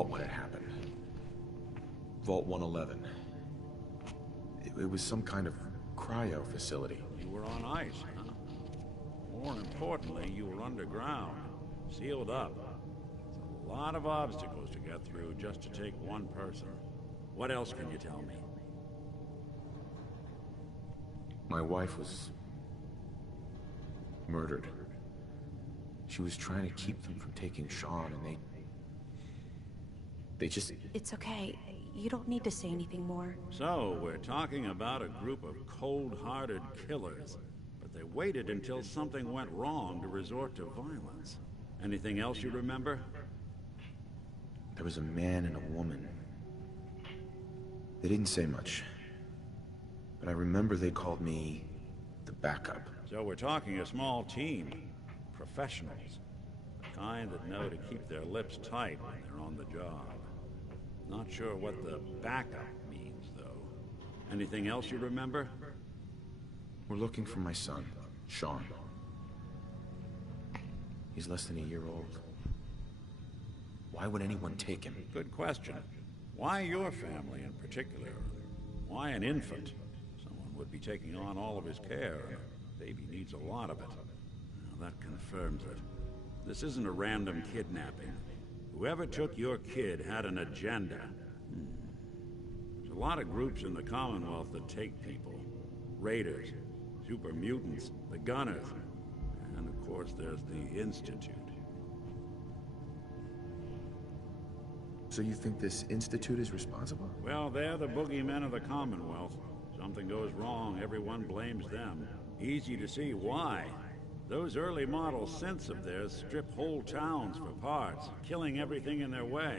vault when it happened. Vault 111. It was some kind of cryo facility. You were on ice, huh? More importantly, you were underground, sealed up. It's a lot of obstacles to get through just to take one person. What else can you tell me? My wife was murdered. She was trying to keep them from taking Sean, and they just... It's okay. You don't need to say anything more. So, we're talking about a group of cold-hearted killers, but they waited until something went wrong to resort to violence. Anything else you remember? There was a man and a woman. They didn't say much, but I remember they called me the backup. So we're talking a small team. Professionals. The kind that know to keep their lips tight when they're on the job. Not sure what the backup means, though. Anything else you remember? We're looking for my son, Sean. He's less than a year old. Why would anyone take him? Good question. Why your family in particular? Why an infant? Someone would be taking on all of his care. A baby needs a lot of it. Now that confirms it. This isn't a random kidnapping. Whoever took your kid had an agenda. There's a lot of groups in the Commonwealth that take people. Raiders, super mutants, the Gunners, and of course there's the Institute. So you think this Institute is responsible? Well, they're the boogeymen of the Commonwealth. Something goes wrong, everyone blames them. Easy to see why. Those early model synths of theirs strip whole towns for parts, killing everything in their way.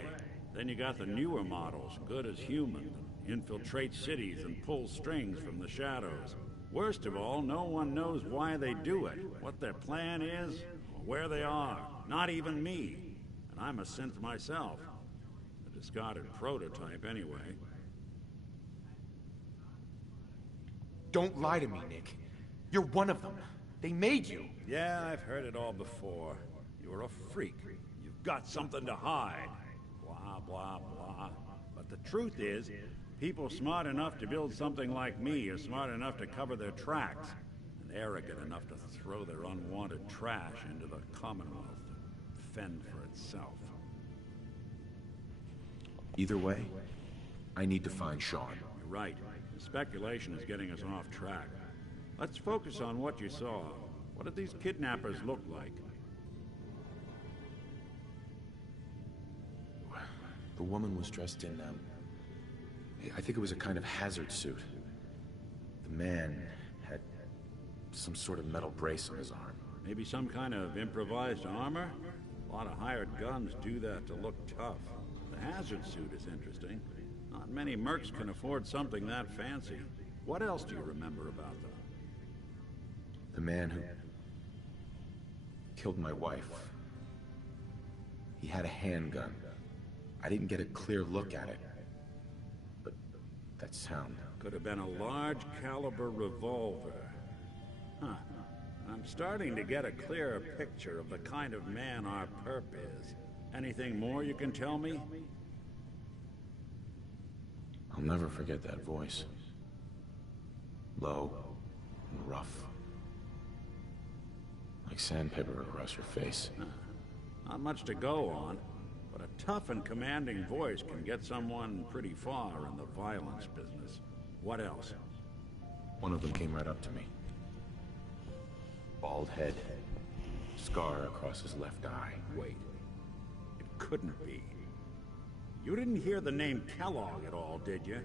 Then you got the newer models, good as human, that infiltrate cities and pull strings from the shadows. Worst of all, no one knows why they do it, what their plan is, or where they are. Not even me. And I'm a synth myself. A discarded prototype, anyway. Don't lie to me, Nick. You're one of them. They made you. Yeah, I've heard it all before. You're a freak. You've got something to hide. Blah, blah, blah. But the truth is, people smart enough to build something like me are smart enough to cover their tracks, and arrogant enough to throw their unwanted trash into the Commonwealth to fend for itself. Either way, I need to find Sean. You're right. The speculation is getting us off track. Let's focus on what you saw. What did these kidnappers look like? The woman was dressed in, I think it was a kind of hazard suit. The man had some sort of metal brace on his arm. Maybe some kind of improvised armor? A lot of hired guns do that to look tough. The hazard suit is interesting. Not many mercs can afford something that fancy. What else do you remember about them? The man who killed my wife. He had a handgun. I didn't get a clear look at it. But that sound... Could have been a large caliber revolver. Huh. I'm starting to get a clearer picture of the kind of man our perp is. Anything more you can tell me? I'll never forget that voice. Low and rough. Like sandpaper across your face. Not much to go on, but a tough and commanding voice can get someone pretty far in the violence business. What else? One of them came right up to me. Bald head. Scar across his left eye. Wait. It couldn't be. You didn't hear the name Kellogg at all, did you?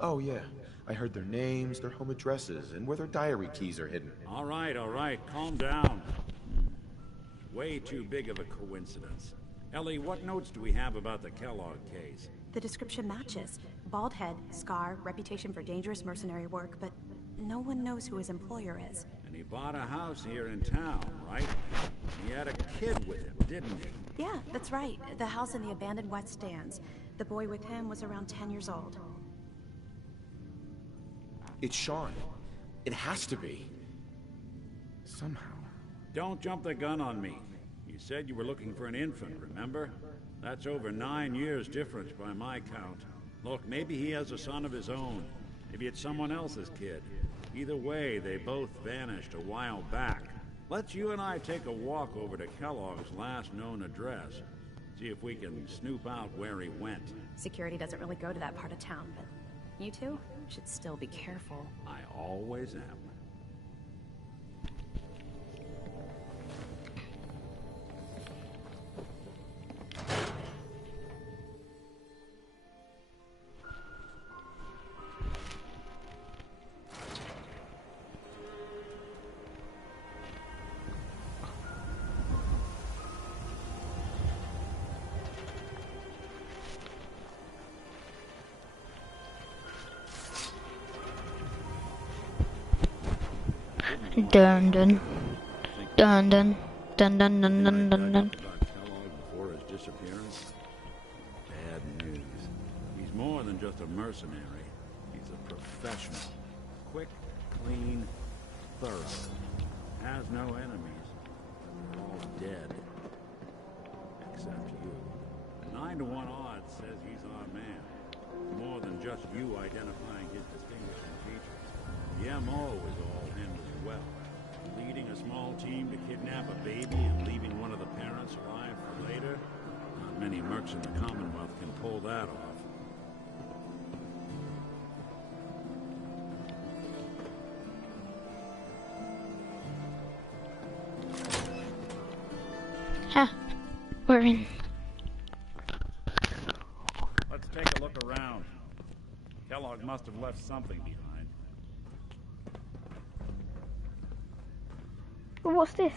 Oh, yeah. I heard their names, their home addresses, and where their diary keys are hidden. All right, calm down. Way too big of a coincidence. Ellie, what notes do we have about the Kellogg case? The description matches. Bald head, scar, reputation for dangerous mercenary work, but no one knows who his employer is. And he bought a house here in town, right? He had a kid with him, didn't he? Yeah, that's right. The house in the abandoned West Stands. The boy with him was around 10 years old. It's Sean. It has to be. Somehow. Don't jump the gun on me. You You said you were looking for an infant, remember? That's over 9 years difference by my count. Look, maybe he has a son of his own. Maybe it's someone else's kid. Either way, they both vanished a while back. Let's you and I take a walk over to Kellogg's last known address. See if we can snoop out where he went. Security doesn't really go to that part of town, but you two should still be careful. I always am. Dun dun dun dun dun dun dun dun dun dun. Kellogg before his disappearance? Bad news. He's more than just a mercenary. He's a professional. Quick, clean, thorough. Has no enemies. They're all dead. Except you. 9 to 1 odds says he's our man. More than just you identifying his distinguishing features. The MO is all him as well. Leading a small team to kidnap a baby and leaving one of the parents alive for later? Not many mercs in the Commonwealth can pull that off. Ha! We're in. Let's take a look around. Kellogg must have left something behind. What's this?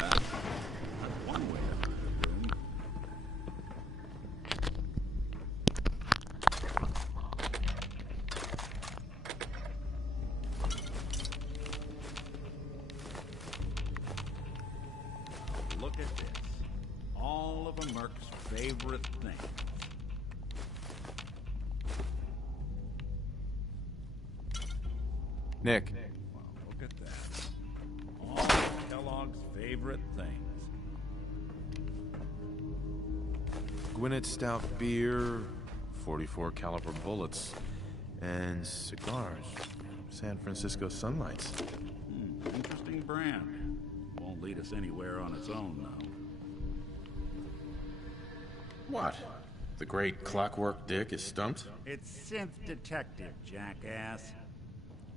Well, that's one way to find a room. Look at this. All of a merc's favorite thing. Nick. Well, look at that. All of Kellogg's favorite things. Gwinnett Stout beer, 44 caliber bullets, and cigars. San Francisco Sunlights. Interesting brand. Won't lead us anywhere on its own, though. What? The great Clockwork Dick is stumped? It's Synth Detective, jackass.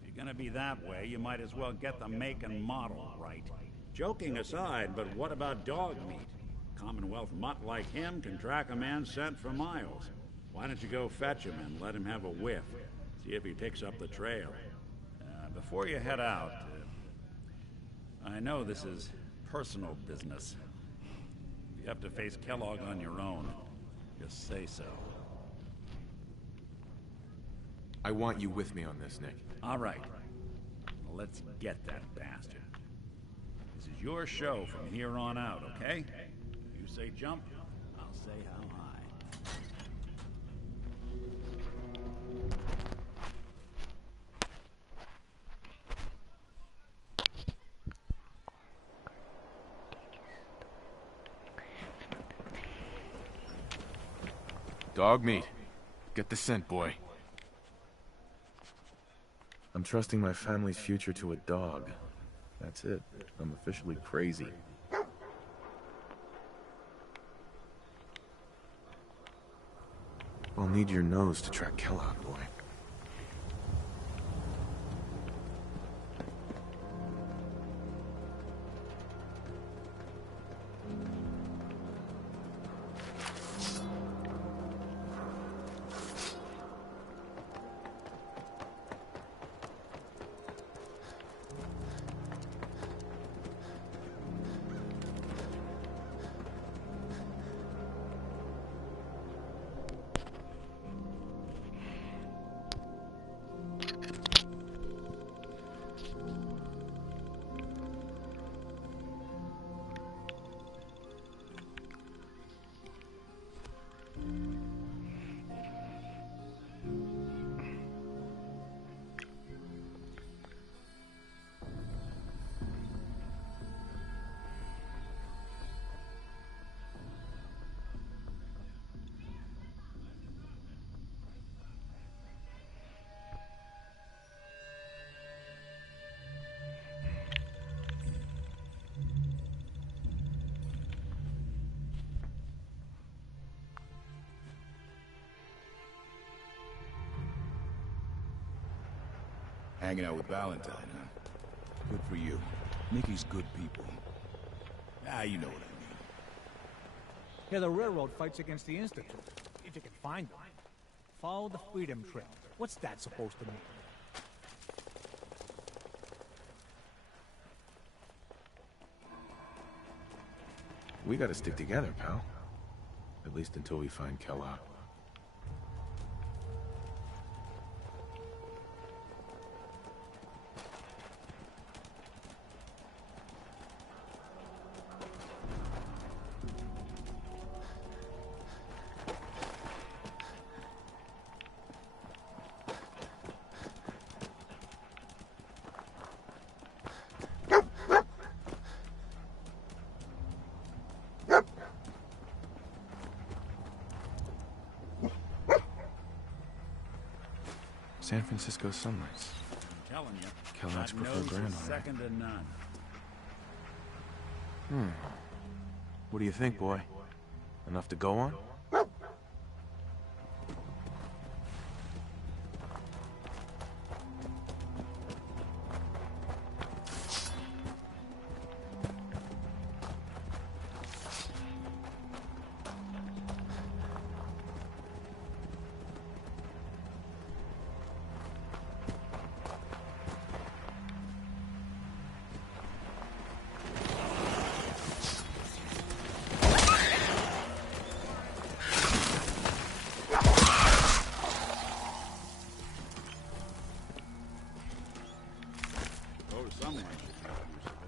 If you're gonna be that way, you might as well get the make and model right. Joking aside, but what about dog meat? Commonwealth mutt like him can track a man's scent for miles. Why don't you go fetch him and let him have a whiff? See if he picks up the trail. Before you head out, I know this is personal business. If you have to face Kellogg on your own, just say so. I want you with me on this, Nick. All right. Well, let's get that bastard. This is your show from here on out, okay? You say jump, I'll say how high. Dog meat. Get the scent, boy. I'm trusting my family's future to a dog. That's it. I'm officially crazy. I'll need your nose to track Kellogg, boy. Hanging out with Valentine, huh? Good for you. Mickey's good people. Ah, you know what I mean. Yeah, the railroad fights against the Institute. If you can find them. Follow the Freedom Trail. What's that supposed to mean? We gotta stick together, pal. At least until we find Kellogg. San Francisco sunlights. I'm telling you, Kellogg's that preferred nose brand is on it. second to none. What do you think, boy? Enough to go on? Oh, someone should make use of it.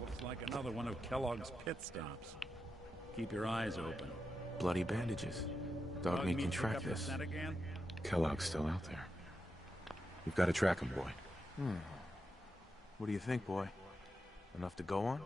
Looks like another one of Kellogg's pit stops. Keep your eyes open. Bloody bandages. Dog meat can pick track up the this. scent again? Kellogg's still out there. We've got to track him, boy. What do you think, boy? Enough to go on?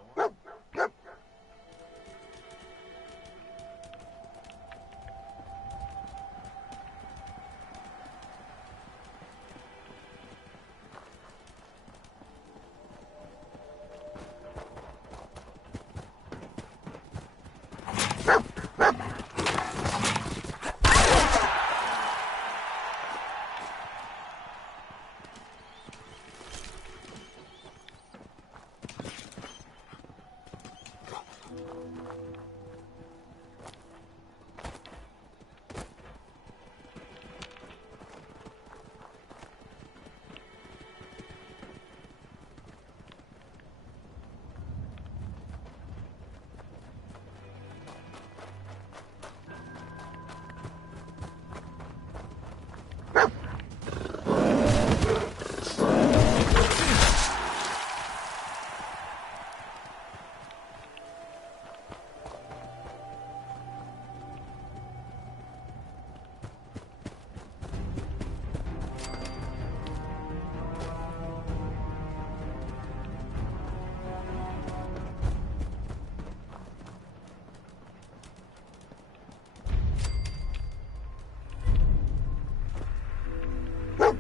Dog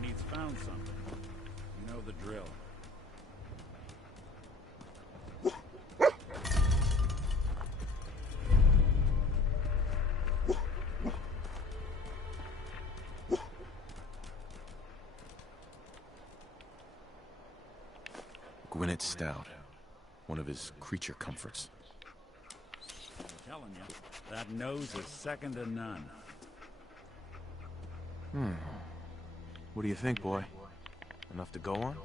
meat's found something. You know the drill. Gwinnett Stout. One of his creature comforts. I'm telling you, that nose is second to none. What do you think, boy? Enough to go on?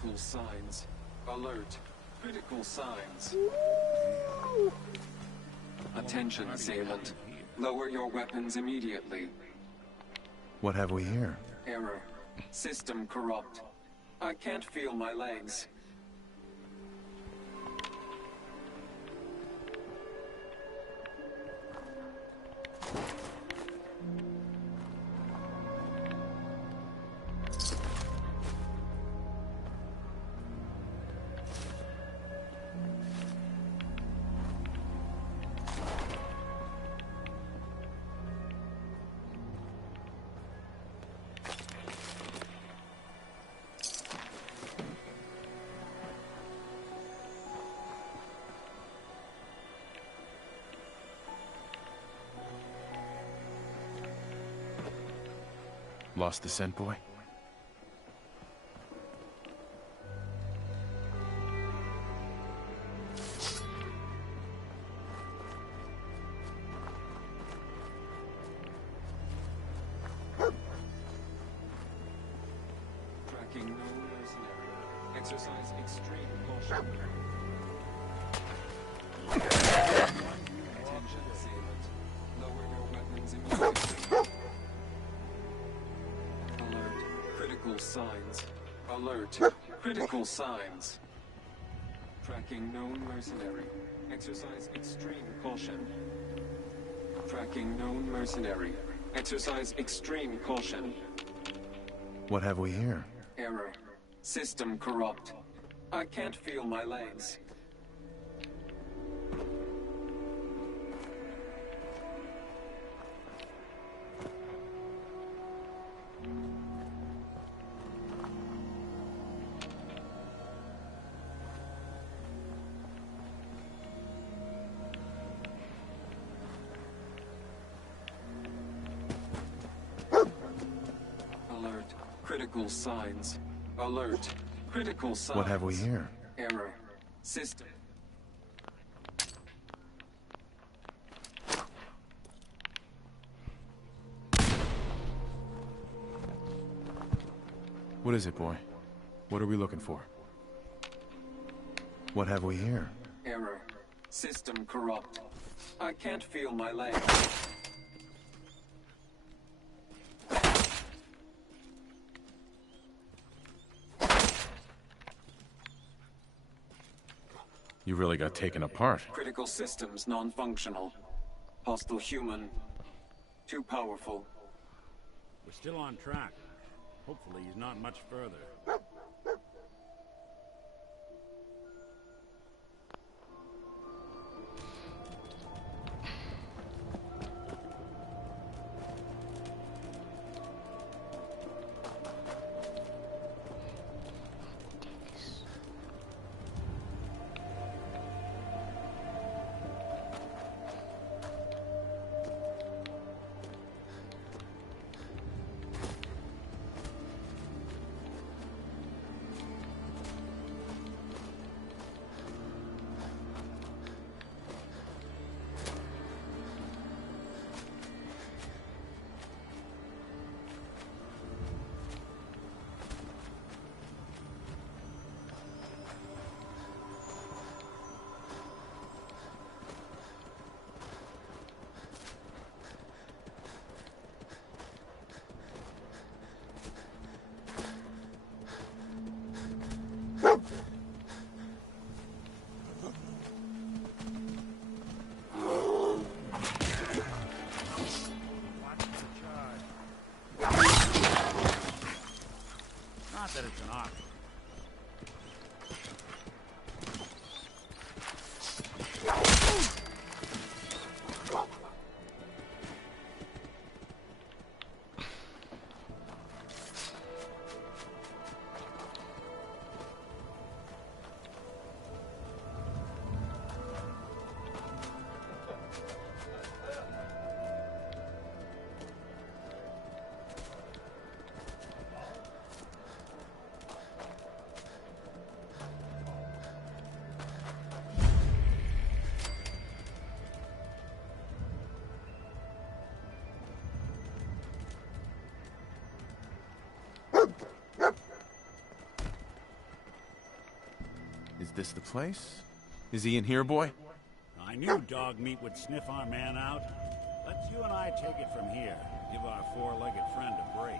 Critical signs. Alert. Critical signs. Attention, assailant. Lower your weapons immediately. What have we here? Error. System corrupt. I can't feel my legs. Lost the scent, boy? Tracking no mercenary. Exercise extreme caution. Attention, assailant. Lower your weapons immediately. Alert. Critical signs. Alert. Critical signs. Tracking known mercenary. Exercise extreme caution. Tracking known mercenary. Exercise extreme caution. What have we here? Error. System corrupt. I can't feel my legs. Alert. Critical signs. Alert. Critical signs. What have we here? Error. System. What is it, boy? What are we looking for? What have we here? Error. System corrupt. I can't feel my legs. You really got taken apart. Critical systems non-functional. Hostile human. Too powerful. We're still on track. Hopefully he's not much further. Not that it's an option. Is this the place? Is he in here, boy? I knew dog meat would sniff our man out. Let's you and I take it from here. Give our four-legged friend a break.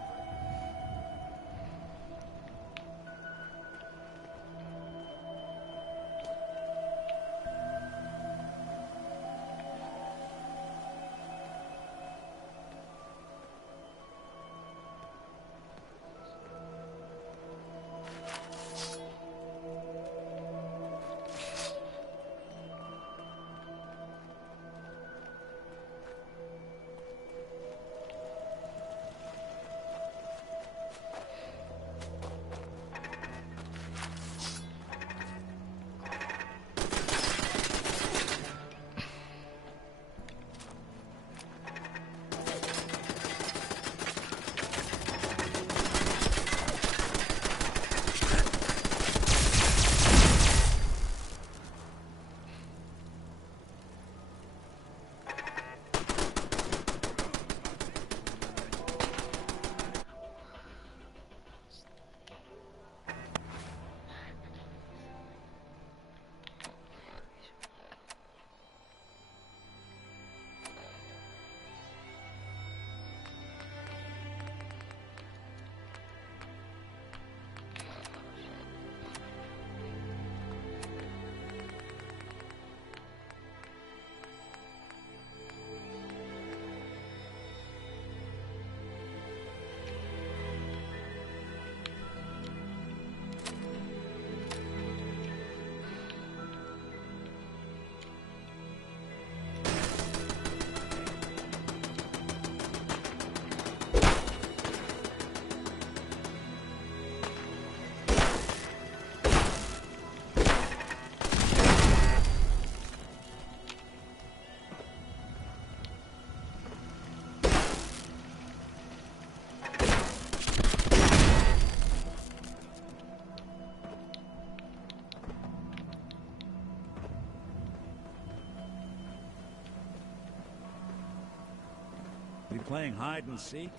You playing hide and seek?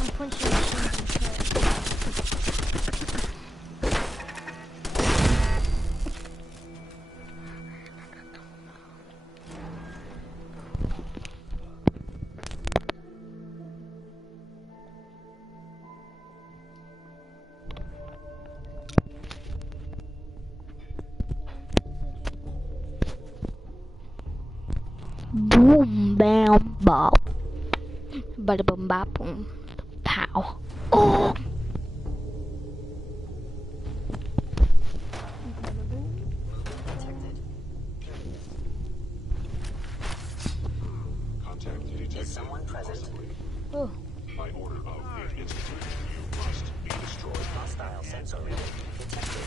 I'm punching machines and shit. Boom, bam, bop. Bada boom, bop, boom. Pow. Oh! Contact detected. Is someone present? Oh. By order of the Institute, you must be destroyed. Hostile sensor reading detected.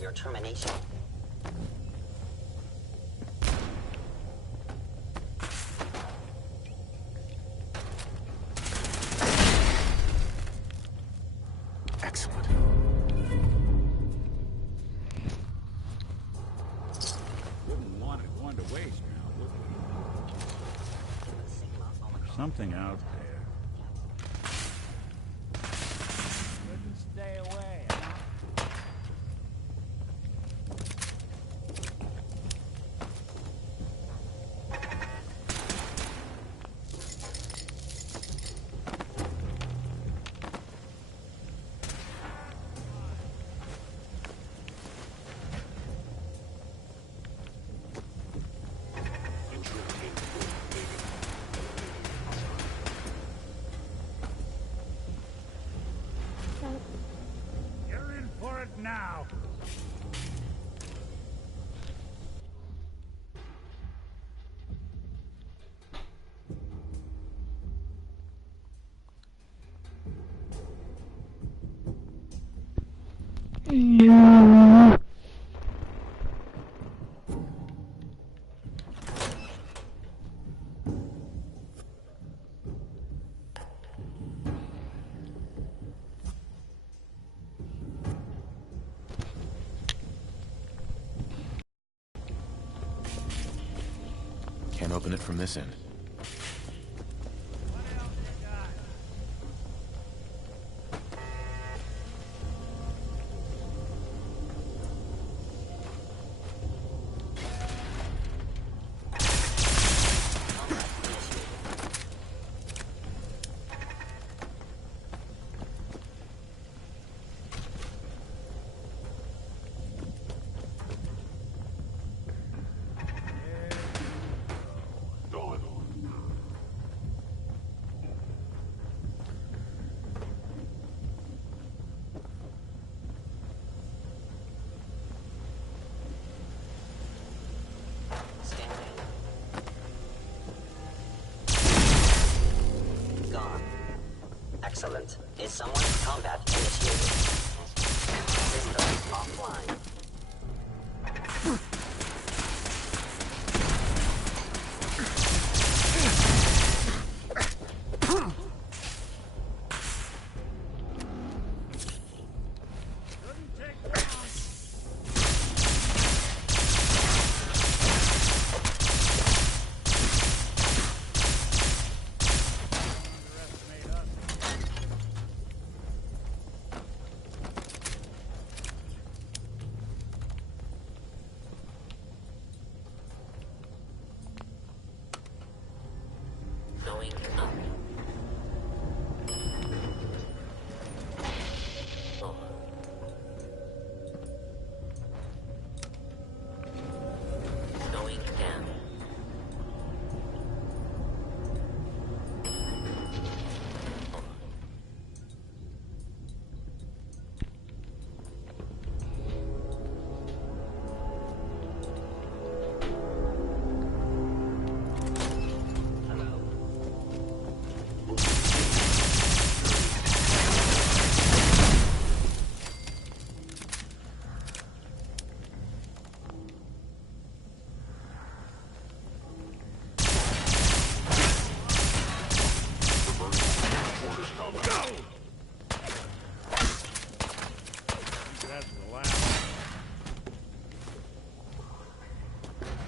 Your termination. Excellent. Wouldn't want it going to waste now, would we? Something out there. No. Can't open it from this end. Excellent. Is someone in combat initiated? System offline. Going up. Oh. Going down.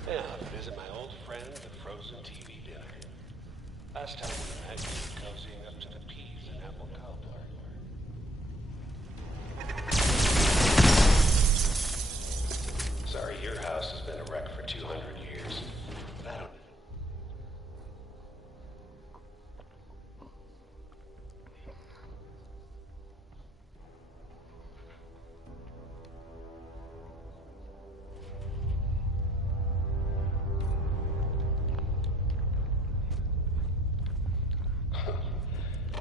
Yeah, visit my old friend, the frozen TV dinner. Last time we met, you were cozying up to the peas and apple cobbler. Sorry, your house has been a wreck for 200 years. But I don't...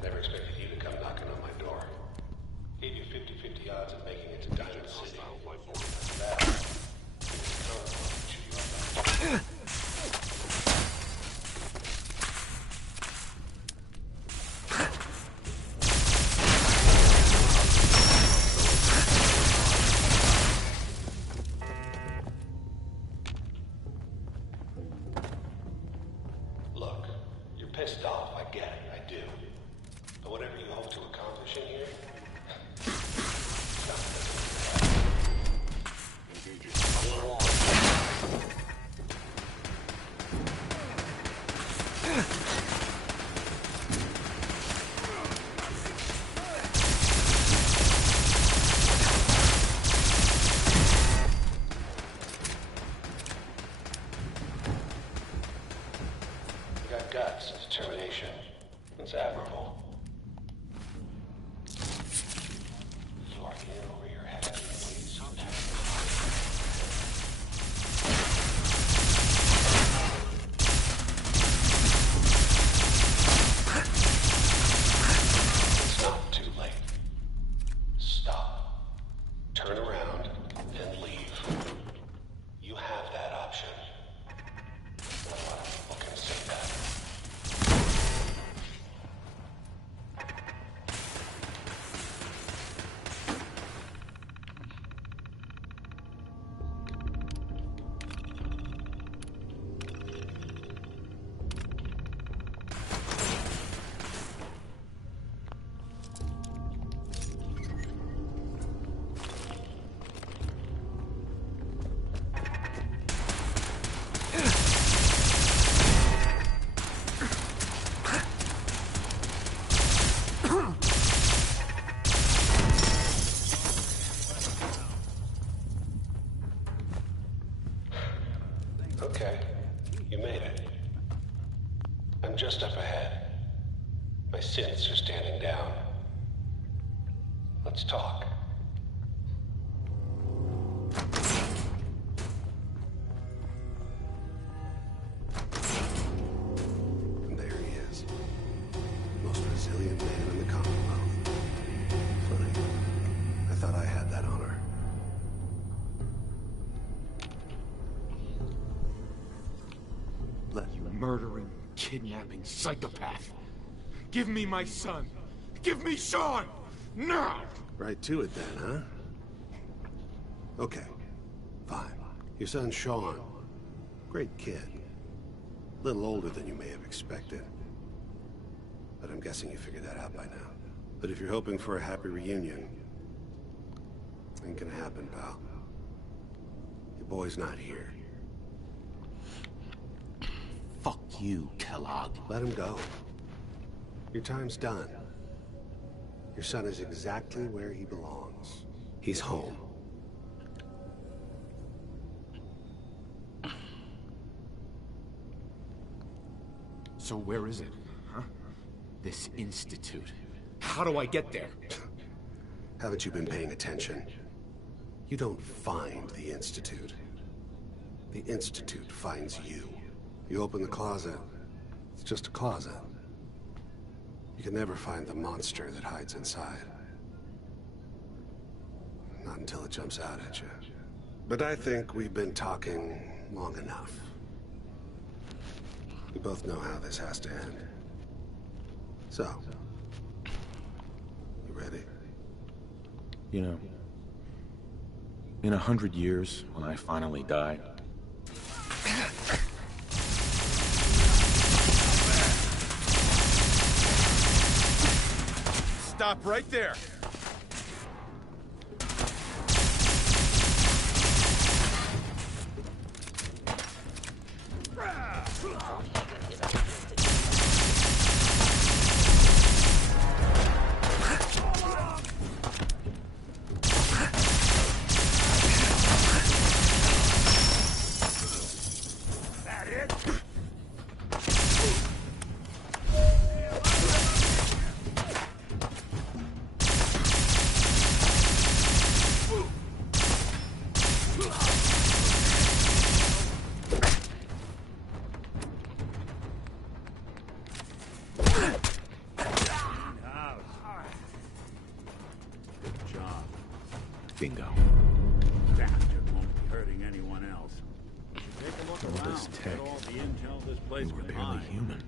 Never expected you to come knocking on my door. Gave you 50-50 odds of making it to Diamond City. Look, you're pissed off, I get it, I do. But whatever you hope to accomplish in here, you got guts and determination. It's admirable. Flying in over your head, please. ahead. My synths are standing down. Let's talk. And there he is. Most resilient man in the Commonwealth. Funny. I thought I had that honor. You murdering, kidnapping psychopath. Give me my son. Give me Sean! Now! Right to it then, huh? Okay. Fine. Your son Sean. Great kid. Little older than you may have expected. But I'm guessing you figured that out by now. But if you're hoping for a happy reunion, ain't gonna happen, pal. Your boy's not here. Fuck you, Kellogg. Let him go. Your time's done. Your son is exactly where he belongs. He's home. So where is it, huh? This institute. How do I get there? Haven't you been paying attention? You don't find the institute. The institute finds you. You open the closet, it's just a closet. You can never find the monster that hides inside. Not until it jumps out at you. But I think we've been talking long enough. We both know how this has to end. So, you ready? You know, in 100 years, when I finally die, stop right there! Bingo. Bastard won't be hurting anyone else. Take a look All around. this Get tech. all the intel this place We were can barely hide. human.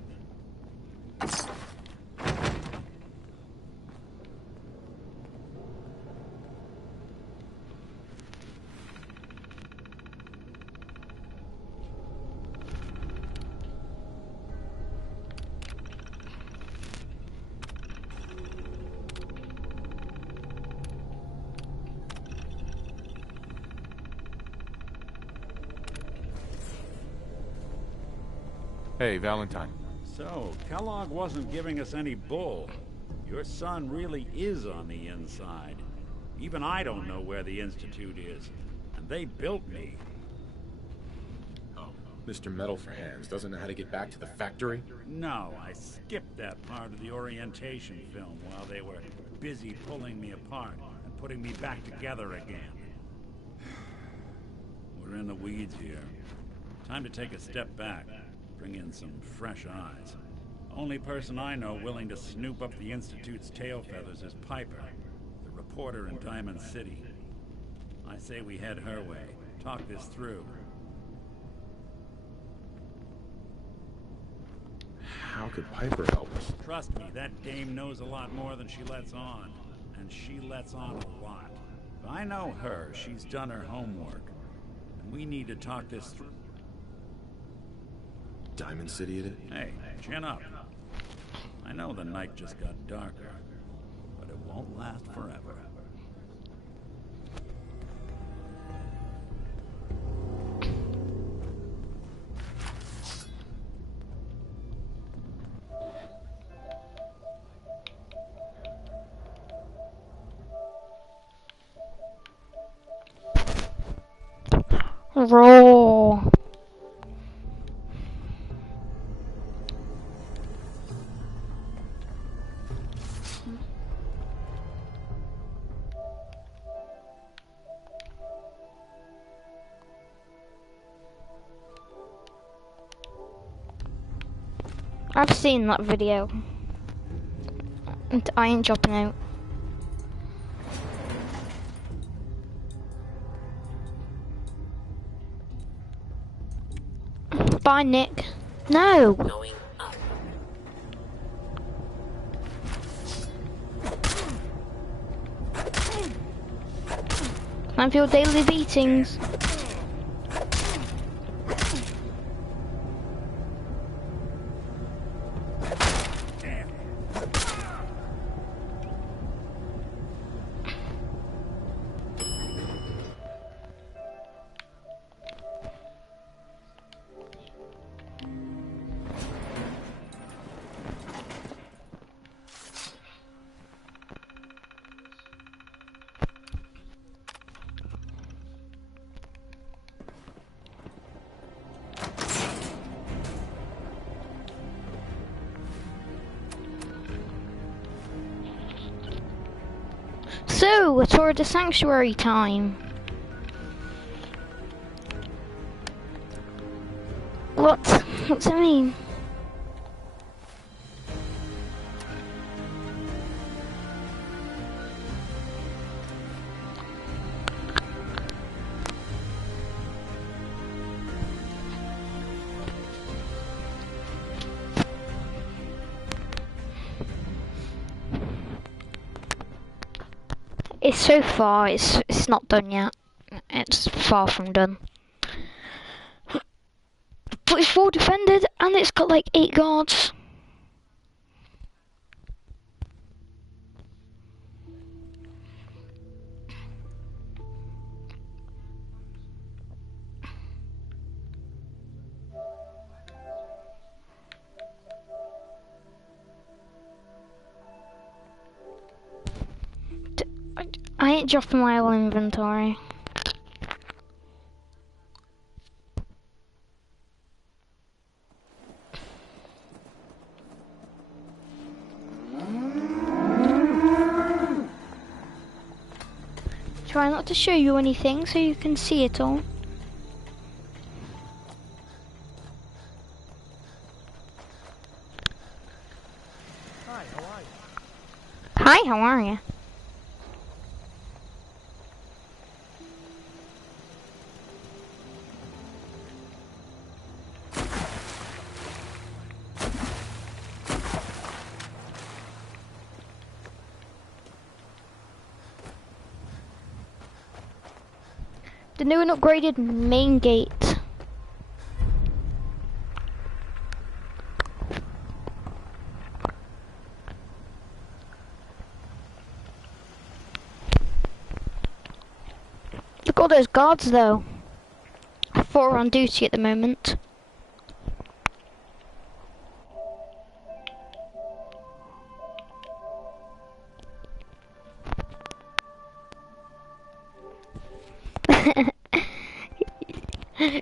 Hey, Valentine. So, Kellogg wasn't giving us any bull. Your son really is on the inside. Even I don't know where the Institute is. And they built me. Oh, Mr. Metal for Hands doesn't know how to get back to the factory? No, I skipped that part of the orientation film while they were busy pulling me apart and putting me back together again. We're in the weeds here. Time to take a step back. Bring in some fresh eyes. Only person I know willing to snoop up the Institute's tail feathers is Piper, the reporter in Diamond City. I say we head her way. Talk this through. How could Piper help us? Trust me, that dame knows a lot more than she lets on. And she lets on a lot. If I know her, she's done her homework. And we need to talk this through. Diamond City it is? Hey, chin up. I know the night just got darker, but it won't last forever. Roll. I've seen that video. And I ain't dropping out. Bye, Nick. No! Going up. Time for your daily beatings. So, a tour of the sanctuary time. What's it mean? It's so far, it's not done yet. It's far from done. But it's full defended and it's got like 8 guards. I ain't dropping my whole inventory. Try not to show you anything so you can see it all. Hi, how are you? Hi, how are you? The new and upgraded main gate. Look at all those guards though. 4 are on duty at the moment.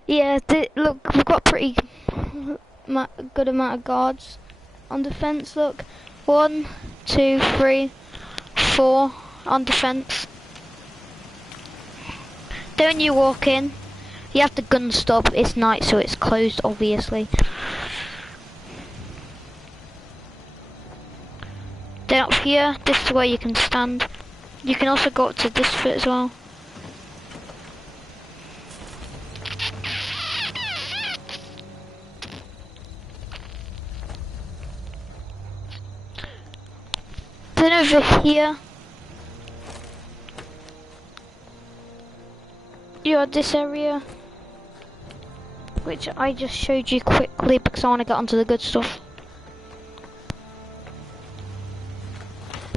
Yeah, look, we've got pretty good amount of guards on defense. Look, 1, 2, 3, 4 on defense. Then when you walk in, you have the gun stop. It's night, so it's closed, obviously. Then up here, this is where you can stand. You can also go up to this foot as well. Then over here, you have this area, which I just showed you quickly because I want to get onto the good stuff.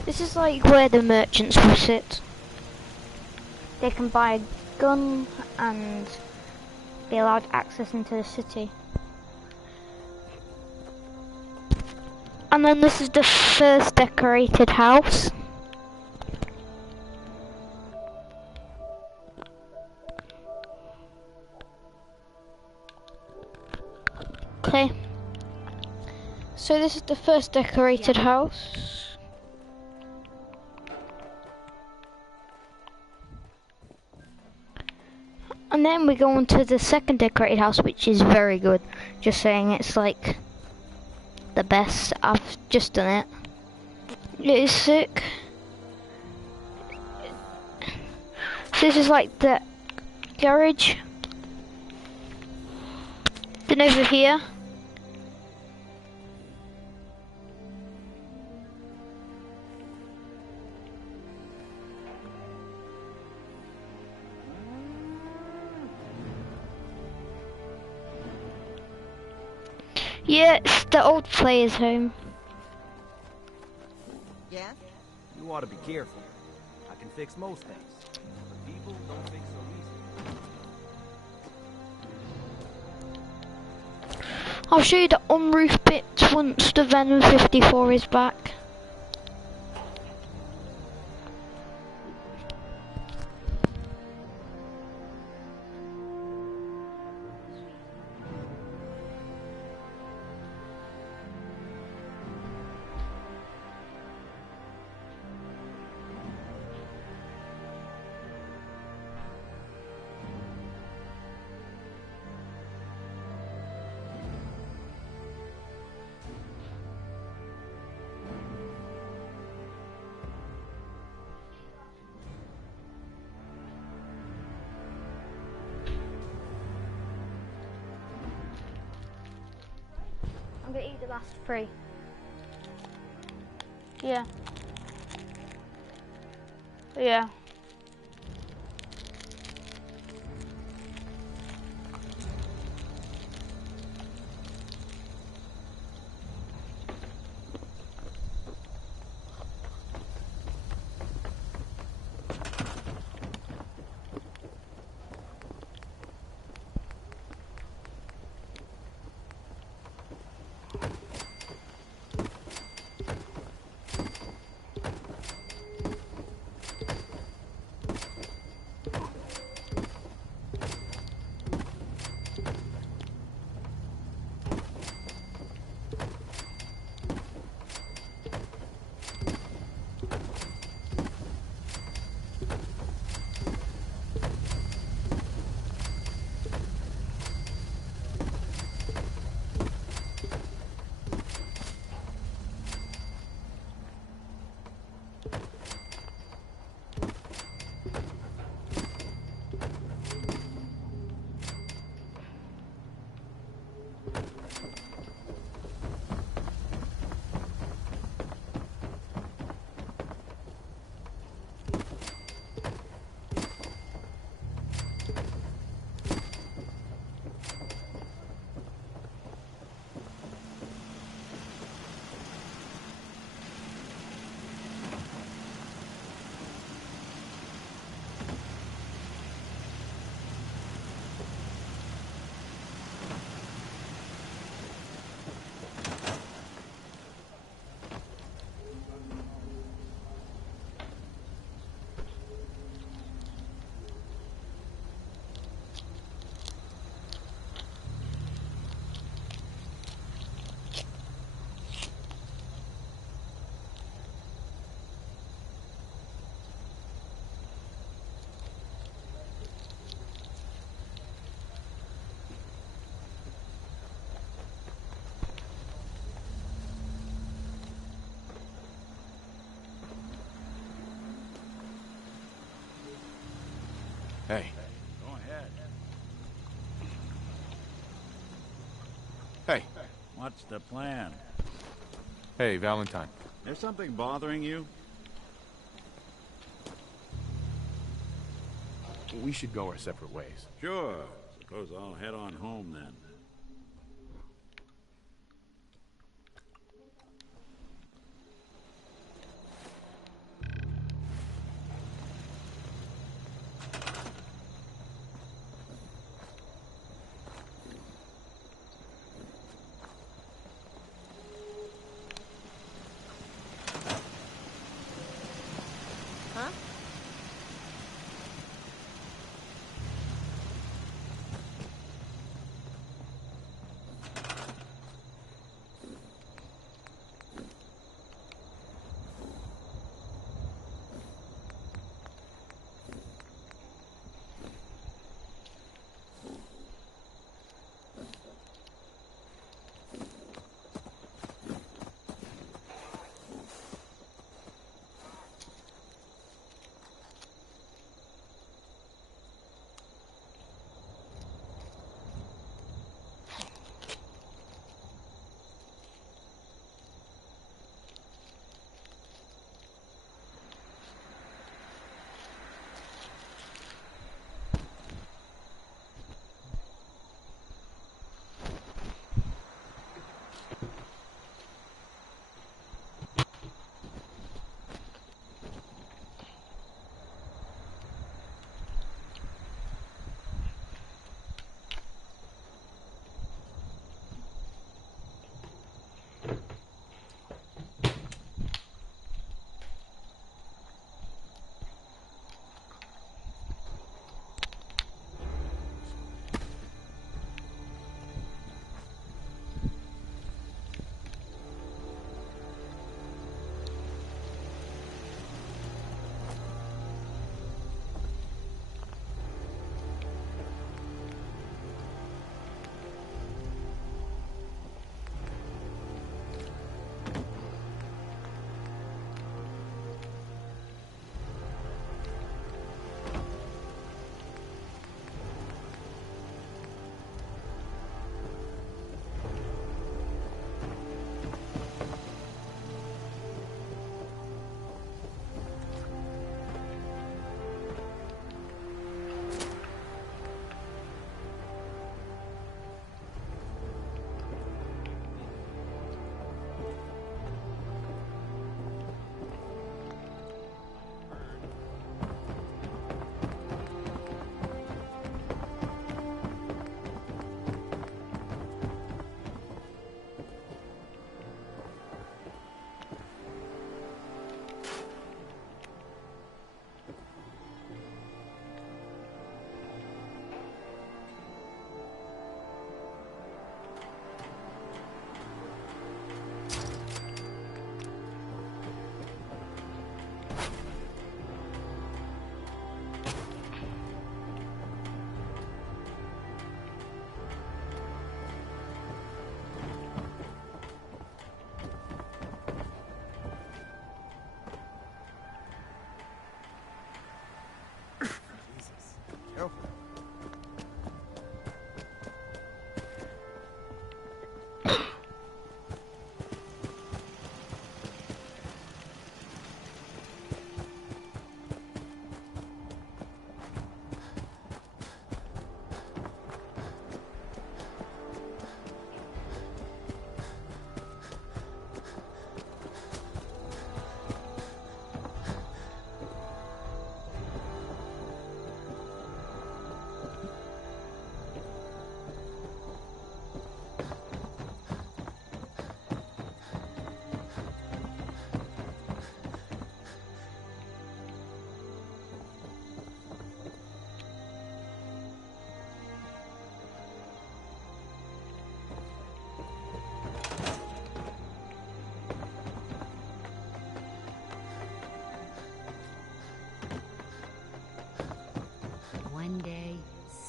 This is like where the merchants will sit. They can buy a gun and be allowed access into the city. And then this is the first decorated house. Okay. So this is the first decorated house. And then we go on to the second decorated house, which is very good. Just saying, it's like the best. I've just done it. It is sick. So this is like the garage. Then over here. Yeah, it's the old player's home. Yeah? You ought to be careful. I can fix most things. But people don't think so easy. I'll show you the on-roof bits once the Venom 54 is back. I'm gonna eat the last 3. Yeah. Yeah. Hey. Go ahead. Hey. What's the plan? Hey, Valentine. There's something bothering you? We should go our separate ways. Sure. Suppose I'll head on home then. Huh?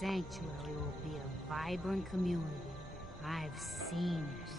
sanctuary will be a vibrant community. I've seen it.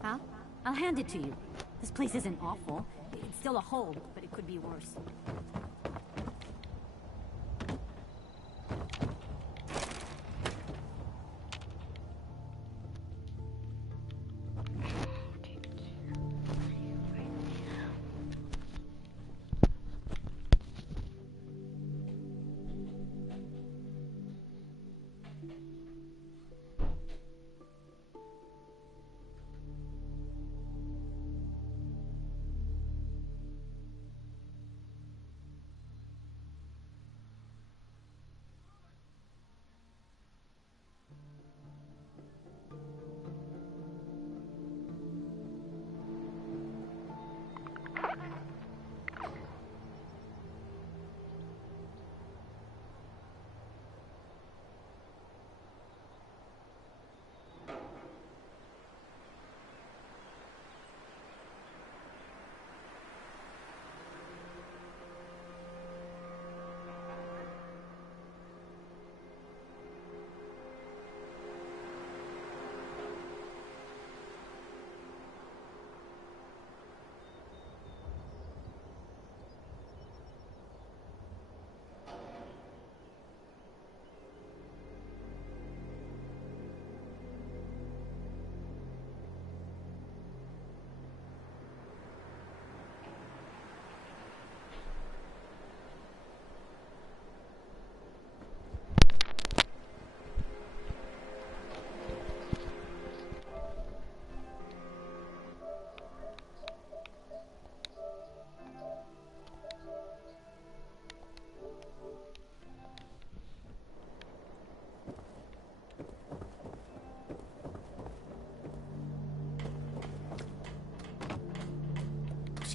Huh? I'll hand it to you. This place isn't awful. It's still a hole, but it could be worse.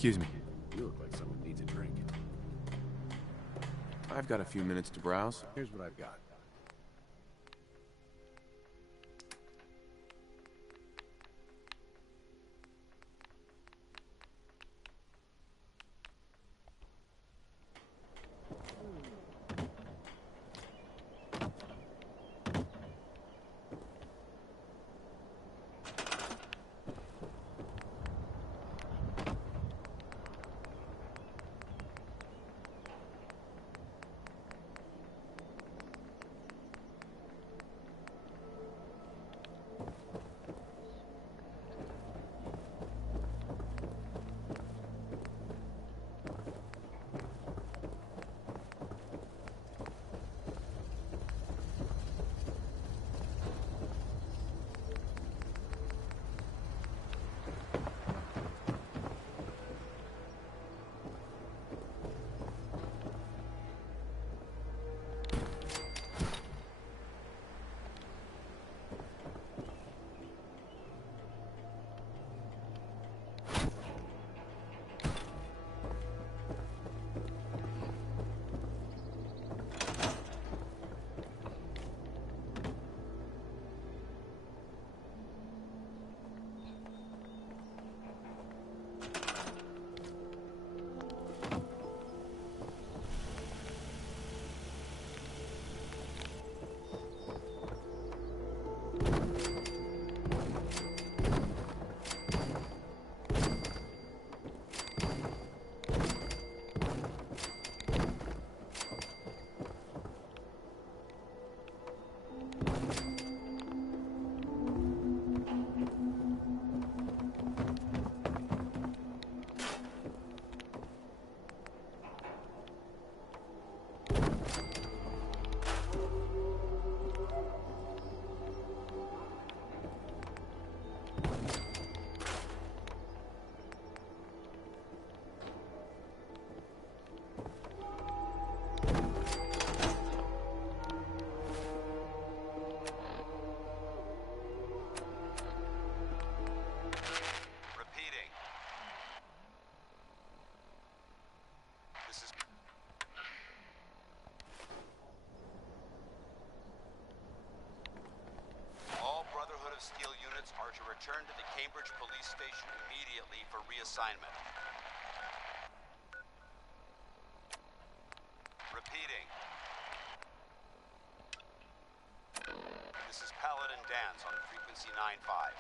Excuse me. You look like someone needs a drink. I've got a few minutes to browse. Here's what I've got. Steel units are to return to the Cambridge Police Station immediately for reassignment. Repeating. This is Paladin Danse on frequency 95.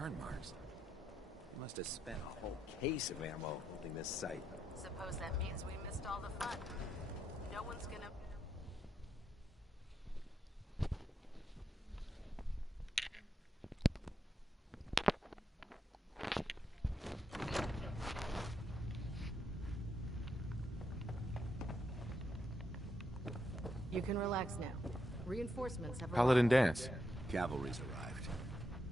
Burn marks. You must have spent a whole case of ammo holding this site. Suppose that means we missed all the fun. No one's gonna... You can relax now. Reinforcements have arrived. Paladin Danse. Cavalry's arrived.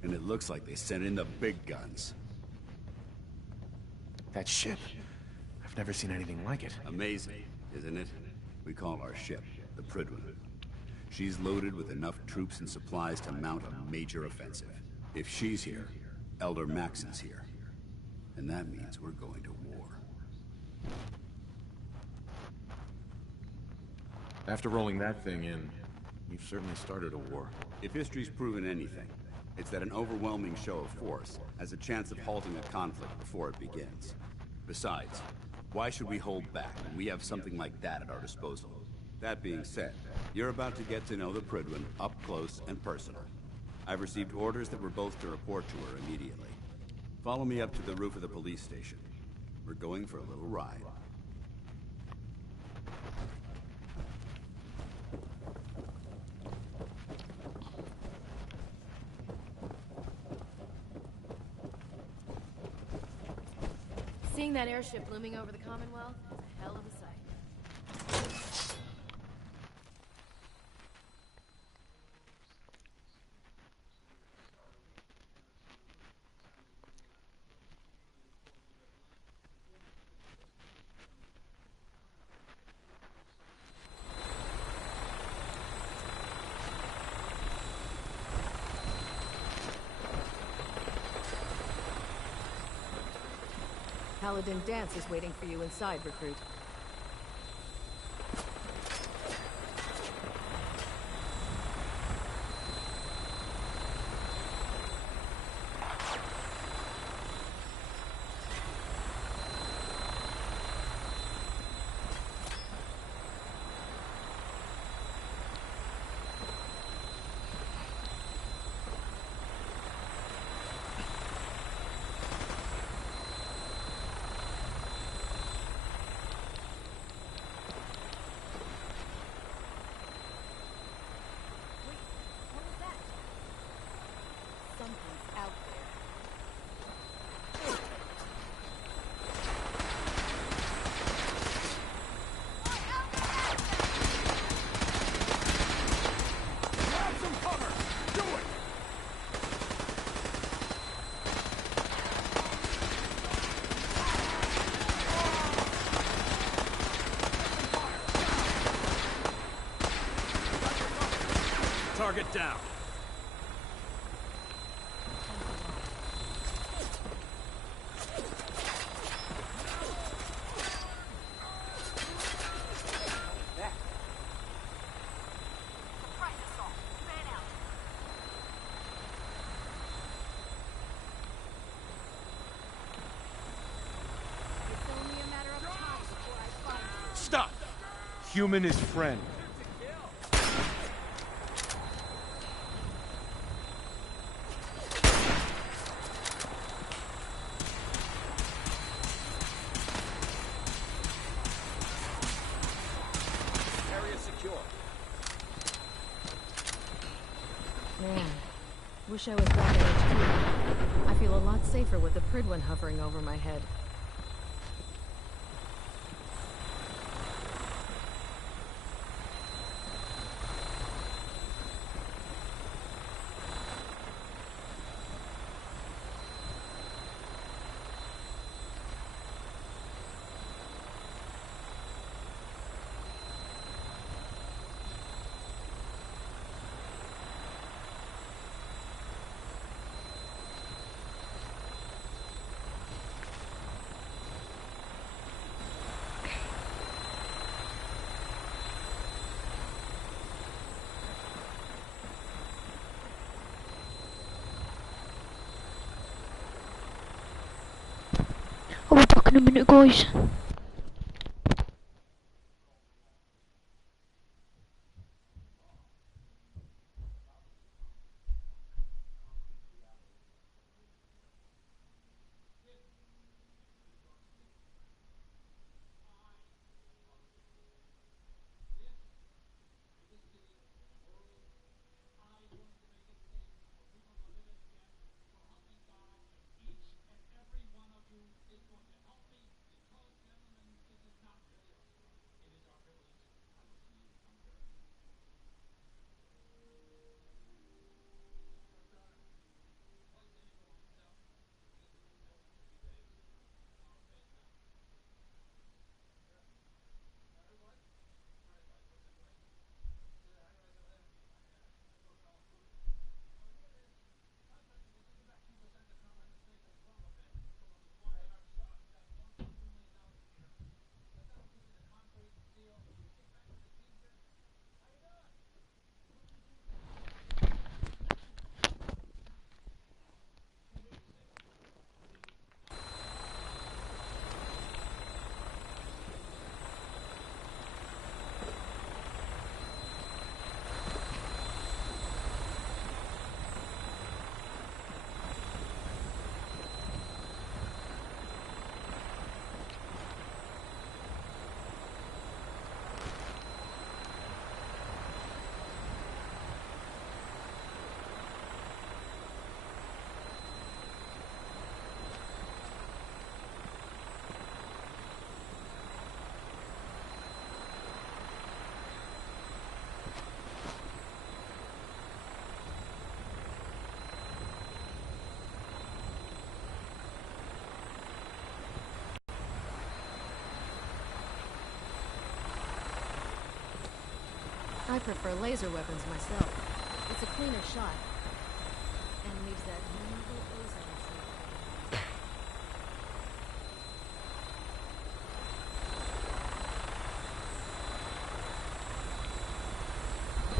And it looks like they sent in the big guns. That ship. I've never seen anything like it. Amazing, isn't it? We call our ship the Prydwen. She's loaded with enough troops and supplies to mount a major offensive. If she's here, Elder Maxson's here. And that means we're going to war. After rolling that thing in, you've certainly started a war. If history's proven anything, it's that an overwhelming show of force has a chance of halting a conflict before it begins. Besides, why should we hold back when we have something like that at our disposal? That being said, you're about to get to know the Prydwen up close and personal. I've received orders that we're both to report to her immediately. Follow me up to the roof of the police station. We're going for a little ride. Seeing that airship looming over the Commonwealth is a hell of a sight. Paladin Dance is waiting for you inside, recruit. Target down. Stop! Human is friend. Man, wish I was back at HQ. I feel a lot safer with the Prydwen hovering over my head. I'll be back in a minute, guys. prefer laser weapons myself. It's a cleaner shot. And leaves that memorable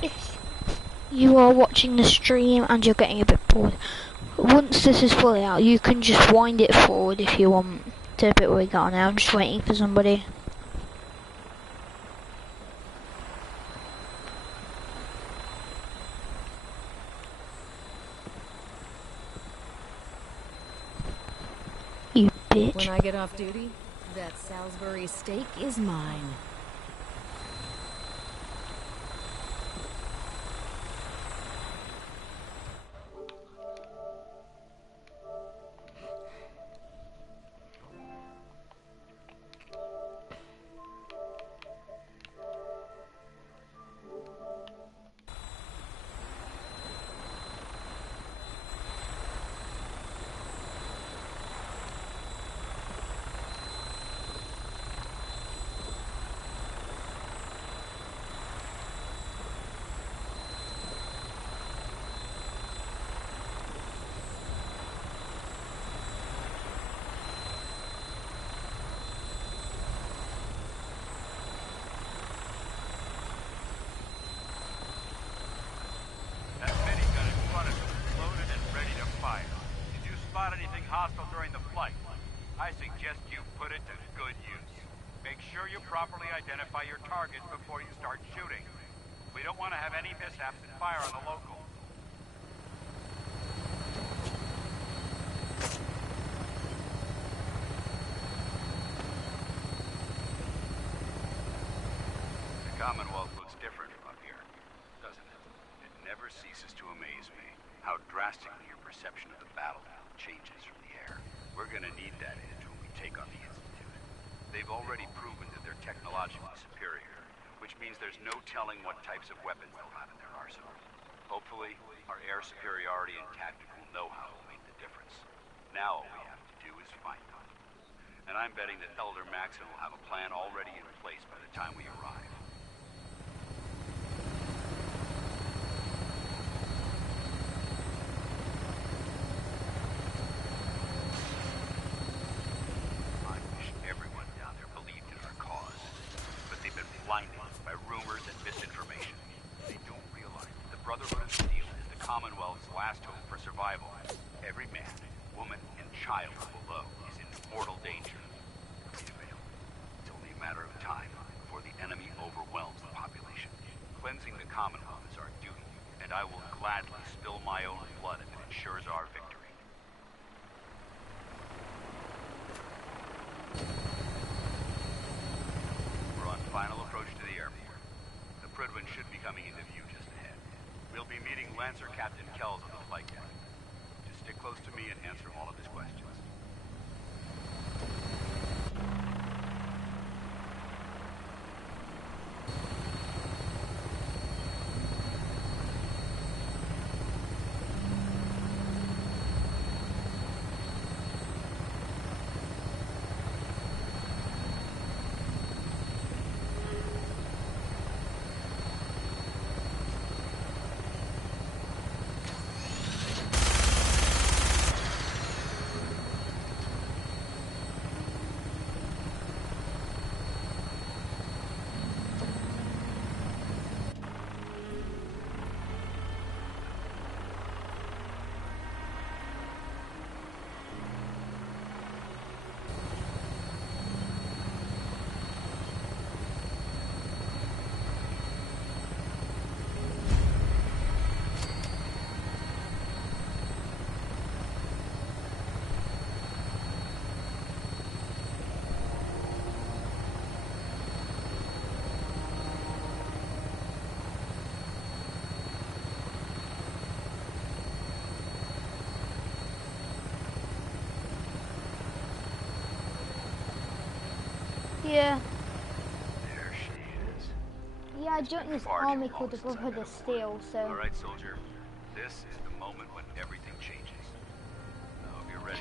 If you are watching the stream and you're getting a bit bored, once this is fully out, you can just wind it forward if you want to a bit where we got now. I'm just waiting for somebody. You bitch. When I get off duty, that Salisbury steak is mine. hostile during the flight. I suggest you put it to good use. Make sure you properly identify your targets before you start shooting. We don't want to have any mishaps and fire on the local. The Commonwealth looks different from up here, doesn't it? It never ceases to amaze me how drastically your perception of the battle changes from the air. We're gonna need that edge when we take on the Institute. They've already proven that they're technologically superior, which means there's no telling what types of weapons they'll have in their arsenal. Hopefully, our air superiority and tactical know-how will make the difference. Now all we have to do is find them. And I'm betting that Elder Maxson will have a plan already in place by the time we arrive. I wish everyone down there believed in our cause, but they've been blinded by rumors and misinformation. They don't realize the Brotherhood of Steel is the Commonwealth's last hope for survival. Every man, woman, and child below is in mortal danger. If we fail, it's only a matter of time before the enemy overwhelms the population. Cleansing the Commonwealth is our duty, and I will gladly spill my own blood if it ensures our victory. We're on final approach to the airport. The Prydwen should be coming into view just ahead. We'll be meeting Lancer Captain Kells on the flight deck. Just stick close to me and answer all of his questions. Yeah. There she is. Yeah, I joined this army called the Brotherhood of Steel, so... Alright, soldier. This is the moment when everything changes. I hope you're ready.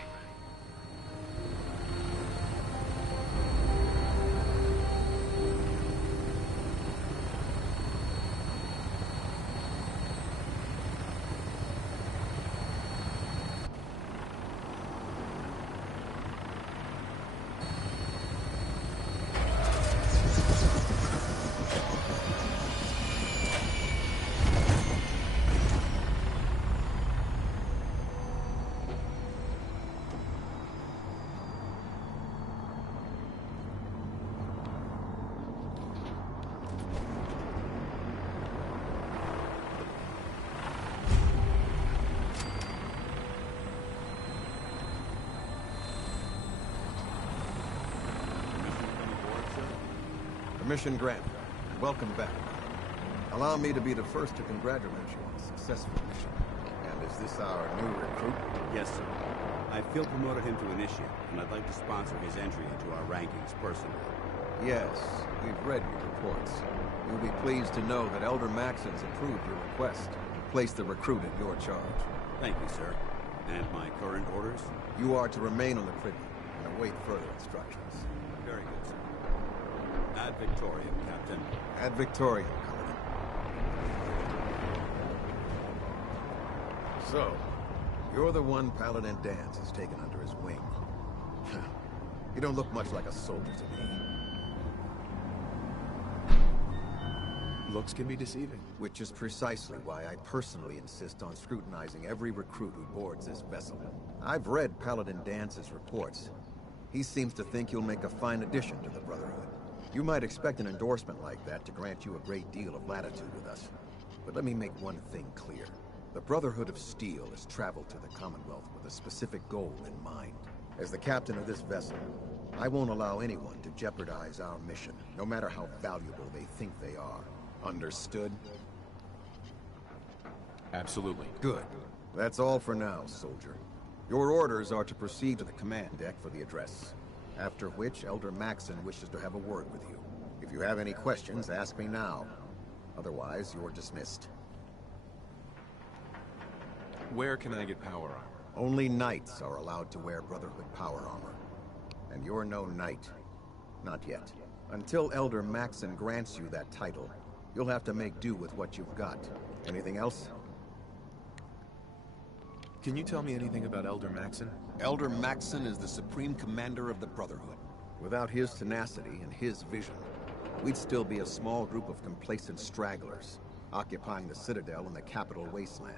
Mission granted. Welcome back. Allow me to be the first to congratulate you on a successful mission. And is this our new recruit? Yes, sir. I feel promoted him to initiate, and I'd like to sponsor his entry into our rankings personally. Yes, we've read your reports. You'll be pleased to know that Elder Maxon's approved your request and placed the recruit in your charge. Thank you, sir. And my current orders? You are to remain on the Privy and await further instructions. Very good, sir. Ad Victoriam, Captain. Ad Victoriam, Commandant. So, you're the one Paladin Danse has taken under his wing. You don't look much like a soldier to me. Looks can be deceiving. Which is precisely why I personally insist on scrutinizing every recruit who boards this vessel. I've read Paladin Dance's reports. He seems to think you'll make a fine addition to the Brotherhood. You might expect an endorsement like that to grant you a great deal of latitude with us. But let me make one thing clear. The Brotherhood of Steel has traveled to the Commonwealth with a specific goal in mind. As the captain of this vessel, I won't allow anyone to jeopardize our mission, no matter how valuable they think they are. Understood? Absolutely. Good. That's all for now, soldier. Your orders are to proceed to the command deck for the address. After which, Elder Maxon wishes to have a word with you. If you have any questions, ask me now. Otherwise, you're dismissed. Where can I get power armor? Only knights are allowed to wear Brotherhood power armor. And you're no knight. Not yet. Until Elder Maxon grants you that title, you'll have to make do with what you've got. Anything else? Can you tell me anything about Elder Maxon? Elder Maxon is the Supreme Commander of the Brotherhood. Without his tenacity and his vision, we'd still be a small group of complacent stragglers, occupying the Citadel in the capital wasteland.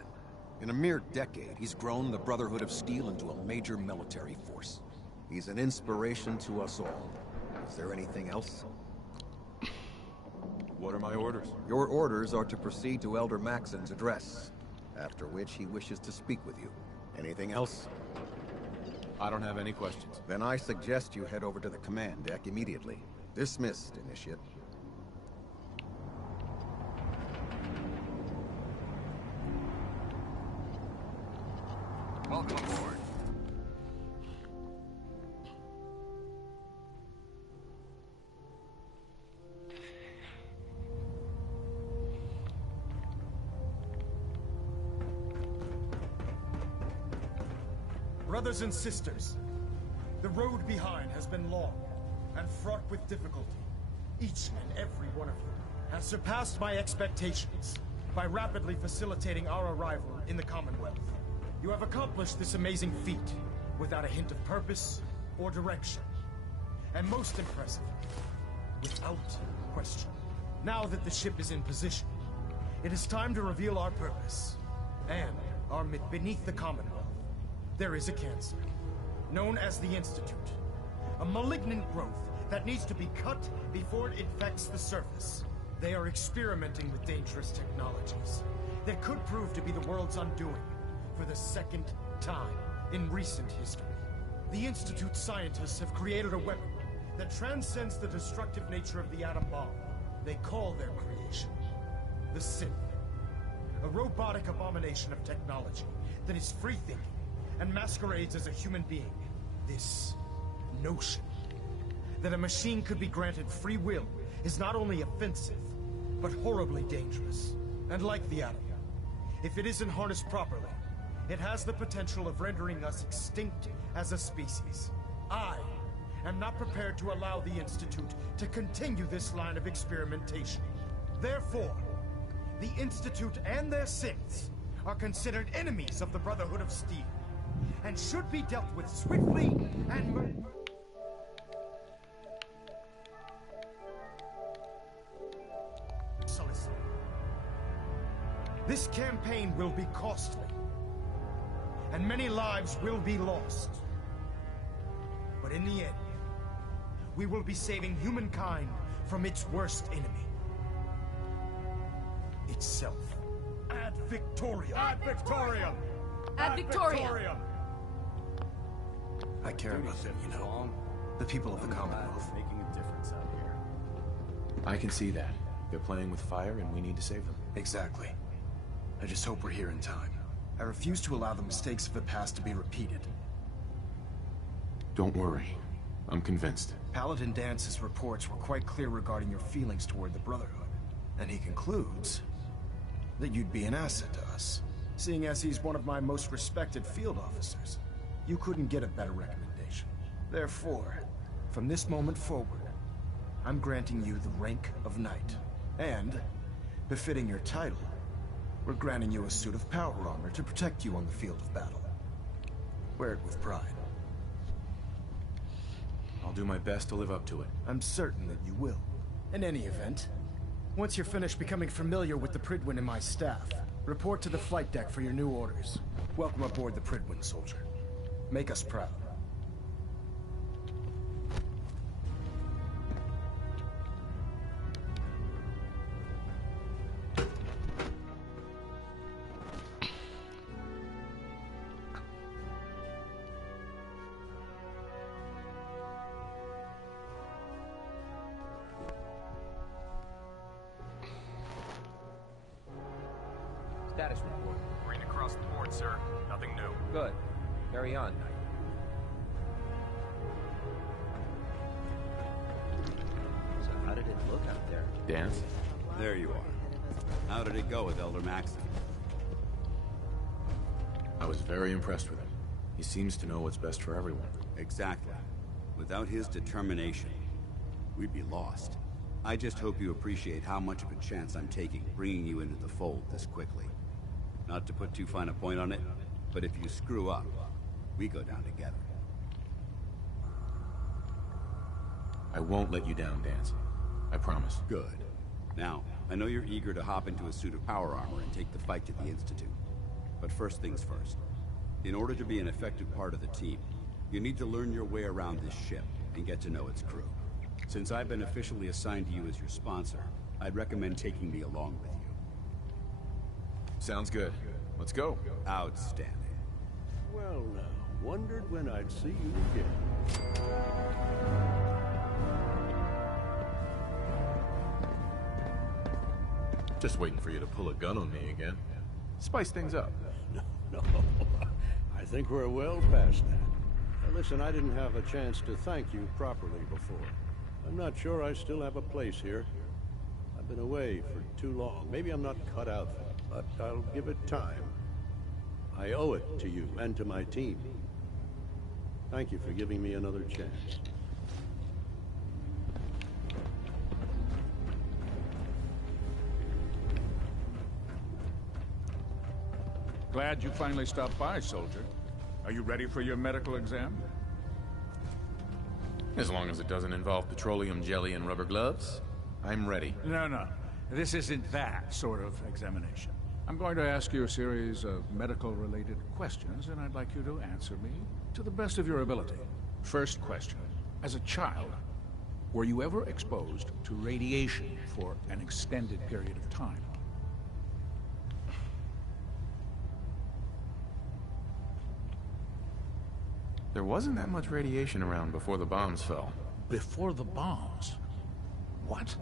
In a mere decade, he's grown the Brotherhood of Steel into a major military force. He's an inspiration to us all. Is there anything else? What are my orders? Your orders are to proceed to Elder Maxon's address, after which he wishes to speak with you. Anything else? I don't have any questions. Then I suggest you head over to the command deck immediately. Dismissed, Initiate. Welcome aboard. Brothers and sisters, the road behind has been long and fraught with difficulty. Each and every one of you has surpassed my expectations by rapidly facilitating our arrival in the Commonwealth. You have accomplished this amazing feat without a hint of purpose or direction. And most impressive, without question. Now that the ship is in position, it is time to reveal our purpose and our beneath the Commonwealth. There is a cancer, known as the Institute. A malignant growth that needs to be cut before it infects the surface. They are experimenting with dangerous technologies that could prove to be the world's undoing for the second time in recent history. The Institute scientists have created a weapon that transcends the destructive nature of the atom bomb. They call their creation the Synth. A robotic abomination of technology that is free-thinking and masquerades as a human being. This notion that a machine could be granted free will is not only offensive, but horribly dangerous. And like the atom, if it isn't harnessed properly, it has the potential of rendering us extinct as a species. I am not prepared to allow the Institute to continue this line of experimentation. Therefore, the Institute and their synths are considered enemies of the Brotherhood of Steel, and should be dealt with swiftly and mercilessly. This campaign will be costly, and many lives will be lost. But in the end, we will be saving humankind from its worst enemy. Itself. Ad Victoriam! Ad Victoriam! Ad Victoriam! I care about them, you know. The people of the Commonwealth. Making a difference out here. I can see that. They're playing with fire and we need to save them. Exactly. I just hope we're here in time. I refuse to allow the mistakes of the past to be repeated. Don't worry. I'm convinced. Paladin Dance's reports were quite clear regarding your feelings toward the Brotherhood. And he concludes that you'd be an asset to us. Seeing as he's one of my most respected field officers, you couldn't get a better recommendation. Therefore, from this moment forward, I'm granting you the rank of Knight. And, befitting your title, we're granting you a suit of power armor to protect you on the field of battle. Wear it with pride. I'll do my best to live up to it. I'm certain that you will. In any event, once you're finished becoming familiar with the Prydwen and my staff, report to the flight deck for your new orders. Welcome aboard the Prydwen, soldier. Make us proud. Status report. Green across the board, sir. Nothing new. Good. Carry on, Knight. So how did it look out there? Dance? There you are. How did it go with Elder Maxon? I was very impressed with him. He seems to know what's best for everyone. Exactly. Without his determination, we'd be lost. I just hope you appreciate how much of a chance I'm taking bringing you into the fold this quickly. Not to put too fine a point on it, but if you screw up, we go down together. I won't let you down, Dance. I promise. Good. Now, I know you're eager to hop into a suit of power armor and take the fight to the Institute. But first things first. In order to be an effective part of the team, you need to learn your way around this ship and get to know its crew. Since I've been officially assigned to you as your sponsor, I'd recommend taking me along with you. Sounds good. Let's go. Outstanding. Well now, wondered when I'd see you again. Just waiting for you to pull a gun on me again. Spice things up. No, I think we're well past that. Now listen, I didn't have a chance to thank you properly before. I'm not sure I still have a place here. I've been away for too long. Maybe I'm not cut out for it, but I'll give it time. I owe it to you and to my team. Thank you for giving me another chance. Glad you finally stopped by, soldier. Are you ready for your medical exam? As long as it doesn't involve petroleum jelly and rubber gloves, I'm ready. No. This isn't that sort of examination. I'm going to ask you a series of medical-related questions, and I'd like you to answer me to the best of your ability. First question. As a child, were you ever exposed to radiation for an extended period of time? There wasn't that much radiation around before the bombs fell. Before the bombs? What?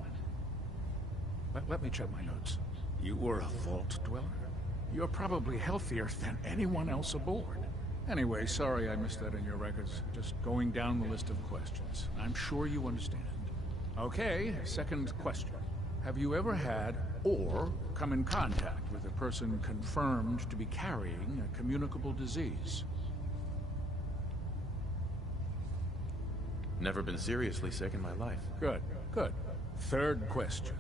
Let me check my notes. You were a vault dweller? You're probably healthier than anyone else aboard. Anyway, sorry I missed that in your records. Just going down the list of questions. I'm sure you understand. Okay, second question. Have you ever had or come in contact with a person confirmed to be carrying a communicable disease? Never been seriously sick in my life. Good. Third question.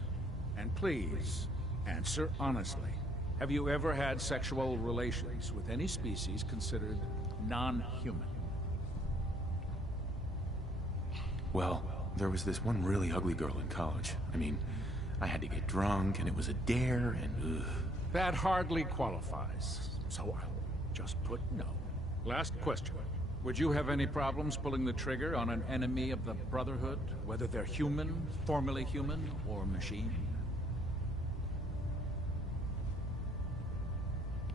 And please, answer honestly. Have you ever had sexual relations with any species considered non-human? Well, there was this one really ugly girl in college. I mean, I had to get drunk, and it was a dare, and ugh. That hardly qualifies, so I'll just put no. Last question. Would you have any problems pulling the trigger on an enemy of the Brotherhood, whether they're human, formerly human, or machine?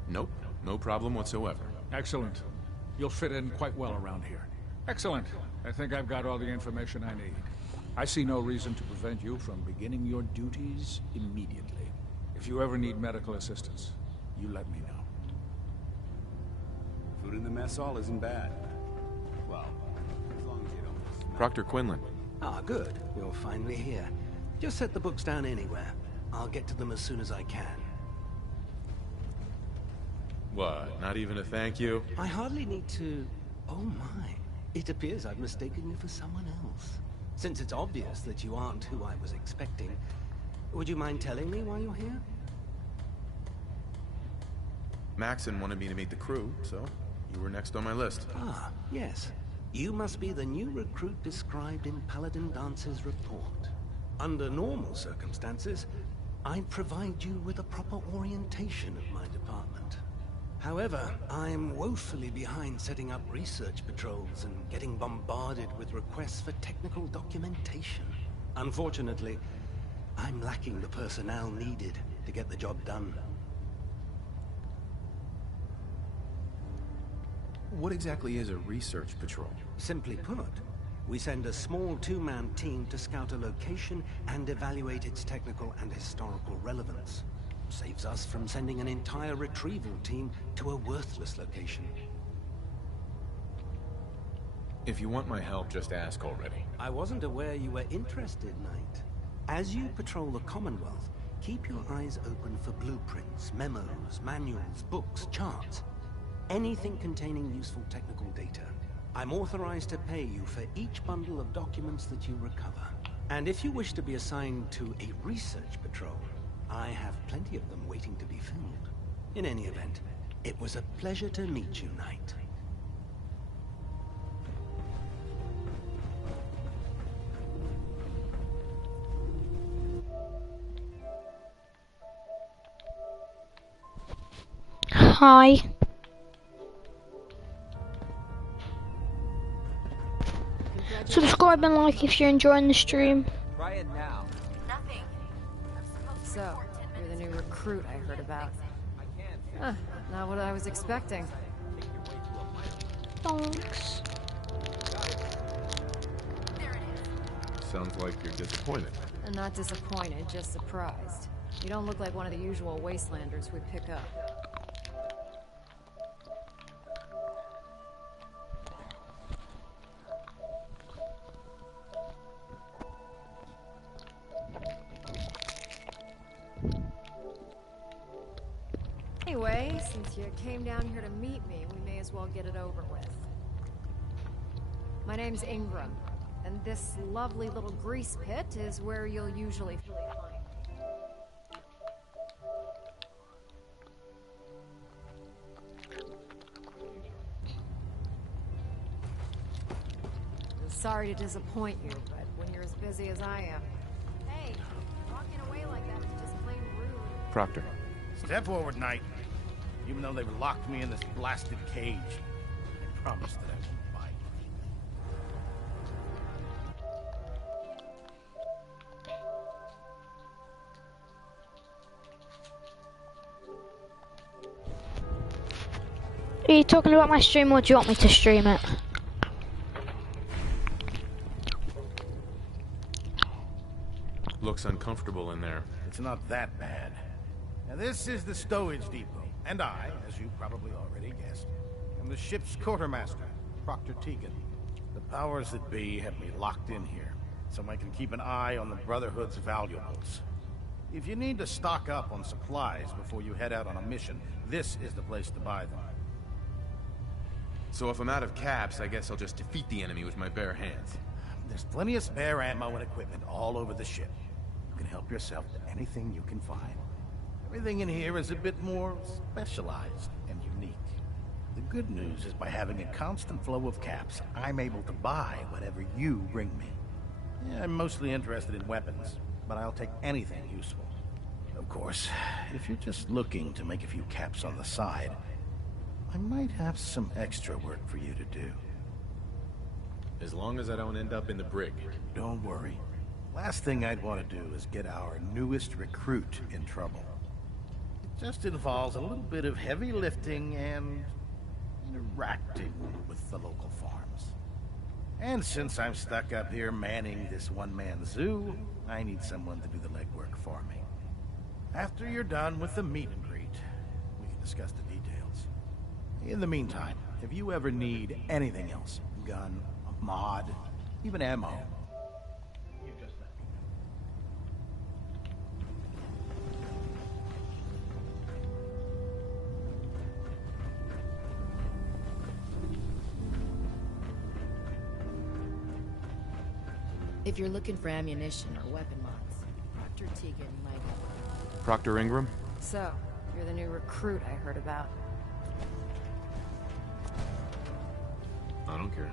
Nope, no problem whatsoever. Excellent. You'll fit in quite well around here. Excellent. I think I've got all the information I need. I see no reason to prevent you from beginning your duties immediately. If you ever need medical assistance, you let me know. Food in the mess hall isn't bad. Well, as long as you don't... Proctor Quinlan. Ah, good. You're finally here. Just set the books down anywhere. I'll get to them as soon as I can. What, not even a thank you? I hardly need to... Oh my. It appears I've mistaken you for someone else. Since it's obvious that you aren't who I was expecting, would you mind telling me why you're here? Maxon wanted me to meet the crew, so you were next on my list. Ah, yes. You must be the new recruit described in Paladin Dance's report. Under normal circumstances, I'd provide you with a proper orientation of my department. However, I'm woefully behind setting up research patrols and getting bombarded with requests for technical documentation. Unfortunately, I'm lacking the personnel needed to get the job done. What exactly is a research patrol? Simply put, we send a small two-man team to scout a location and evaluate its technical and historical relevance. Saves us from sending an entire retrieval team to a worthless location. If you want my help, just ask already. I wasn't aware you were interested, Knight. As you patrol the Commonwealth, keep your eyes open for blueprints, memos, manuals, books, charts. Anything containing useful technical data. I'm authorized to pay you for each bundle of documents that you recover. And if you wish to be assigned to a research patrol, I have plenty of them waiting to be filled. In any event, it was a pleasure to meet you, Knight. Hi. Subscribe and like if you're enjoying the stream. Try it now. Nothing. So, you're the new recruit I heard about. Huh, not what I was expecting. Thanks. Sounds like you're disappointed. I'm not disappointed, just surprised. You don't look like one of the usual wastelanders we pick up. Anyway, since you came down here to meet me, we may as well get it over with. My name's Ingram, and this lovely little grease pit is where you'll usually find me. Sorry to disappoint you, but when you're as busy as I am... Hey, walking away like that is just plain rude. Proctor. Step forward, Knight. Even though they've locked me in this blasted cage, I promise that I won't bite. Are you talking about my stream or do you want me to stream it? Looks uncomfortable in there. It's not that bad. Now this is the stowage depot, and I, as you probably already guessed, am the ship's quartermaster, Proctor Tegan. The powers that be have me locked in here, so I can keep an eye on the Brotherhood's valuables. If you need to stock up on supplies before you head out on a mission, this is the place to buy them. So if I'm out of caps, I guess I'll just defeat the enemy with my bare hands. There's plenty of spare ammo and equipment all over the ship. You can help yourself to anything you can find. Everything in here is a bit more specialized and unique. The good news is by having a constant flow of caps, I'm able to buy whatever you bring me. Yeah, I'm mostly interested in weapons, but I'll take anything useful. Of course, if you're just looking to make a few caps on the side, I might have some extra work for you to do. As long as I don't end up in the brig. Don't worry. Last thing I'd want to do is get our newest recruit in trouble. It just involves a little bit of heavy lifting and interacting with the local farms. And since I'm stuck up here manning this one-man zoo, I need someone to do the legwork for me. After you're done with the meet and greet, we can discuss the details. In the meantime, if you ever need anything else, gun, a mod, even ammo, you just let me know. If you're looking for ammunition or weapon mods, Dr. Tegan might have. Proctor Ingram? So, you're the new recruit I heard about. I don't care.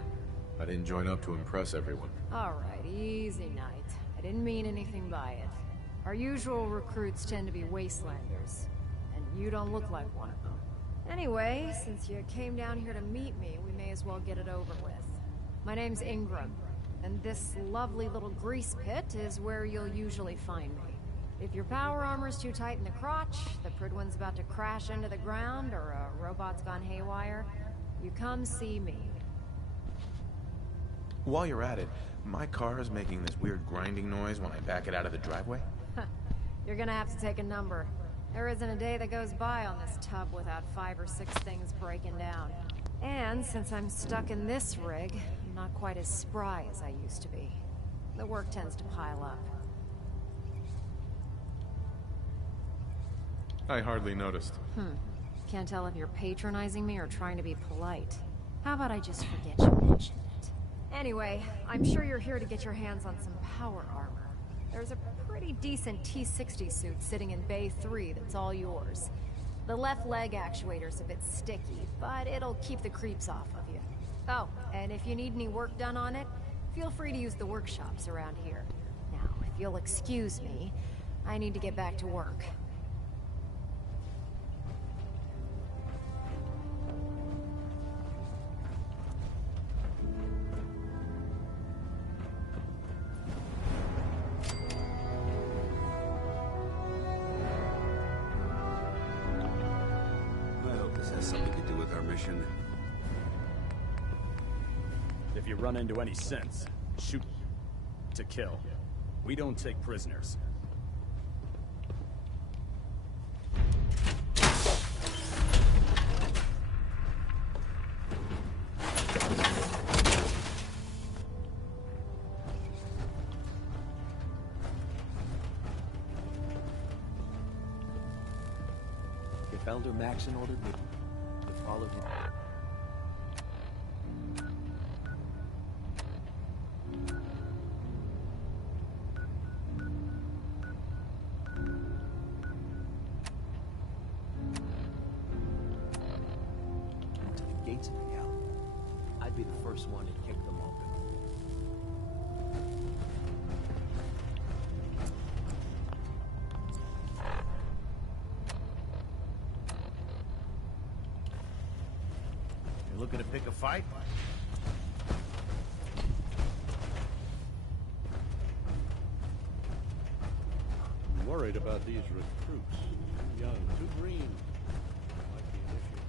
I didn't join up to impress everyone. Alright, easy night. I didn't mean anything by it. Our usual recruits tend to be wastelanders, and you don't look like one of them. Anyway, since you came down here to meet me, we may as well get it over with. My name's Ingram, and this lovely little grease pit is where you'll usually find me. If your power armor's too tight in the crotch, the Prydwen's about to crash into the ground, or a robot's gone haywire, you come see me. While you're at it, my car is making this weird grinding noise when I back it out of the driveway. You're gonna have to take a number. There isn't a day that goes by on this tub without 5 or 6 things breaking down. And since I'm stuck in this rig, I'm not quite as spry as I used to be. The work tends to pile up. I hardly noticed. Can't tell if you're patronizing me or trying to be polite. How about I just forget you mentioned it? Anyway, I'm sure you're here to get your hands on some power armor. There's a pretty decent T-60 suit sitting in Bay 3 that's all yours. The left leg actuator's a bit sticky, but it'll keep the creeps off of you. Oh, and if you need any work done on it, feel free to use the workshops around here. Now, if you'll excuse me, I need to get back to work. If you run into any sense, shoot to kill. We don't take prisoners. If Elder Maxson ordered me to follow him. Gates of hell. I'd be the first one to kick them open. You looking to pick a fight? I'm worried about these recruits. Too young, too green. Might be an issue.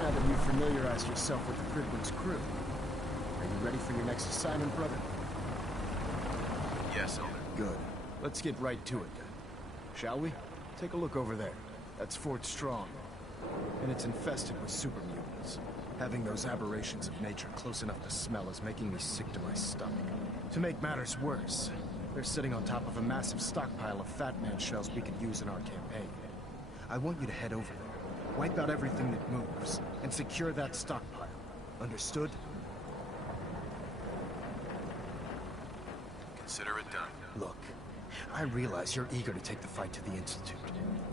Now that you've familiarized yourself with the Prydwen's crew, are you ready for your next assignment, brother? Yes, Elder. Good. Let's get right to it then. Shall we? Take a look over there. That's Fort Strong. And it's infested with super mutants. Having those aberrations of nature close enough to smell is making me sick to my stomach. To make matters worse, They're sitting on top of a massive stockpile of Fat Man shells we could use in our campaign. I want you to head over there, wipe out everything that moves, and secure that stockpile. Understood? Consider it done. Look, I realize you're eager to take the fight to the Institute,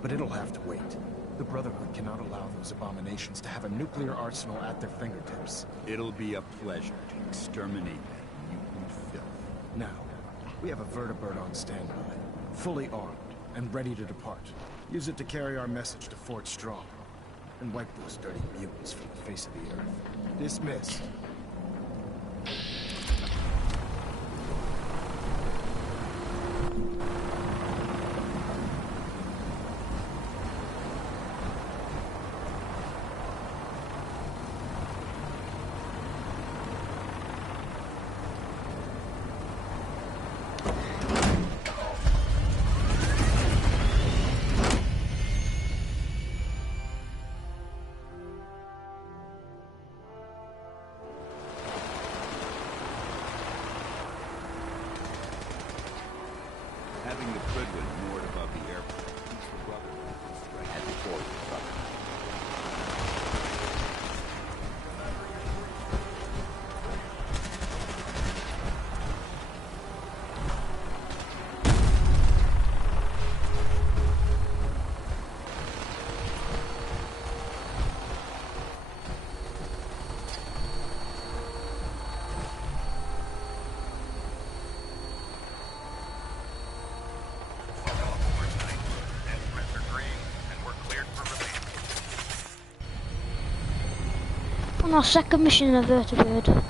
but it'll have to wait. The Brotherhood cannot allow those abominations to have a nuclear arsenal at their fingertips. It'll be a pleasure to exterminate that mutant filth. Now, we have a vertibird on standby, fully armed and ready to depart. Use it to carry our message to Fort Strong, and wipe those dirty mutants from the face of the earth. Dismissed. Having the Prydwen moored above the airport keeps the Brotherhood from striking at the port of the truck. On our second mission in a vertibird.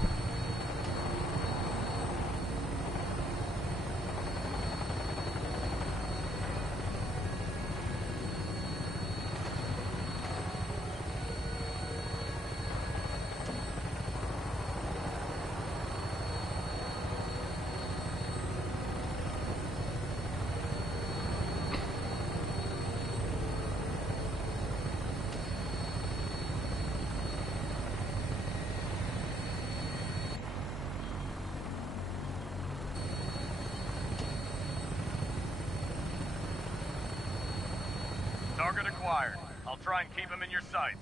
Target acquired. I'll try and keep him in your sights.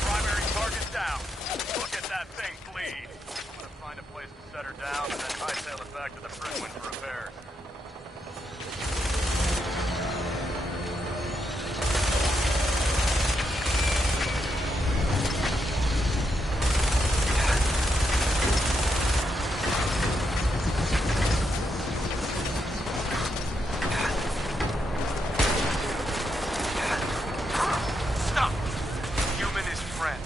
Primary target down. Look at that thing bleed. Find a place to set her down and then hightail it back to the Prydwen for repairs. Stop! Human is friend.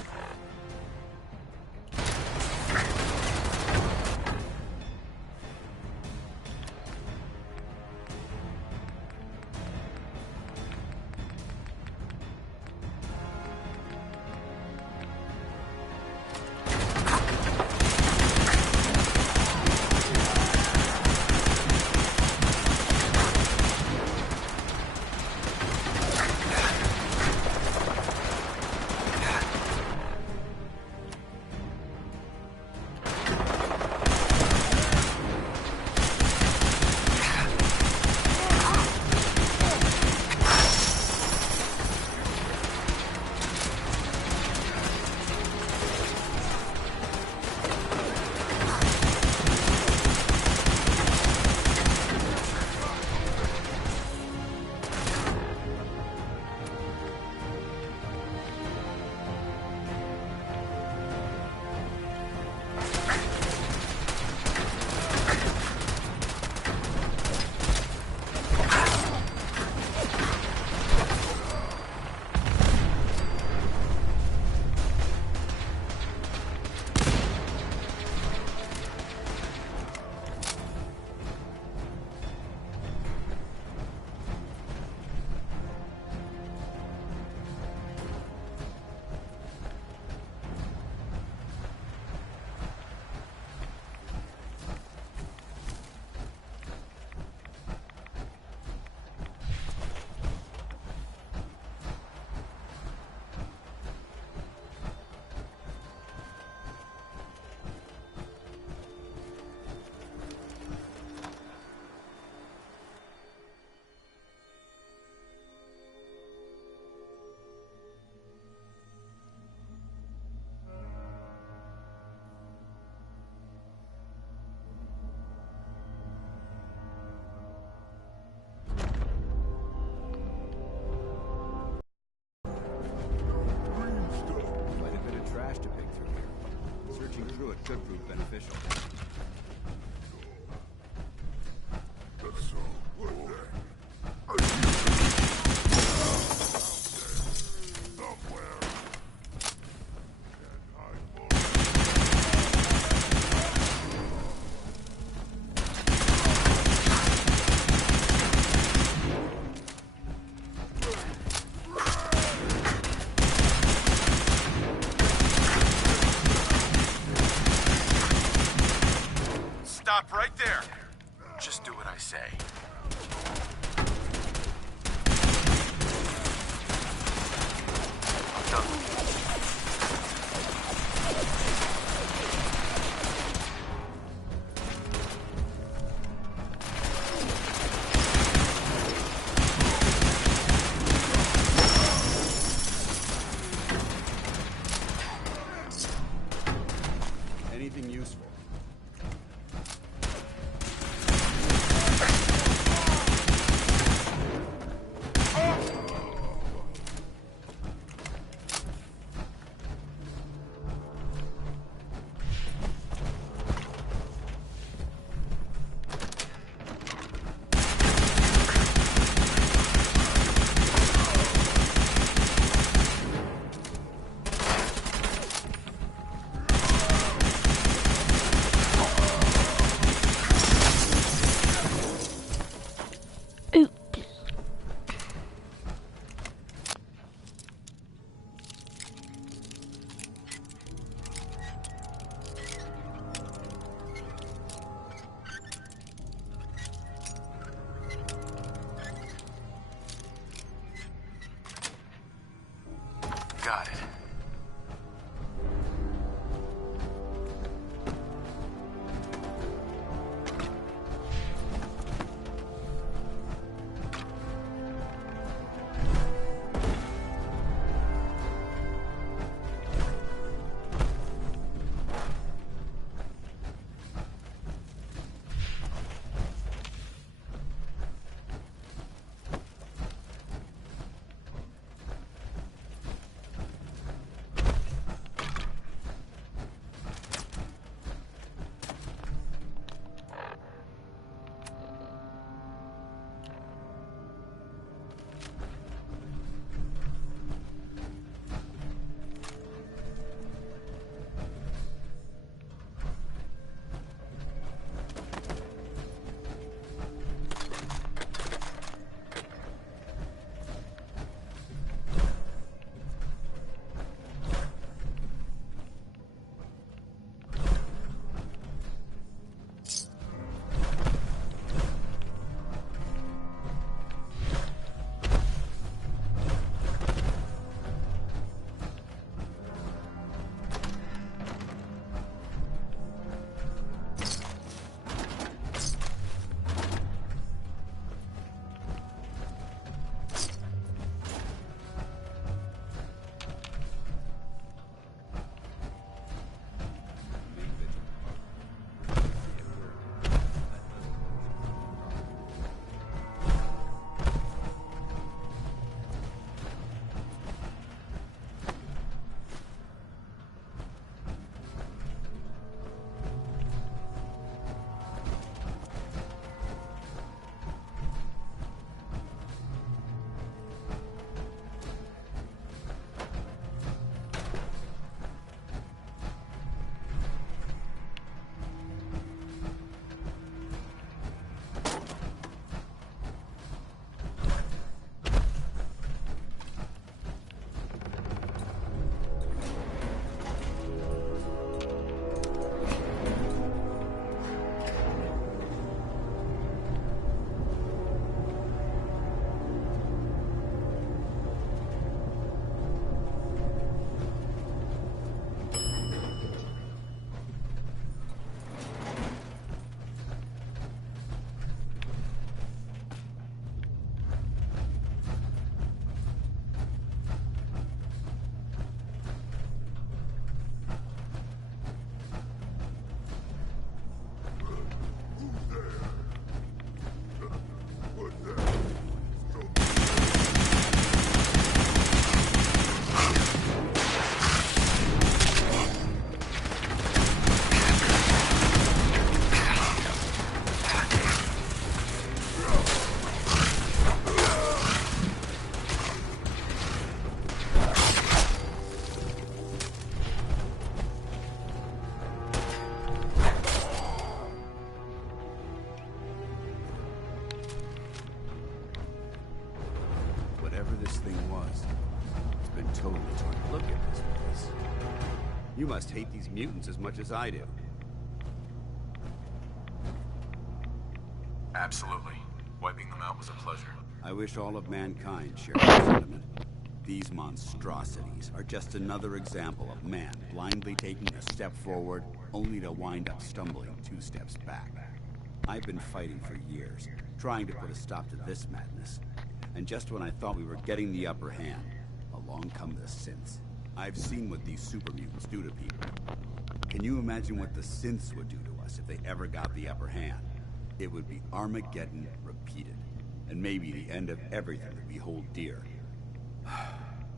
through it could prove beneficial. Stop right there. Just do what I say. I'm done with you. Anything useful? totally torn. Look at this place. You must hate these mutants as much as I do. Absolutely. Wiping them out was a pleasure. I wish all of mankind shared this sentiment. These monstrosities are just another example of man blindly taking a step forward, only to wind up stumbling 2 steps back. I've been fighting for years, trying to put a stop to this madness. And just when I thought we were getting the upper hand, along come the synths. I've seen what these super mutants do to people. Can you imagine what the synths would do to us if they ever got the upper hand? It would be Armageddon repeated, and maybe the end of everything that we hold dear.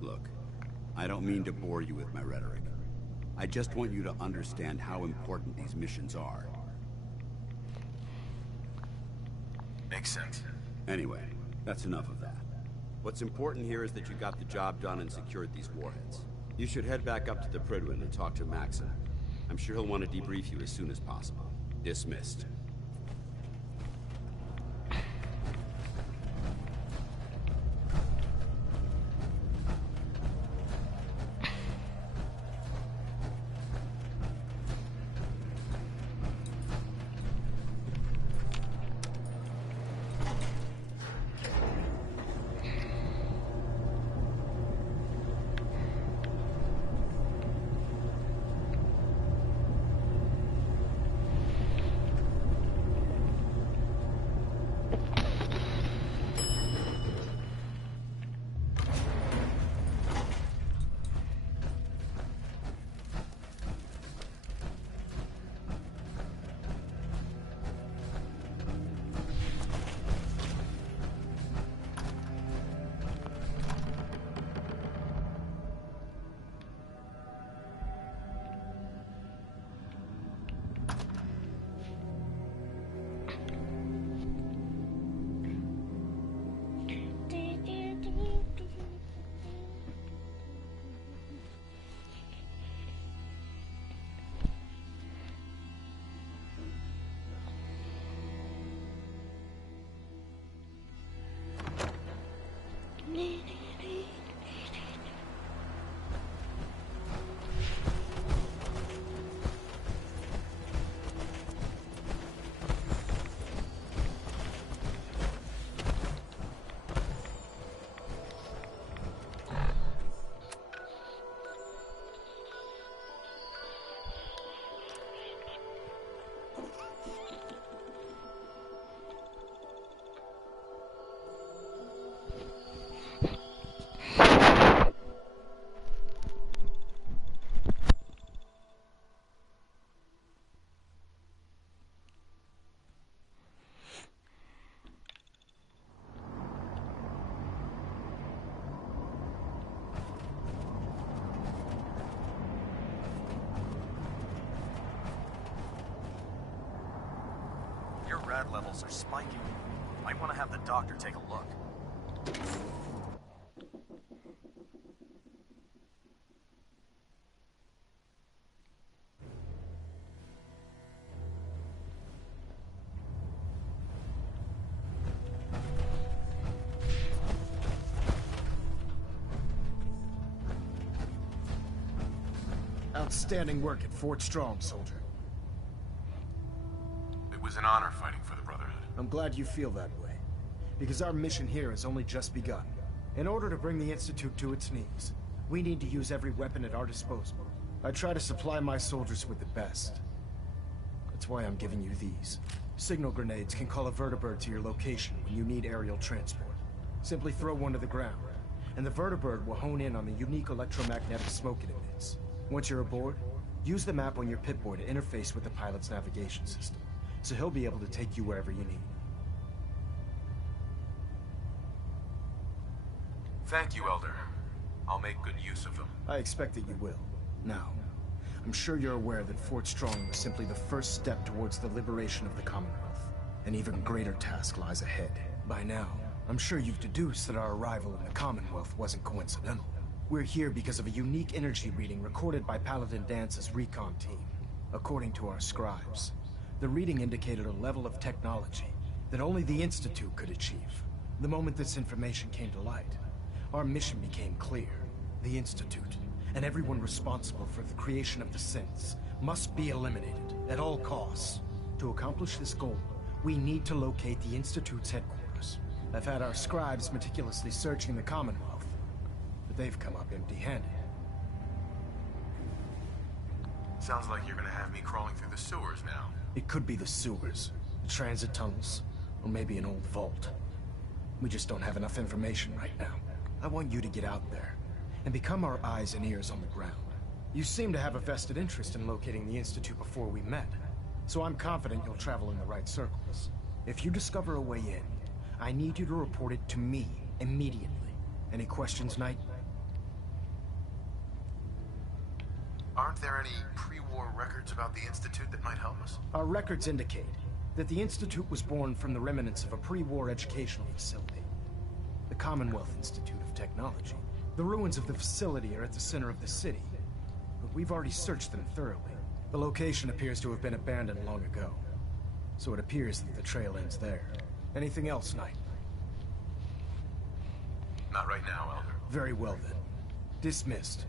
Look, I don't mean to bore you with my rhetoric. I just want you to understand how important these missions are. Makes sense. Anyway, that's enough of that. What's important here is that you got the job done and secured these warheads. You should head back up to the Prydwen and talk to Maxon. I'm sure he'll want to debrief you as soon as possible. Dismissed. Rad levels are spiking. Might want to have the doctor take a look. Outstanding work at Fort Strong, soldier. It was an honor fighting for the Brotherhood. I'm glad you feel that way, because our mission here has only just begun. In order to bring the Institute to its knees, we need to use every weapon at our disposal. I try to supply my soldiers with the best. That's why I'm giving you these. Signal grenades can call a vertibird to your location when you need aerial transport. Simply throw one to the ground, and the vertibird will hone in on the unique electromagnetic smoke it emits. Once you're aboard, use the map on your Pip-Boy to interface with the pilot's navigation system, so he'll be able to take you wherever you need. Thank you, Elder. I'll make good use of them. I expect that you will. Now, I'm sure you're aware that Fort Strong was simply the first step towards the liberation of the Commonwealth. An even greater task lies ahead. By now, I'm sure you've deduced that our arrival in the Commonwealth wasn't coincidental. We're here because of a unique energy reading recorded by Paladin Dance's recon team. According to our scribes, the reading indicated a level of technology that only the Institute could achieve. The moment this information came to light, our mission became clear. The Institute, and everyone responsible for the creation of the synths, must be eliminated at all costs. To accomplish this goal, we need to locate the Institute's headquarters. I've had our scribes meticulously searching the Commonwealth, but they've come up empty-handed. Sounds like you're gonna have me crawling through the sewers now. It could be the sewers, the transit tunnels, or maybe an old vault. We just don't have enough information right now. I want you to get out there and become our eyes and ears on the ground. You seem to have a vested interest in locating the Institute before we met, so I'm confident you'll travel in the right circles. If you discover a way in, I need you to report it to me immediately. Any questions, Knight? Aren't there any pre-war records about the Institute that might help us? Our records indicate that the Institute was born from the remnants of a pre-war educational facility, the Commonwealth Institute of Technology. The ruins of the facility are at the center of the city, but we've already searched them thoroughly. The location appears to have been abandoned long ago, so it appears that the trail ends there. Anything else, Knight? Not right now, Elder. Very well then. Dismissed.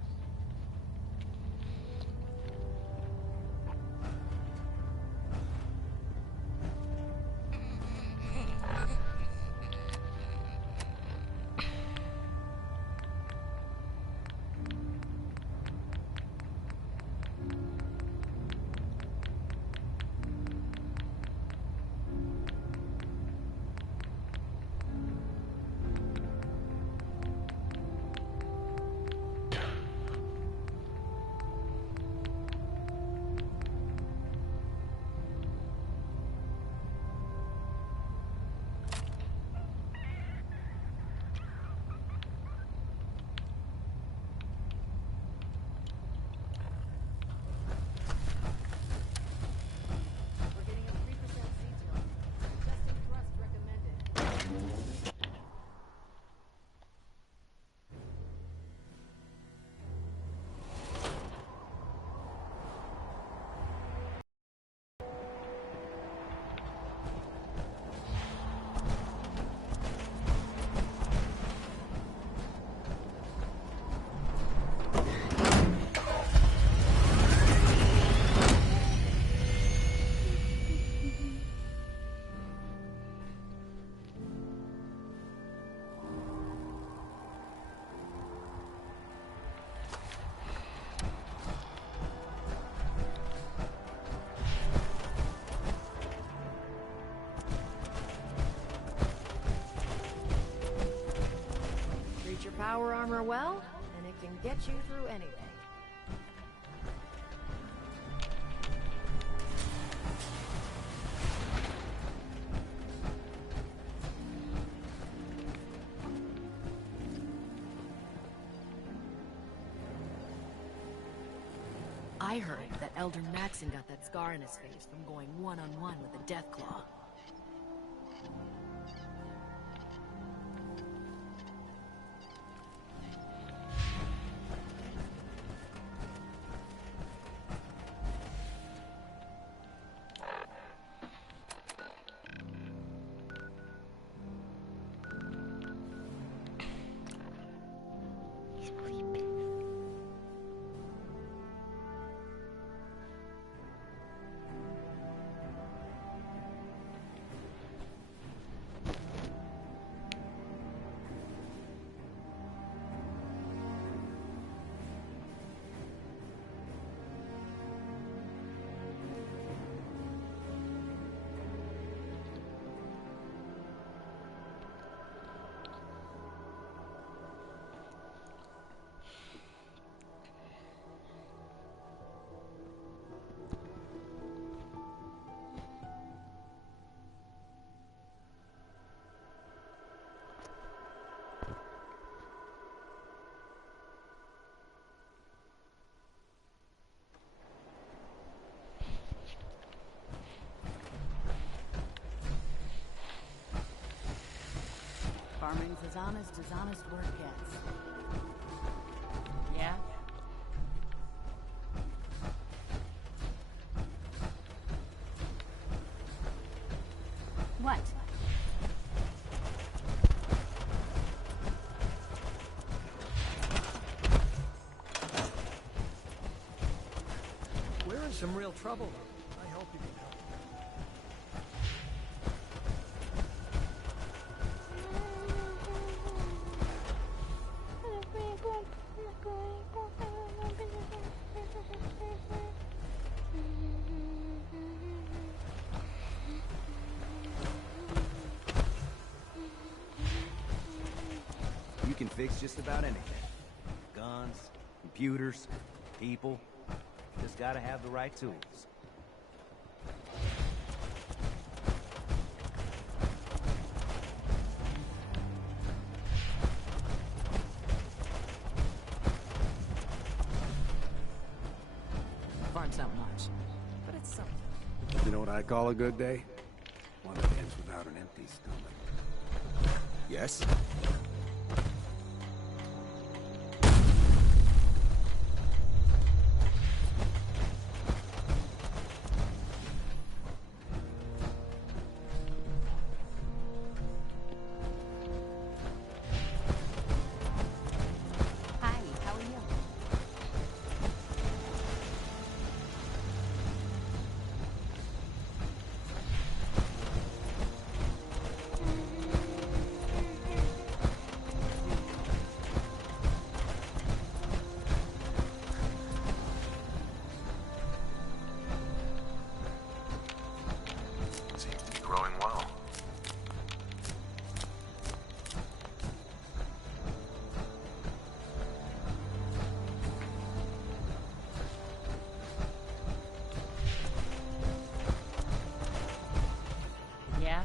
Power armor well, and it can get you through anything. I heard that Elder Maxson got that scar in his face from going one-on-one with the Deathclaw. Farming's as honest work gets. Yeah? What? real trouble. I hope you can help. You can fix just about anything. Guns, computers, people. Just gotta have the right tools. Farm's not much, but it's something. You know what I call a good day? One that ends without an empty stomach. Yes? Hi, how are you? Seems to be growing well. Yeah?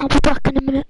I'll be back in a minute.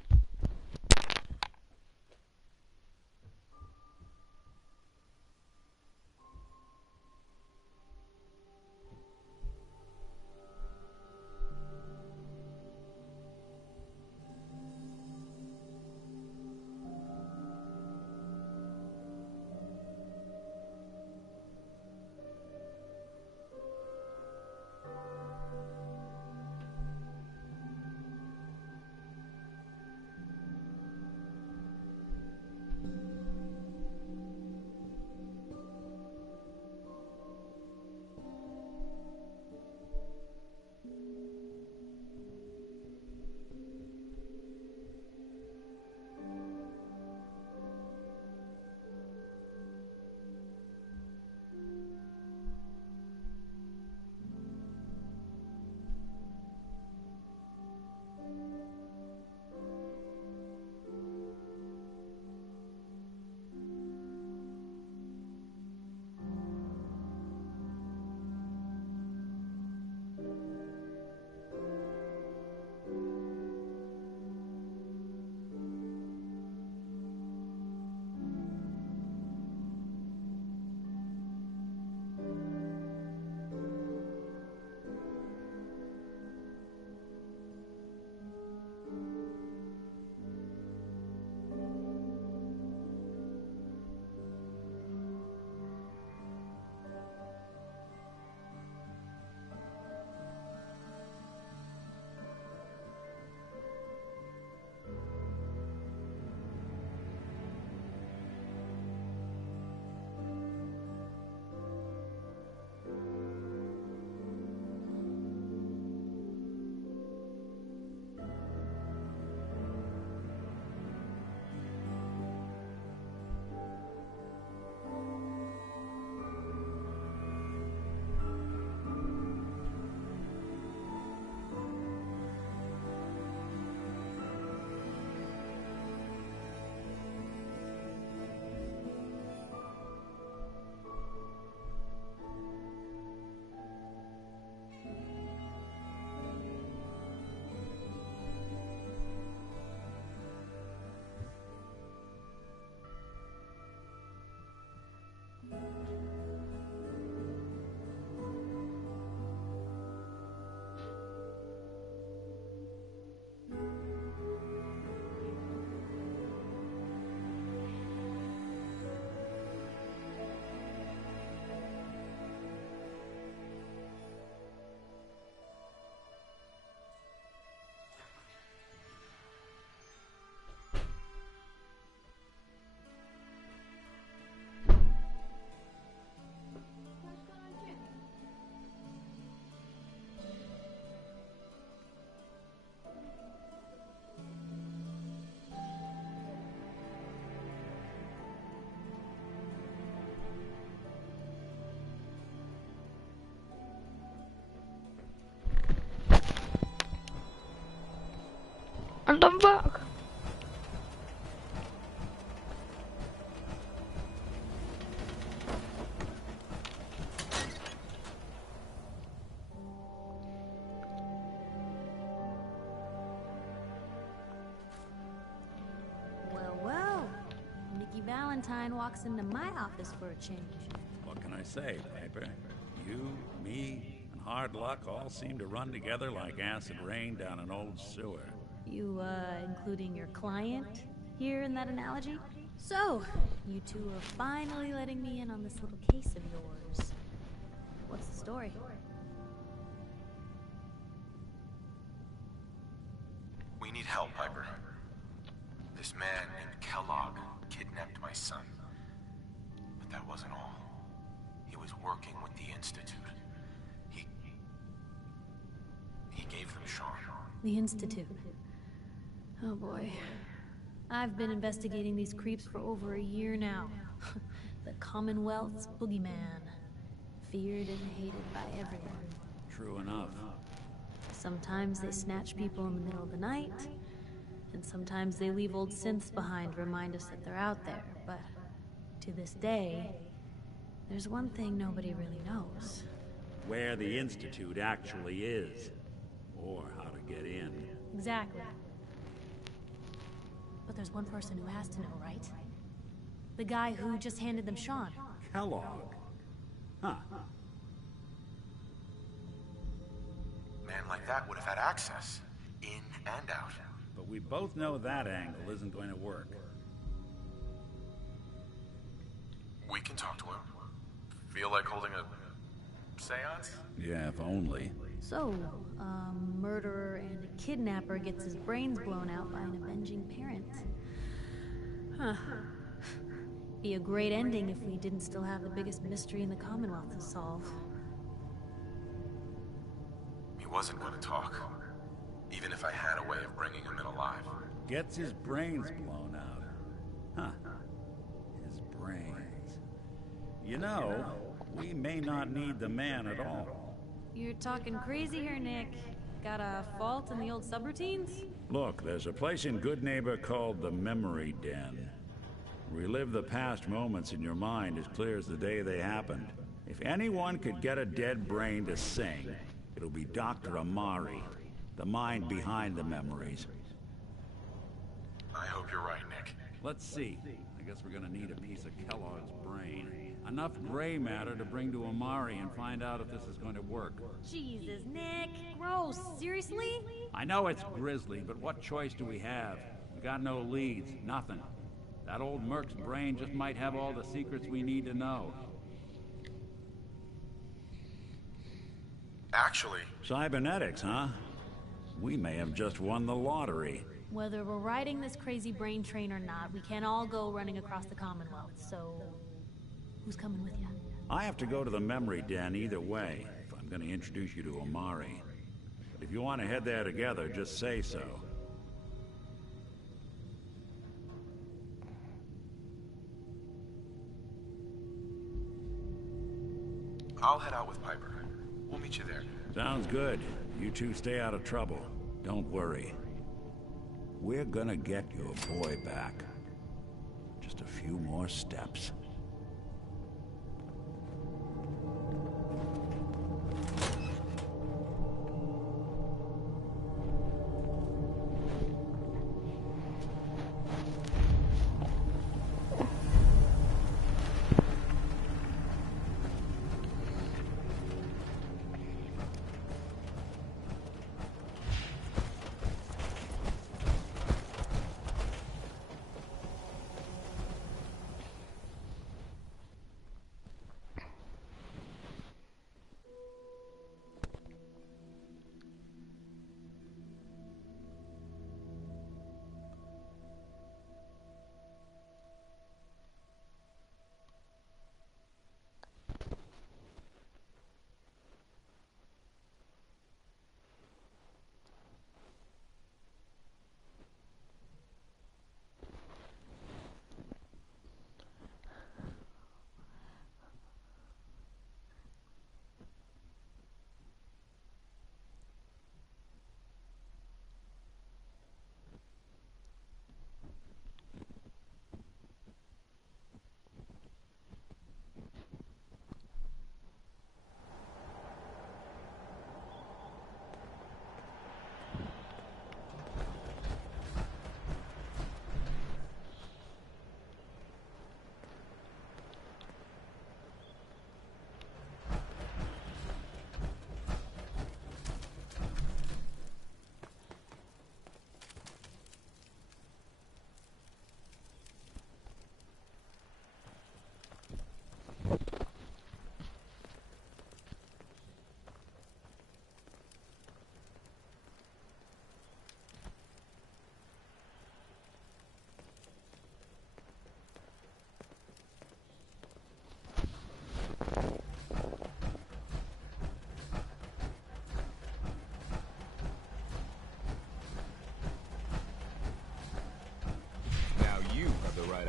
And I'm back. Well, Nikki Valentine walks into my office for a change. What can I say, Piper? You, me, and hard luck all seem to run together like acid rain down an old sewer. You, including your client here in that analogy? So, you two are finally letting me in on this little case of yours. What's the story? We need help, Piper. This man named Kellogg kidnapped my son. But that wasn't all. He was working with the Institute. He gave them Sean. The Institute. Oh boy. I've been investigating these creeps for over a year now. The Commonwealth's boogeyman. Feared and hated by everyone. True enough. Sometimes they snatch people in the middle of the night, and sometimes they leave old synths behind to remind us that they're out there. But to this day, there's one thing nobody really knows. Where the Institute actually is. Or how to get in. Exactly. But there's one person who has to know, right? The guy who just handed them Sean. Kellogg. Huh. Man like that would have had access. In and out. But we both know that angle isn't going to work. We can talk to him. Feel like holding a seance? Yeah, if only. So, a murderer and a kidnapper gets his brains blown out by an avenging parent. Huh. Be a great ending if we didn't still have the biggest mystery in the Commonwealth to solve. He wasn't going to talk. Even if I had a way of bringing him in alive. Gets his brains blown out. Huh. His brains. You know, we may not need the man at all. You're talking crazy here, Nick. Got a fault in the old subroutines? Look, there's a place in Good Neighbor called the Memory Den. Relive the past moments in your mind as clear as the day they happened. If anyone could get a dead brain to sing, it'll be Dr. Amari, the mind behind the memories. I hope you're right, Nick. Let's see. I guess we're gonna need a piece of Kellogg's brain. Enough gray matter to bring to Amari and find out if this is going to work. Jesus, Nick. Gross. Seriously? I know it's grisly, but what choice do we have? We got no leads, nothing. That old Merc's brain just might have all the secrets we need to know. Actually... Cybernetics, huh? We may have just won the lottery. Whether we're riding this crazy brain train or not, we can't all go running across the Commonwealth, so... Who's coming with you? I have to go to the Memory Den either way, if I'm gonna introduce you to Amari. But if you want to head there together, just say so. I'll head out with Piper. We'll meet you there. Sounds good. You two stay out of trouble. Don't worry. We're gonna get your boy back. Just a few more steps.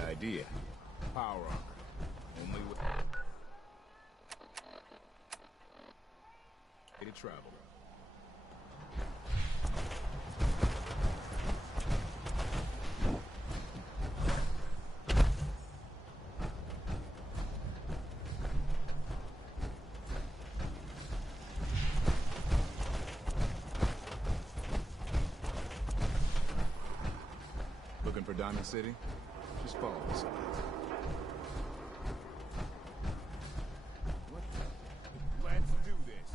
idea. Power armor. Only with... way to travel. Looking for Diamond City? Just follow the signs. Let's do this.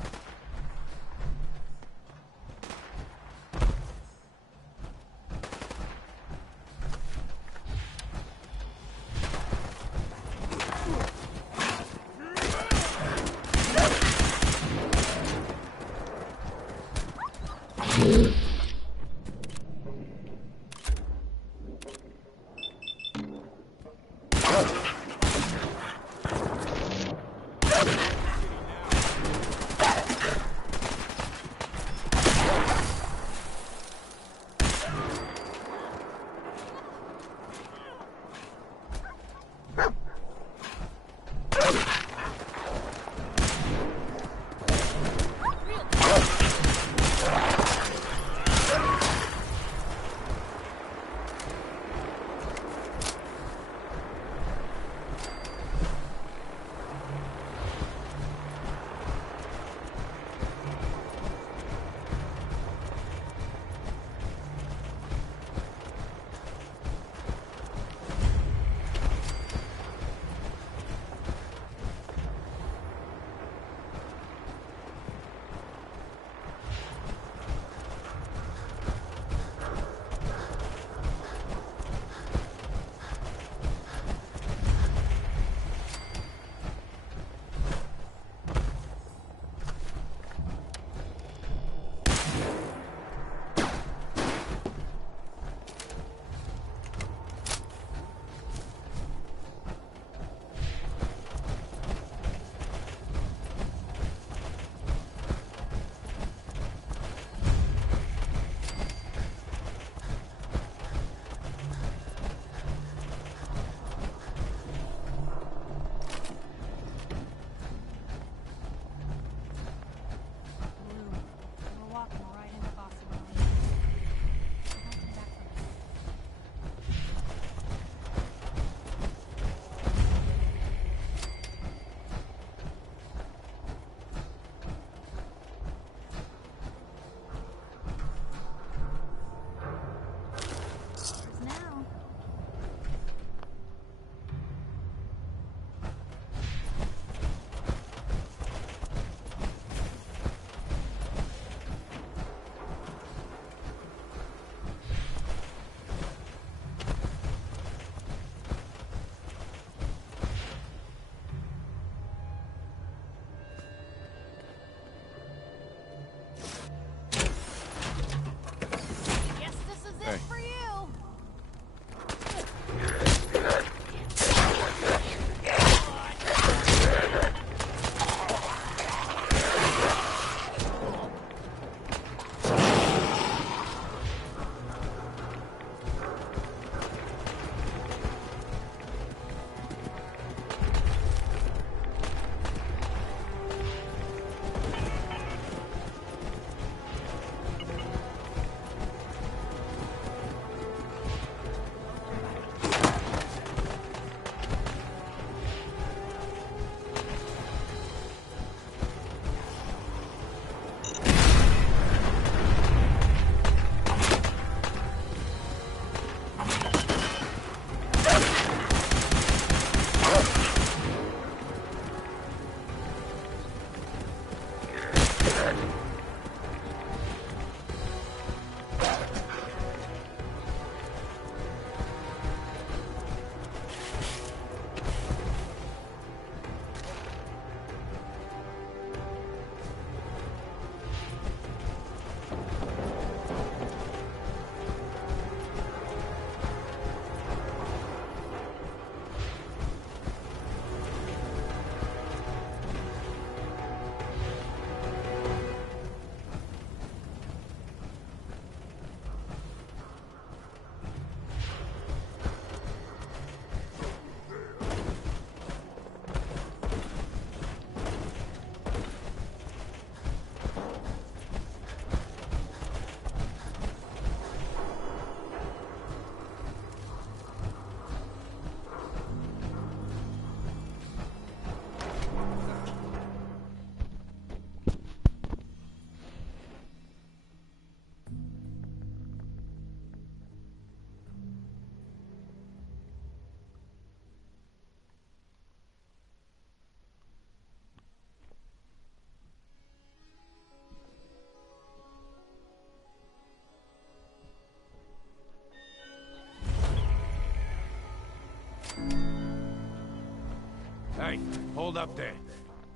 hold up there.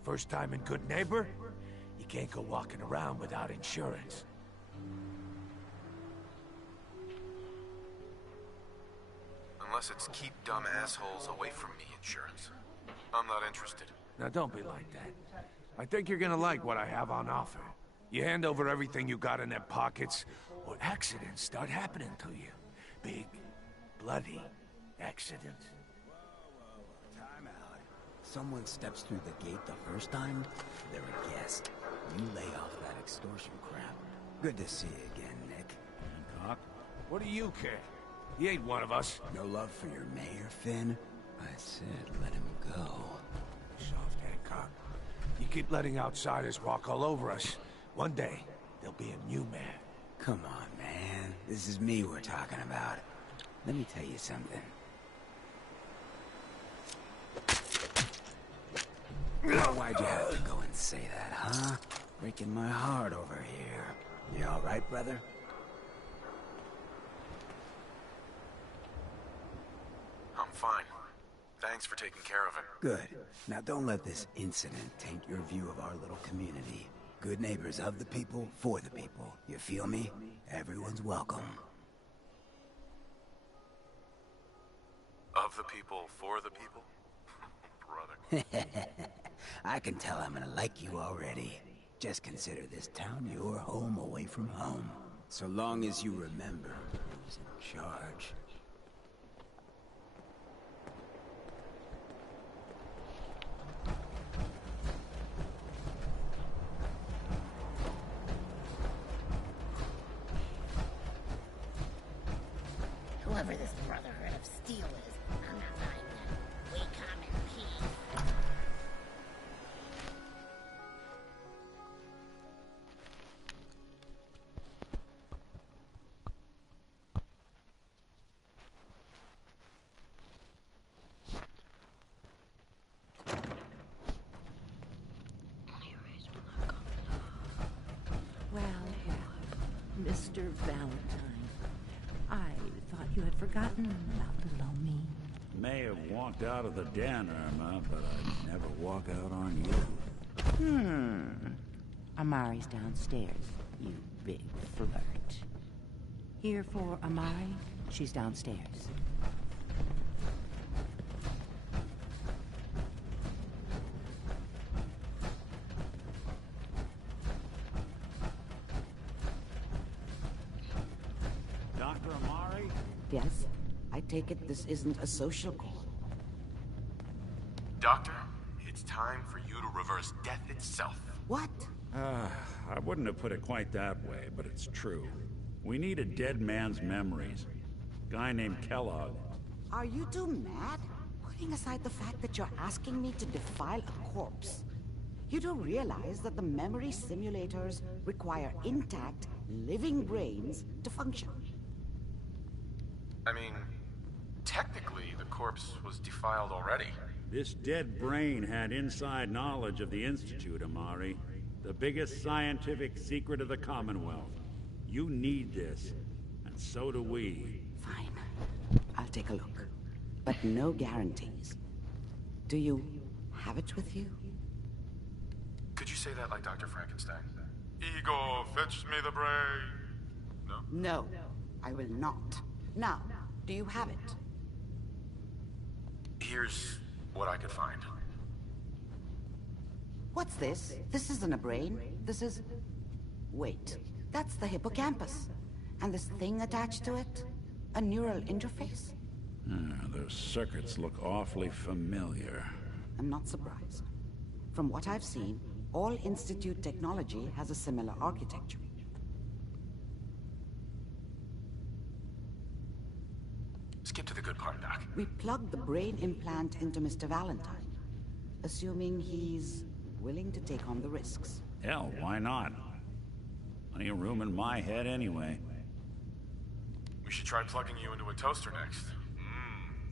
First time in Good Neighbor? You can't go walking around without insurance. Unless it's keep dumb assholes away from me insurance. I'm not interested. Now don't be like that. I think you're gonna like what I have on offer. You hand over everything you got in their pockets, or accidents start happening to you. Big, bloody accidents. Time out. Someone steps through the gate the first time, they're a guest. You lay off that extortion crap. Good to see you again, Nick. Hancock? What do you care? He ain't one of us. No love for your mayor, Finn? I said let him go. Soft, Hancock. You keep letting outsiders walk all over us. One day, there'll be a new mayor. Come on, man. This is me we're talking about. Let me tell you something. Why'd you have to go and say that, huh? Breaking my heart over here. You all right, brother? I'm fine. Thanks for taking care of him. Good. Now don't let this incident taint your view of our little community. Good neighbors of the people, for the people. You feel me? Everyone's welcome. Of the people, for the people? Brother. I can tell I'm gonna like you already. Just consider this town your home away from home. So long as you remember who's in charge. Whoever this Brotherhood of Steel is, I'm not buying them. We come in peace. Well, Mr. Valentine, I thought you had forgotten about little old me. May have walked out of the den, Irma, but I'd never walk out on you. Amari's downstairs, you big flirt. Here for Amari? She's downstairs. Dr. Amari? Yes? I take it this isn't a social call. Doctor, it's time for you to reverse death itself. What? I wouldn't have put it quite that way, but it's true. We need a dead man's memories. Guy named Kellogg. Are you two mad? Putting aside the fact that you're asking me to defile a corpse, you don't realize that the memory simulators require intact, living brains to function. I mean, technically, the corpse was defiled already. This dead brain had inside knowledge of the Institute, Amari. The biggest scientific secret of the Commonwealth. You need this, and so do we. Fine. I'll take a look. But no guarantees. Do you have it with you? Could you say that like Dr. Frankenstein? Ego, fetch me the brain. No? No, I will not. Now, do you have it? Here's what I could find. What's this? This isn't a brain. This is... Wait. That's the hippocampus. And this thing attached to it? A neural interface? Those circuits look awfully familiar. I'm not surprised. From what I've seen, all Institute technology has a similar architecture. Skip to the good part, Doc. We plugged the brain implant into Mr. Valentine, assuming he's willing to take on the risks. Hell, why not? Plenty of room in my head anyway. We should try plugging you into a toaster next.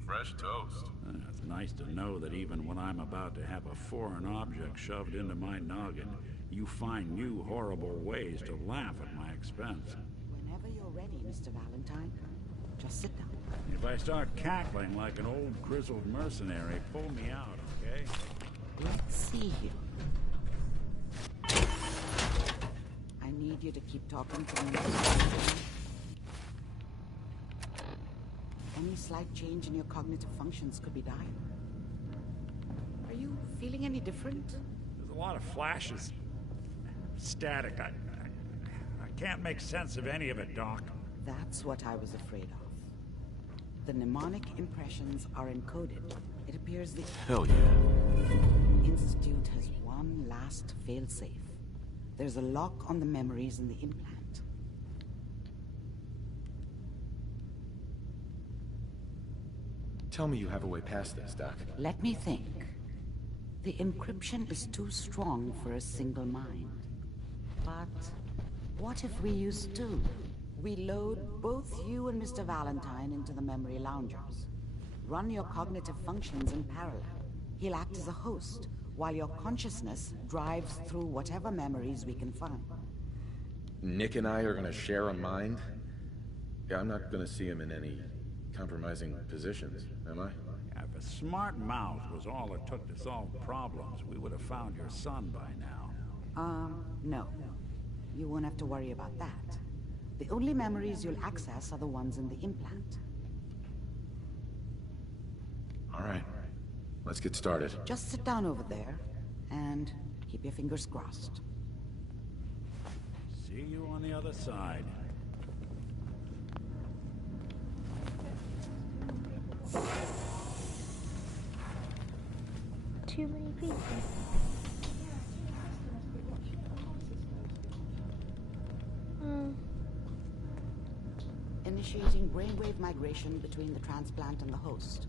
Fresh toast. It's nice to know that even when I'm about to have a foreign object shoved into my noggin, you find new horrible ways to laugh at my expense. Whenever you're ready, Mr. Valentine, just sit down. If I start cackling like an old grizzled mercenary, pull me out, okay? Let's see here. I need you to keep talking to me. Any slight change in your cognitive functions could be dire. Are you feeling any different? There's a lot of flashes. Static. I can't make sense of any of it, Doc. That's what I was afraid of. The mnemonic impressions are encoded. It appears the Hell yeah. Institute has one last failsafe. There's a lock on the memories in the implant. Tell me you have a way past this, Doc. Let me think. The encryption is too strong for a single mind. But what if we use two? We load both you and Mr. Valentine into the memory loungers. Run your cognitive functions in parallel. He'll act as a host, while your consciousness drives through whatever memories we can find. Nick and I are gonna share a mind? Yeah, I'm not gonna see him in any compromising positions, am I? If a smart mouth was all it took to solve problems, we would have found your son by now. No. You won't have to worry about that. The only memories you'll access are the ones in the implant. All right. Let's get started. Just sit down over there, and keep your fingers crossed. See you on the other side. Too many people. Initiating brainwave migration between the transplant and the host.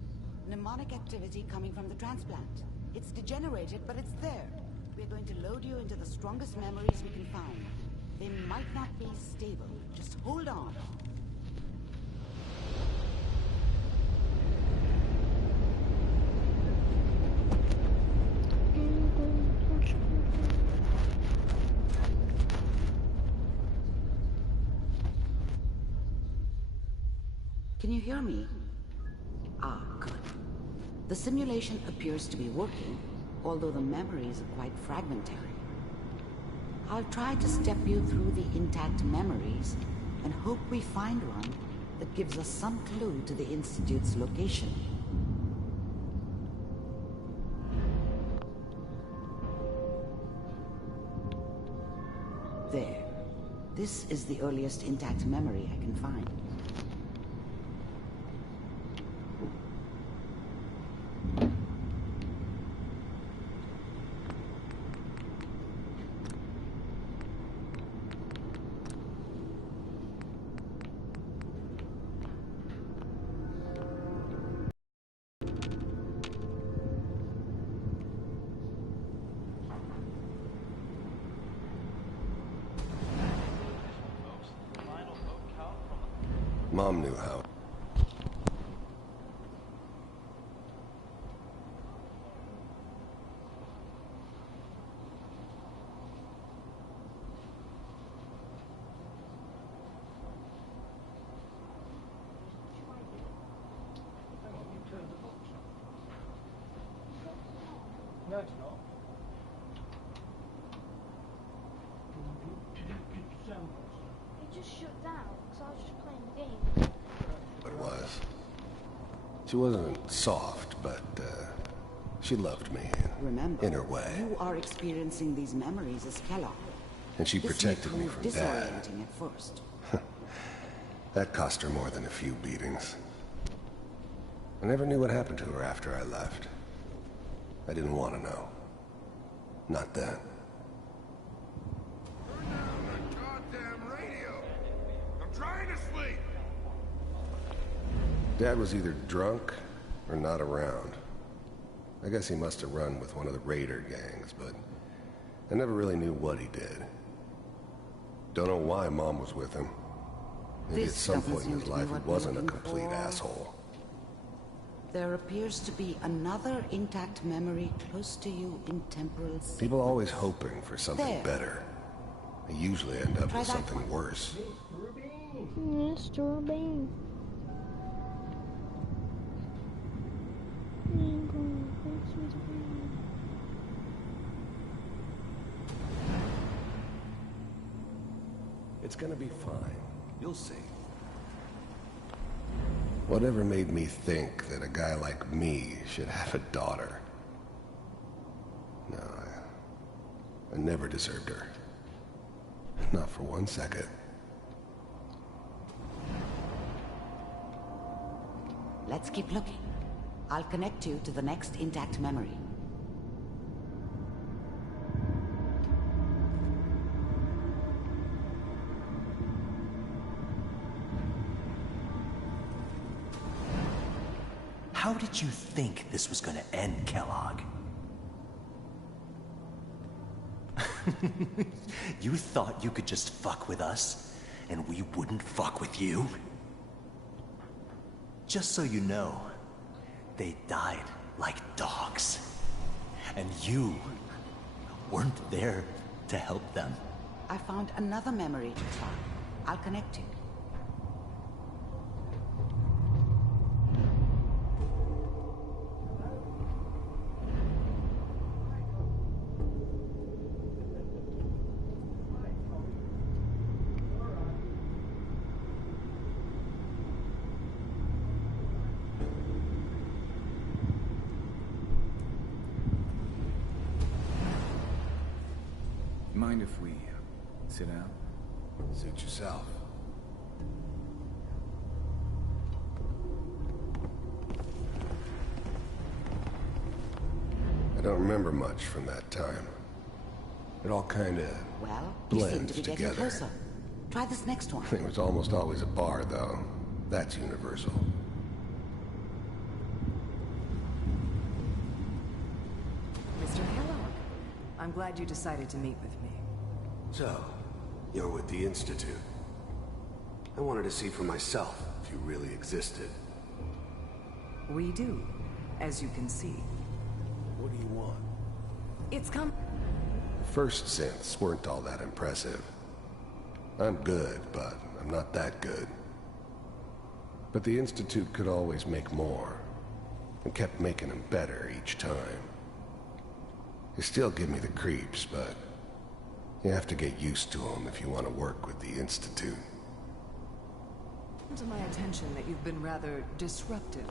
Mnemonic activity coming from the transplant. It's degenerated, but it's there. We're going to load you into the strongest memories we can find. They might not be stable. Just hold on. Can you hear me? Ah, good. The simulation appears to be working, although the memories are quite fragmentary. I'll try to step you through the intact memories and hope we find one that gives us some clue to the Institute's location. There. This is the earliest intact memory I can find. Mom knew how. No, it's not. It just shut down because I was just playing the game. It was. She wasn't soft, but she loved me Remember, in her way. You are experiencing these memories as Kellogg. And she This protected may me prove from Dad. disorienting at first. That cost her more than a few beatings. I never knew what happened to her after I left. I didn't want to know. Not then. Goddamn radio! I'm trying to sleep! Dad was either drunk or not around. I guess he must have run with one of the raider gangs, but I never really knew what he did. Don't know why Mom was with him. Maybe at some point in his life he wasn't a complete asshole. There appears to be another intact memory close to you in temporal space. People always hoping for something There. better. They usually end up Try with that something one. worse. Mr. Bean. It's gonna be fine. You'll see. Whatever made me think that a guy like me should have a daughter? No, I never deserved her. Not for 1 second. Let's keep looking. I'll connect you to the next intact memory. How did you think this was gonna end, Kellogg? You thought you could just fuck with us, and we wouldn't fuck with you? Just so you know, they died like dogs. And you weren't there to help them. I found another memory to try. I'll connect you. Mind if we sit down? Suit yourself. I don't remember much from that time. It all kinda Well, you seem blends to be getting together. closer. Try this next one. It was almost always a bar, though. That's universal. Mr. Kellogg, I'm glad you decided to meet with me. So, you're with the Institute. I wanted to see for myself if you really existed. We do, as you can see. What do you want? It's come. The first synths weren't all that impressive. I'm good, but I'm not that good. But the Institute could always make more, and kept making them better each time. They still give me the creeps, but you have to get used to them if you want to work with the Institute. To my attention that you've been rather disruptive.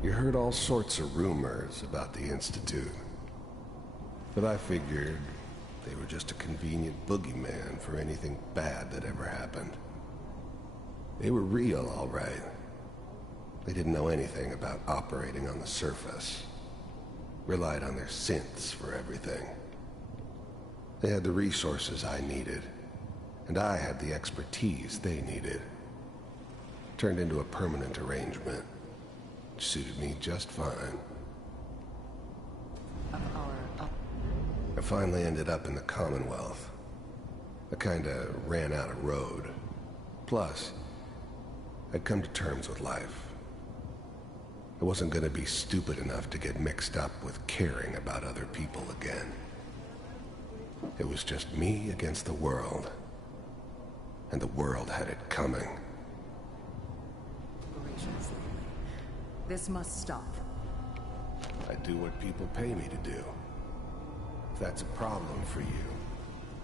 You heard all sorts of rumors about the Institute. But I figured they were just a convenient boogeyman for anything bad that ever happened. They were real, all right. They didn't know anything about operating on the surface. Relied on their synths for everything. They had the resources I needed, and I had the expertise they needed. Turned into a permanent arrangement, which suited me just fine. I finally ended up in the Commonwealth. I kinda ran out of road. Plus, I'd come to terms with life. I wasn't gonna be stupid enough to get mixed up with caring about other people again. It was just me against the world. And the world had it coming. This must stop. I do what people pay me to do. If that's a problem for you,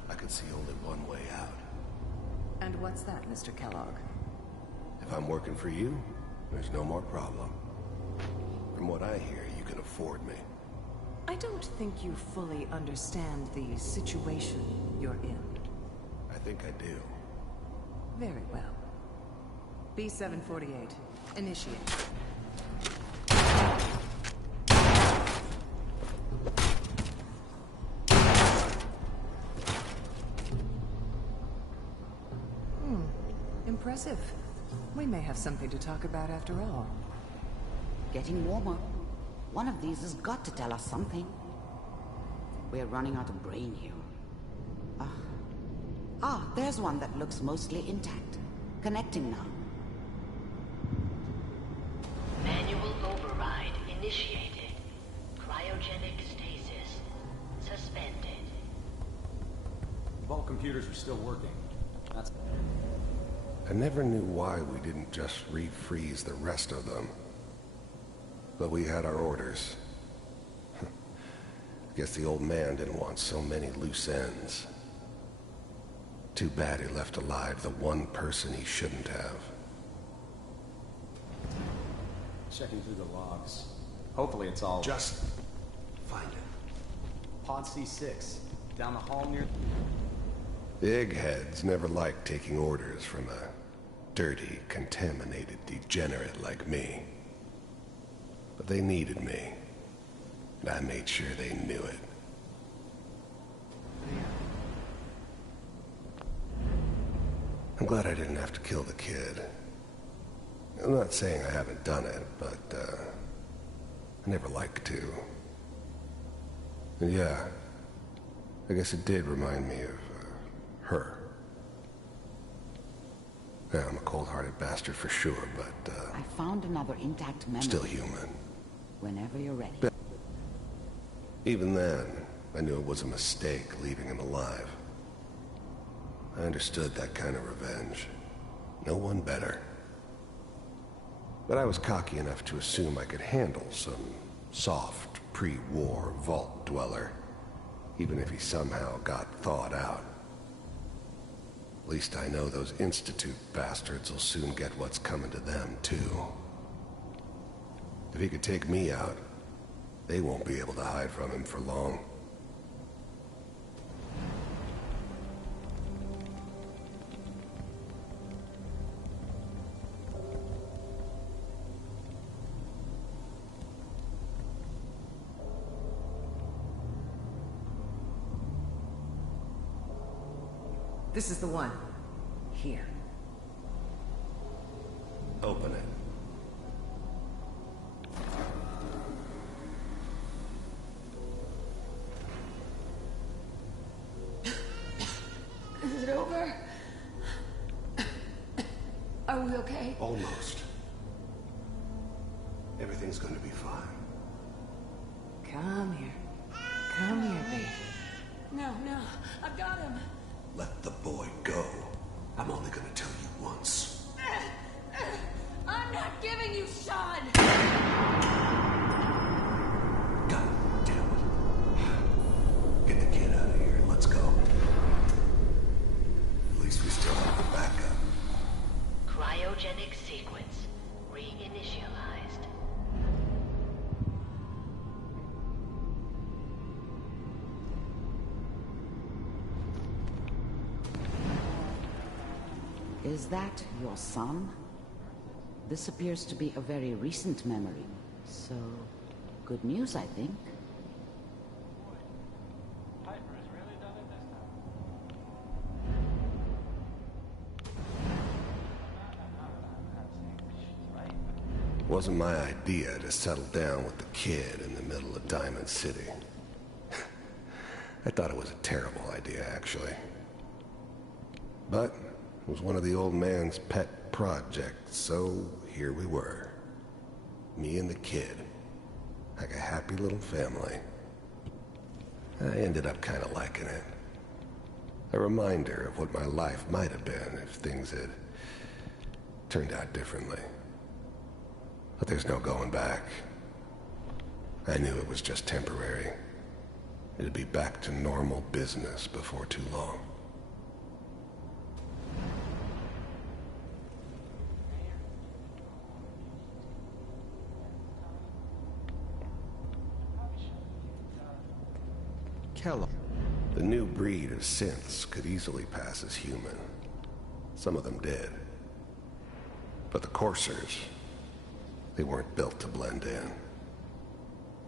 I can see only one way out. And what's that, Mr. Kellogg? If I'm working for you, there's no more problem. From what I hear, you can afford me. I don't think you fully understand the situation you're in. I think I do. Very well. B-748, initiate. Impressive. We may have something to talk about after all. Getting warmer. One of these has got to tell us something. We're running out of brain here. There's one that looks mostly intact. Connecting now. Manual override initiated. Cryogenic stasis suspended. Vault computers are still working. That's... I never knew why we didn't just refreeze the rest of them. But we had our orders. Guess the old man didn't want so many loose ends. Too bad he left alive the one person he shouldn't have. Checking through the logs. Hopefully it's all... Just find it. Pod C6. Down the hall near... The eggheads never liked taking orders from a dirty, contaminated degenerate like me. But they needed me. And I made sure they knew it. I'm glad I didn't have to kill the kid. I'm not saying I haven't done it, but, I never liked to. And yeah, I guess it did remind me of, her. Yeah, I'm a cold-hearted bastard for sure, but, I found another intact memory. still human. Whenever you're ready. Even then, I knew it was a mistake leaving him alive. I understood that kind of revenge. No one better. But I was cocky enough to assume I could handle some soft, pre-war vault dweller, even if he somehow got thawed out. At least I know those Institute bastards will soon get what's coming to them, too. If he could take me out, they won't be able to hide from him for long. This is the one. Here. Open it. Is it over? Are we okay? Almost. Everything's gonna be fine. Come here. Come here, baby. No, no. I've got him. Let the boy go. I'm only gonna tell you once. I'm not giving you Sean! God damn it. Get the kid out of here and let's go. At least we still have the backup. Cryogenic sequence reinitialized. Is that your son? This appears to be a very recent memory. So, good news, I think. Wasn't my idea to settle down with the kid in the middle of Diamond City. I thought it was a terrible idea, actually. But it was one of the old man's pet projects, so here we were. Me and the kid. Like a happy little family. I ended up kind of liking it. A reminder of what my life might have been if things had turned out differently. But there's no going back. I knew it was just temporary. It'd be back to normal business before too long. Kellogg. The new breed of synths could easily pass as human. Some of them did. But the coursers, they weren't built to blend in.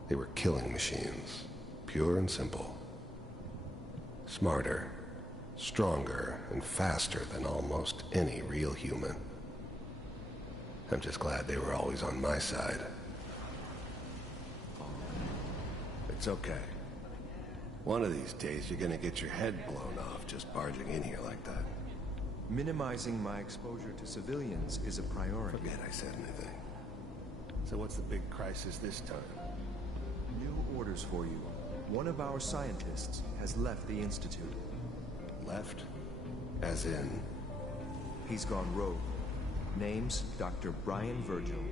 They were killing machines, pure and simple. Smarter, stronger, and faster than almost any real human. I'm just glad they were always on my side. It's okay. One of these days you're gonna get your head blown off just barging in here like that. Minimizing my exposure to civilians is a priority. Forget I said anything. So what's the big crisis this time? New orders for you. One of our scientists has left the Institute. Left? As in? He's gone rogue. Name's Dr. Brian Virgil.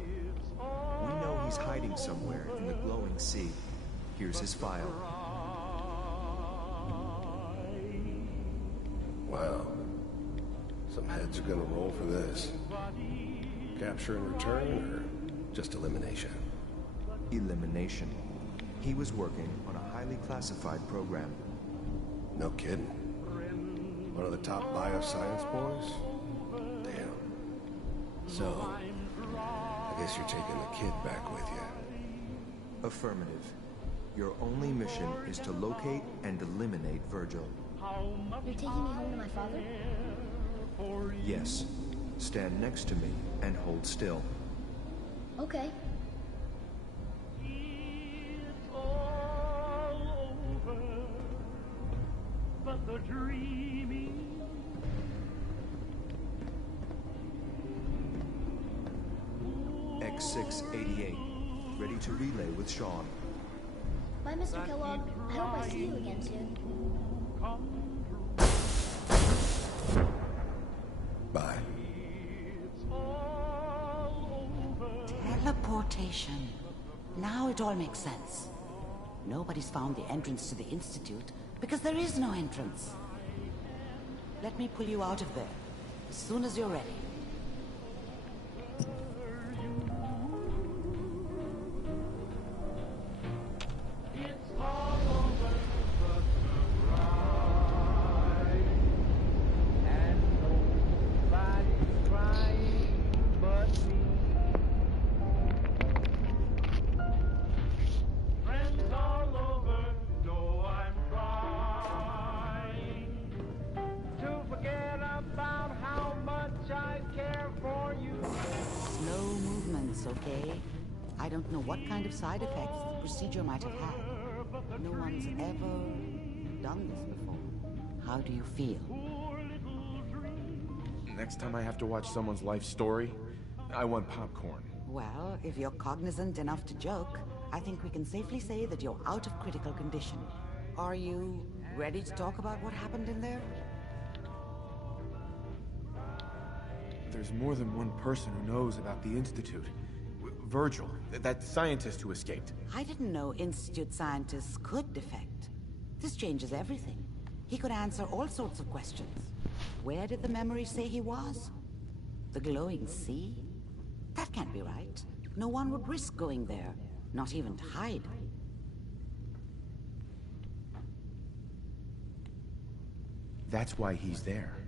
We know he's hiding somewhere in the glowing sea. Here's his file. Wow. What's it gonna roll for this? Capture and return, or just elimination? Elimination. He was working on a highly classified program. No kidding. One of the top bioscience boys? Damn. So, I guess you're taking the kid back with you. Affirmative. Your only mission is to locate and eliminate Virgil. You're taking me home to my father? Yes. Stand next to me and hold still. Okay. But the dreaming. X688. Ready to relay with Sean. Bye, Mr. Kellogg. I hope I see you again soon. Bye. Teleportation. Now it all makes sense. Nobody's found the entrance to the Institute because there is no entrance. Let me pull you out of there as soon as you're ready. Okay? I don't know what kind of side effects the procedure might have had. No one's ever done this before. How do you feel? Next time I have to watch someone's life story, I want popcorn. Well, if you're cognizant enough to joke, I think we can safely say that you're out of critical condition. Are you ready to talk about what happened in there? There's more than one person who knows about the Institute. Virgil, that scientist who escaped. I didn't know Institute scientists could defect. This changes everything. He could answer all sorts of questions. Where did the memory say he was? The glowing sea? That can't be right. No one would risk going there, not even to hide. That's why he's there.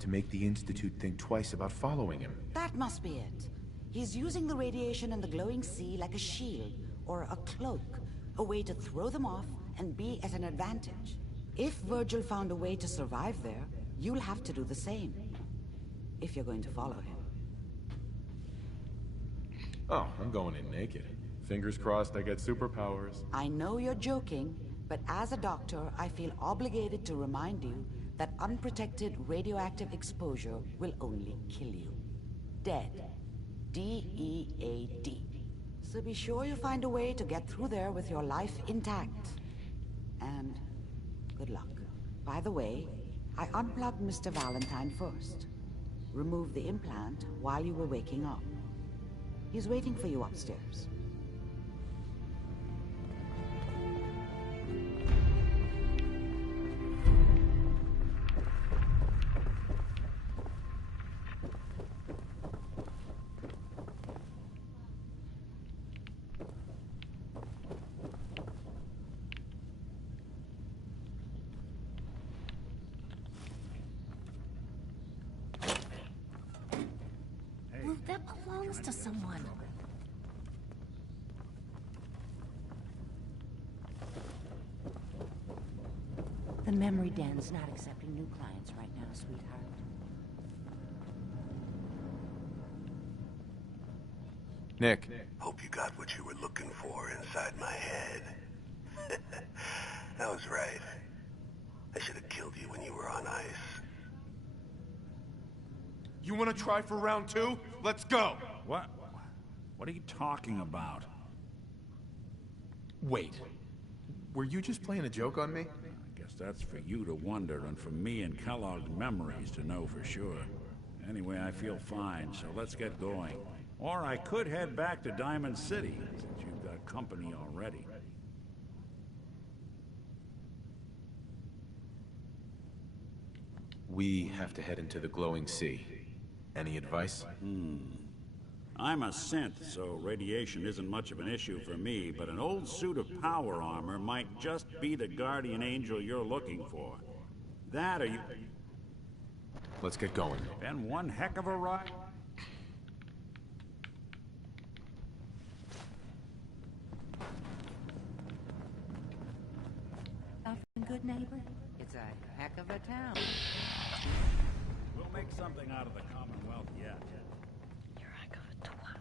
To make the Institute think twice about following him. That must be it. He's using the radiation and the glowing sea like a shield, or a cloak, a way to throw them off and be at an advantage. If Virgil found a way to survive there, you'll have to do the same. If you're going to follow him. Oh, I'm going in naked. Fingers crossed I get superpowers. I know you're joking, but as a doctor, I feel obligated to remind you that unprotected radioactive exposure will only kill you. Dead. D-E-A-D. So be sure you find a way to get through there with your life intact. And good luck. By the way, I unplugged Mr. Valentine first. Removed the implant while you were waking up. He's waiting for you upstairs. That belongs to someone. The memory den's not accepting new clients right now, sweetheart. Nick. Hope you got what you were looking for inside my head. That was right. I should have killed you when you were on ice. You want to try for round 2? Let's go! What? What are you talking about? Wait. Were you just playing a joke on me? I guess that's for you to wonder and for me and Kellogg's memories to know for sure. Anyway, I feel fine, so let's get going. Or I could head back to Diamond City, since you've got company already. We have to head into the glowing sea. Any advice? I'm a synth, so radiation isn't much of an issue for me, but an old suit of power armor might just be the guardian angel you're looking for. That or you... Let's get going. Been one heck of a ride. Good neighbor? It's a heck of a town. We'll make something out of the Commonwealth yet. You're a heck of a twat.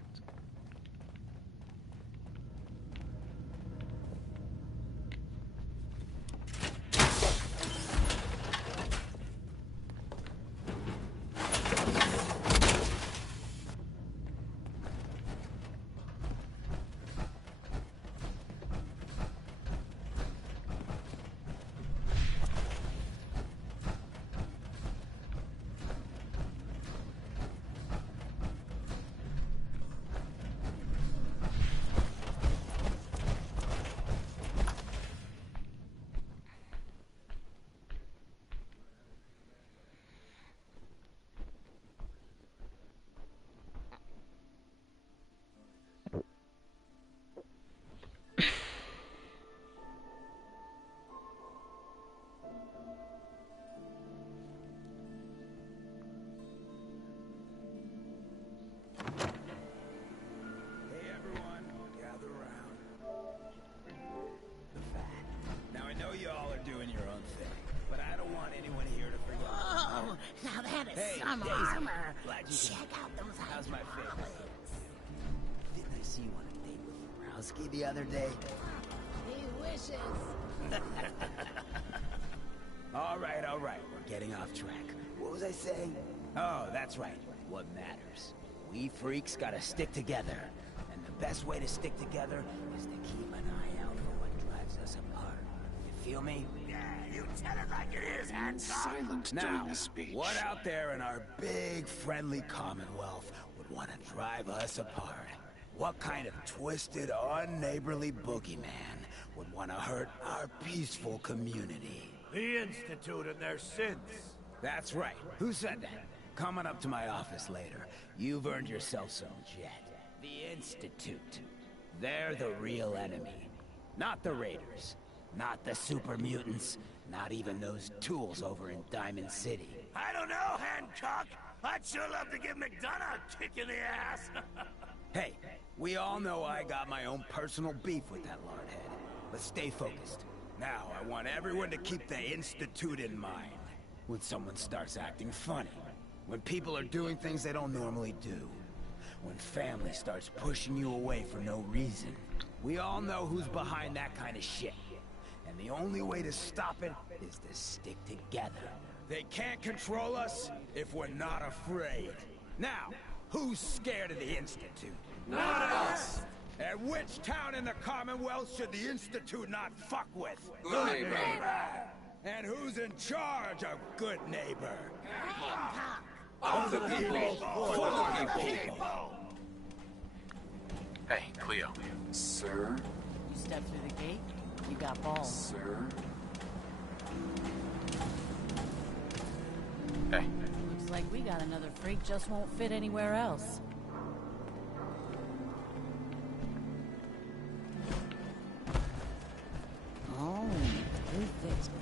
Now that is some armor. Check out those hydraulics. Didn't I see you on a date with Browski the other day? He wishes. All right. We're getting off track. What was I saying? Oh, that's right. What matters. We freaks gotta stick together. And the best way to stick together is to keep an eye out for what drives us apart. You feel me? Yeah, you tell it like it is, Hancock. Silence during the speech. What out there in our big, friendly Commonwealth would want to drive us apart? What kind of twisted, unneighborly boogeyman would want to hurt our peaceful community? The Institute and their synths. That's right. Who said that? Coming up to my office later. You've earned yourself some jet. The Institute. They're the real enemy. Not the Raiders. Not the super mutants. Not even those tools over in Diamond City. I don't know, Hancock. I'd sure love to give McDonough a kick in the ass. Hey, we all know I got my own personal beef with that lardhead. But stay focused. Now, I want everyone to keep the Institute in mind. When someone starts acting funny. When people are doing things they don't normally do. When family starts pushing you away for no reason. We all know who's behind that kind of shit. And the only way to stop it is to stick together. They can't control us if we're not afraid. Now, who's scared of the Institute? Not us! And which town in the Commonwealth should the Institute not fuck with? Good neighbor! And who's in charge of good neighbor? Of the people, for the people! Hey, Cleo. Sir? You step through the gate, you got balls. Sir? Hey. Looks like we got another freak, just won't fit anywhere else. Oh, who fits me?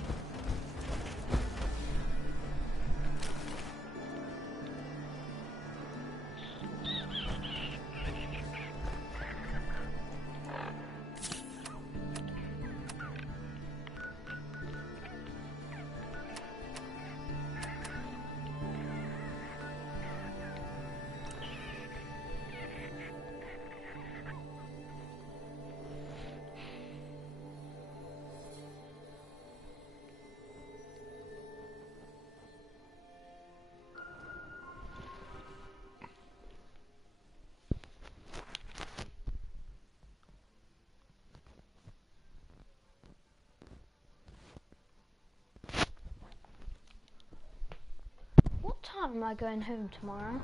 What time am I going home tomorrow?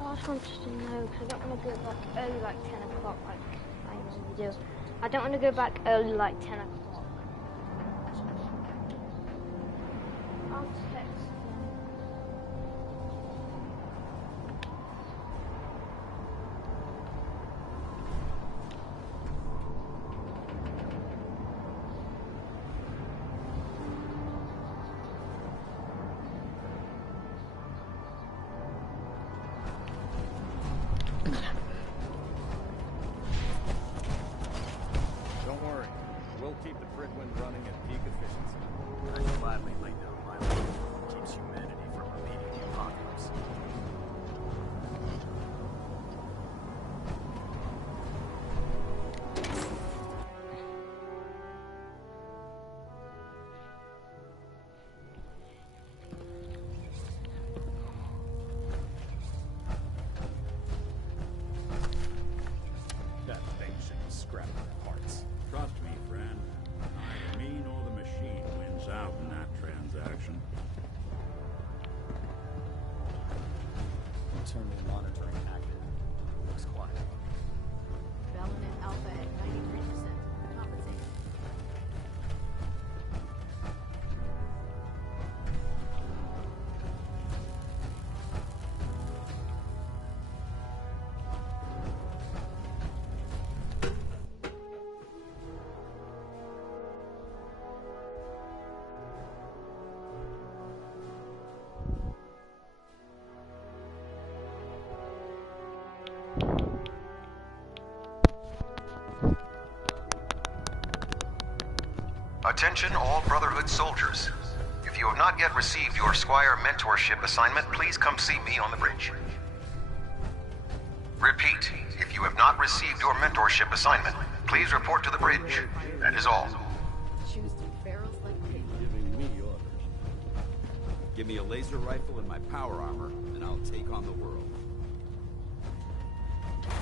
I just wanted to know because I don't want to go back early like 10 o'clock like I normally do. I don't want to go back early like 10 o'clock. Internal monitoring active. Looks quiet. Balanet Alpha at 93%. Compensating. Attention all Brotherhood soldiers. If you have not yet received your Squire mentorship assignment, please come see me on the bridge. Repeat, if you have not received your mentorship assignment, please report to the bridge. That is all. Choose through barrels like me. Giving me orders. Give me a laser rifle and my power armor, and I'll take on the world.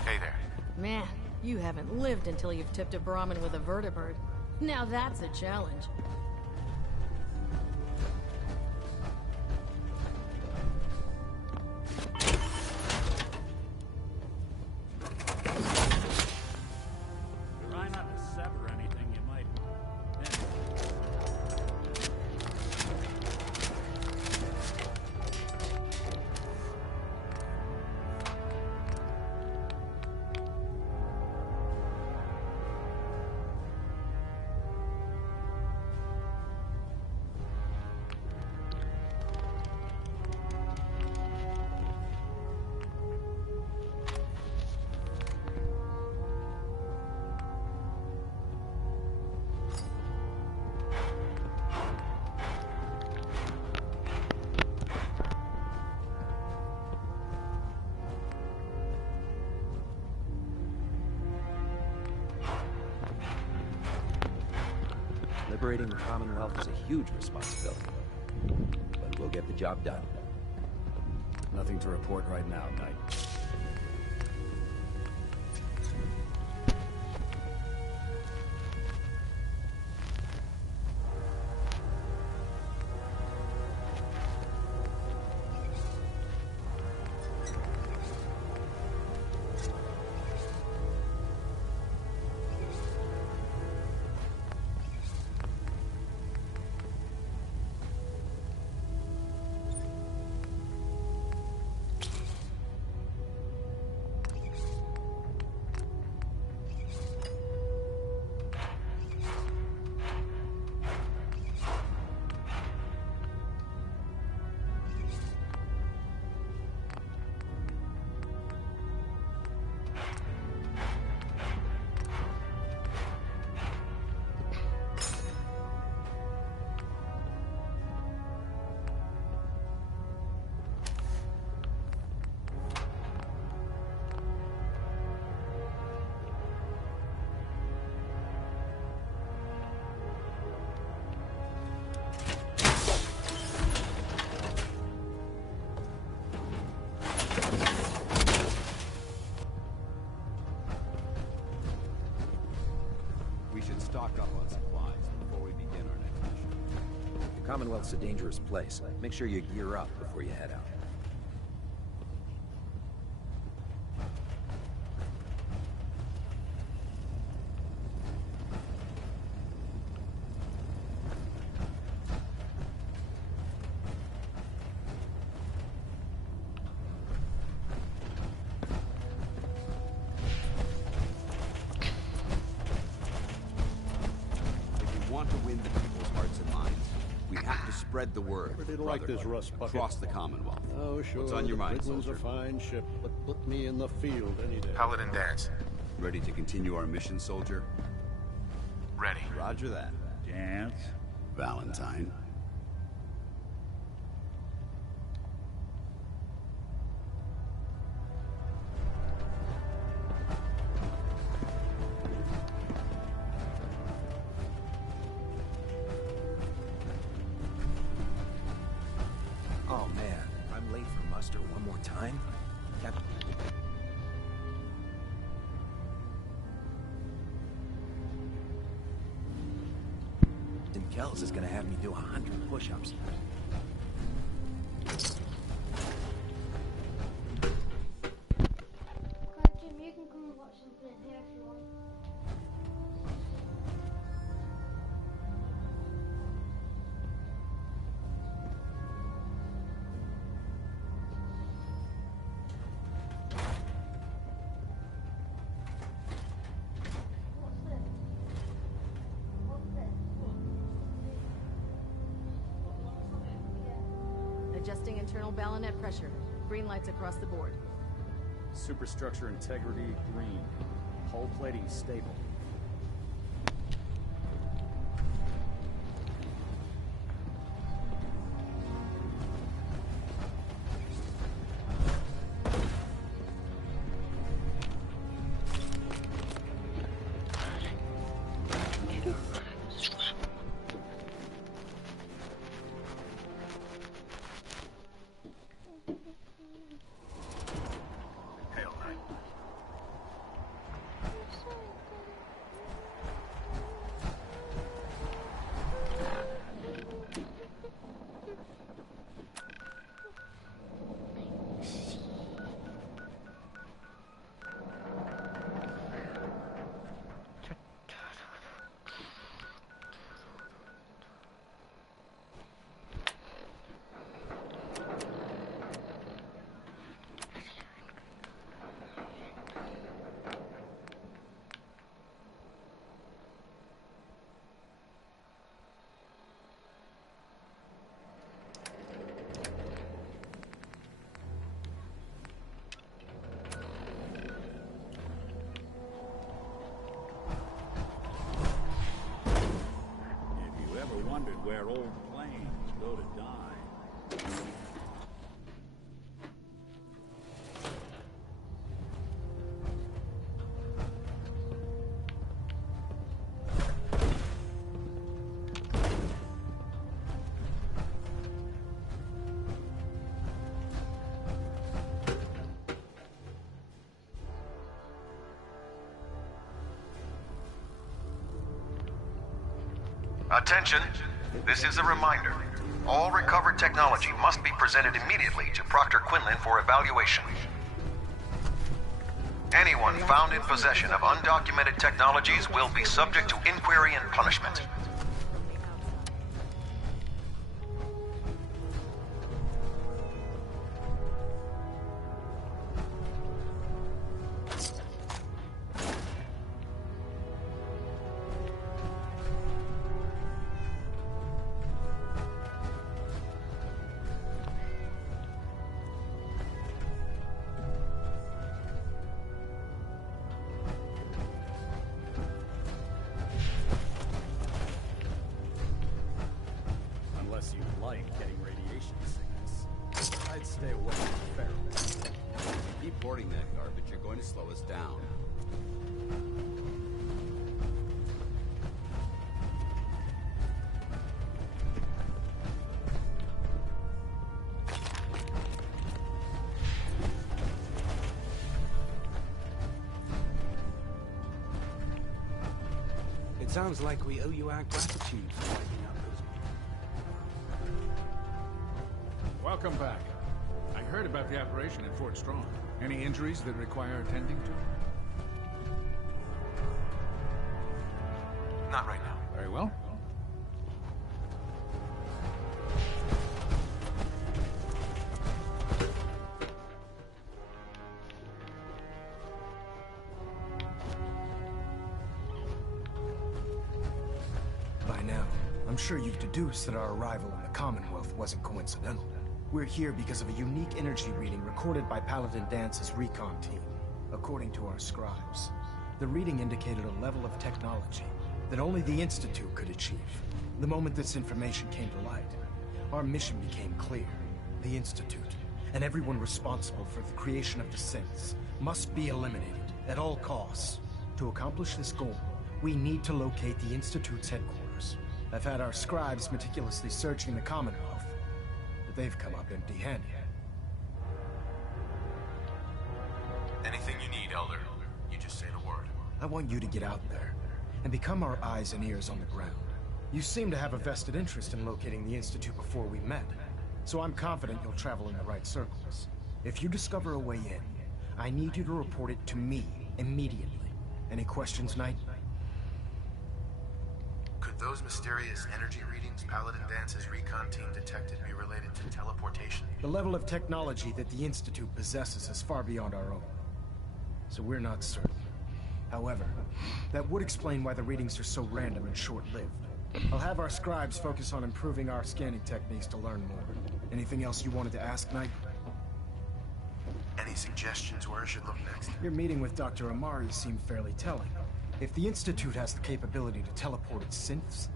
Hey there. Man, you haven't lived until you've tipped a Brahmin with a vertibird. Now that's a challenge. Try not to sever anything you might. Liberating the Commonwealth is a huge responsibility, but we'll get the job done. Nothing to report right now, Knight. Stock up on supplies before we begin our next mission. The Commonwealth's a dangerous place. Make sure you gear up before you head out. Spread the word. Never did like this rust bucket. Across the Commonwealth. Oh, sure. What's on your mind, Briglin's soldier? a fine ship, but put me in the field any day. Paladin Danse. Ready to continue our mission, soldier? Ready. Roger that. Danse. Valentine. Oh man, I'm late for muster one more time. Captain. Kells is gonna have me do 100 push-ups. Adjusting internal bayonet pressure. Green lights across the board. Superstructure integrity green. Hull plating stable. Wondered where old planes go to die. Attention, this is a reminder. All recovered technology must be presented immediately to Proctor Quinlan for evaluation. Anyone found in possession of undocumented technologies will be subject to inquiry and punishment. Unless you like getting radiation sickness. I'd stay away from Fairbanks. If you keep hoarding that garbage, you're going to slow us down. It sounds like we owe you our gratitude for wiping out those. Welcome back. I heard about the operation at Fort Strong. Any injuries that require attending to? Not right now. Very well. By now, I'm sure you've deduced that our arrival in the Commonwealth wasn't coincidental. We're here because of a unique energy reading recorded by Paladin Dance's recon team. According to our scribes, the reading indicated a level of technology that only the Institute could achieve. The moment this information came to light, our mission became clear. The Institute, and everyone responsible for the creation of the synths, must be eliminated at all costs. To accomplish this goal, we need to locate the Institute's headquarters. I've had our scribes meticulously searching the Commonwealth, but they've come up empty-handed. Anything you need, Elder. You just say the word. I want you to get out there and become our eyes and ears on the ground. You seem to have a vested interest in locating the Institute before we met, so I'm confident you'll travel in the right circles. If you discover a way in, I need you to report it to me immediately. Any questions, Knight? Could those mysterious energy readings Paladin Dance's recon team detected be related to teleportation? The level of technology that the Institute possesses is far beyond our own, so we're not certain. However, that would explain why the readings are so random and short-lived. I'll have our scribes focus on improving our scanning techniques to learn more. Anything else you wanted to ask, Knight? Any suggestions where I should look next? Your meeting with Dr. Amari seemed fairly telling. If the Institute has the capability to teleport its synths,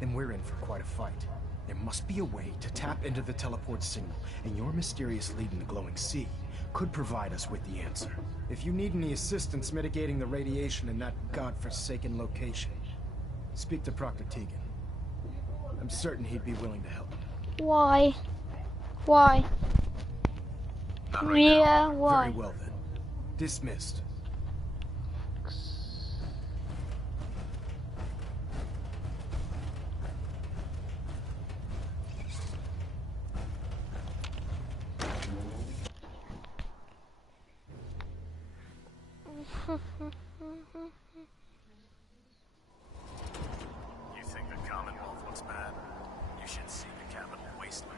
then we're in for quite a fight. There must be a way to tap into the teleport signal, and your mysterious lead in the glowing sea could provide us with the answer. If you need any assistance mitigating the radiation in that godforsaken location, speak to Proctor Tegan. I'm certain he'd be willing to help. Why? Why? Yeah, why? Very well then. Dismissed. You think the Commonwealth looks bad? You should see the capital wasteland.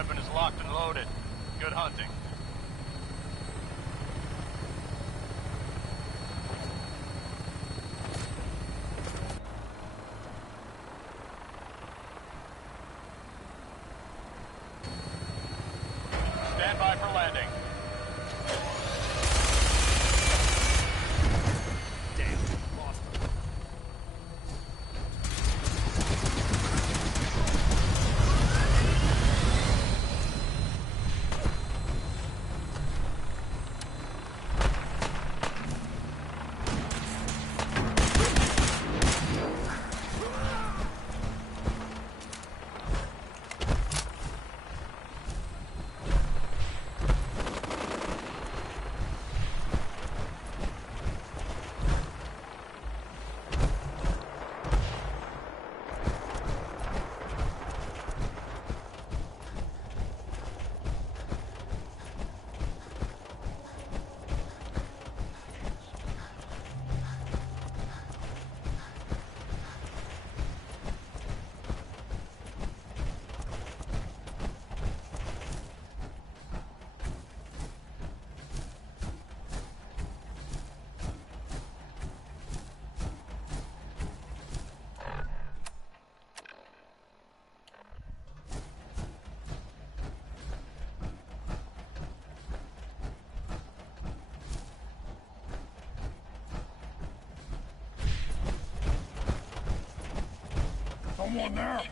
weapon is locked and loaded. Good hunting. Stand by for landing. Someone there?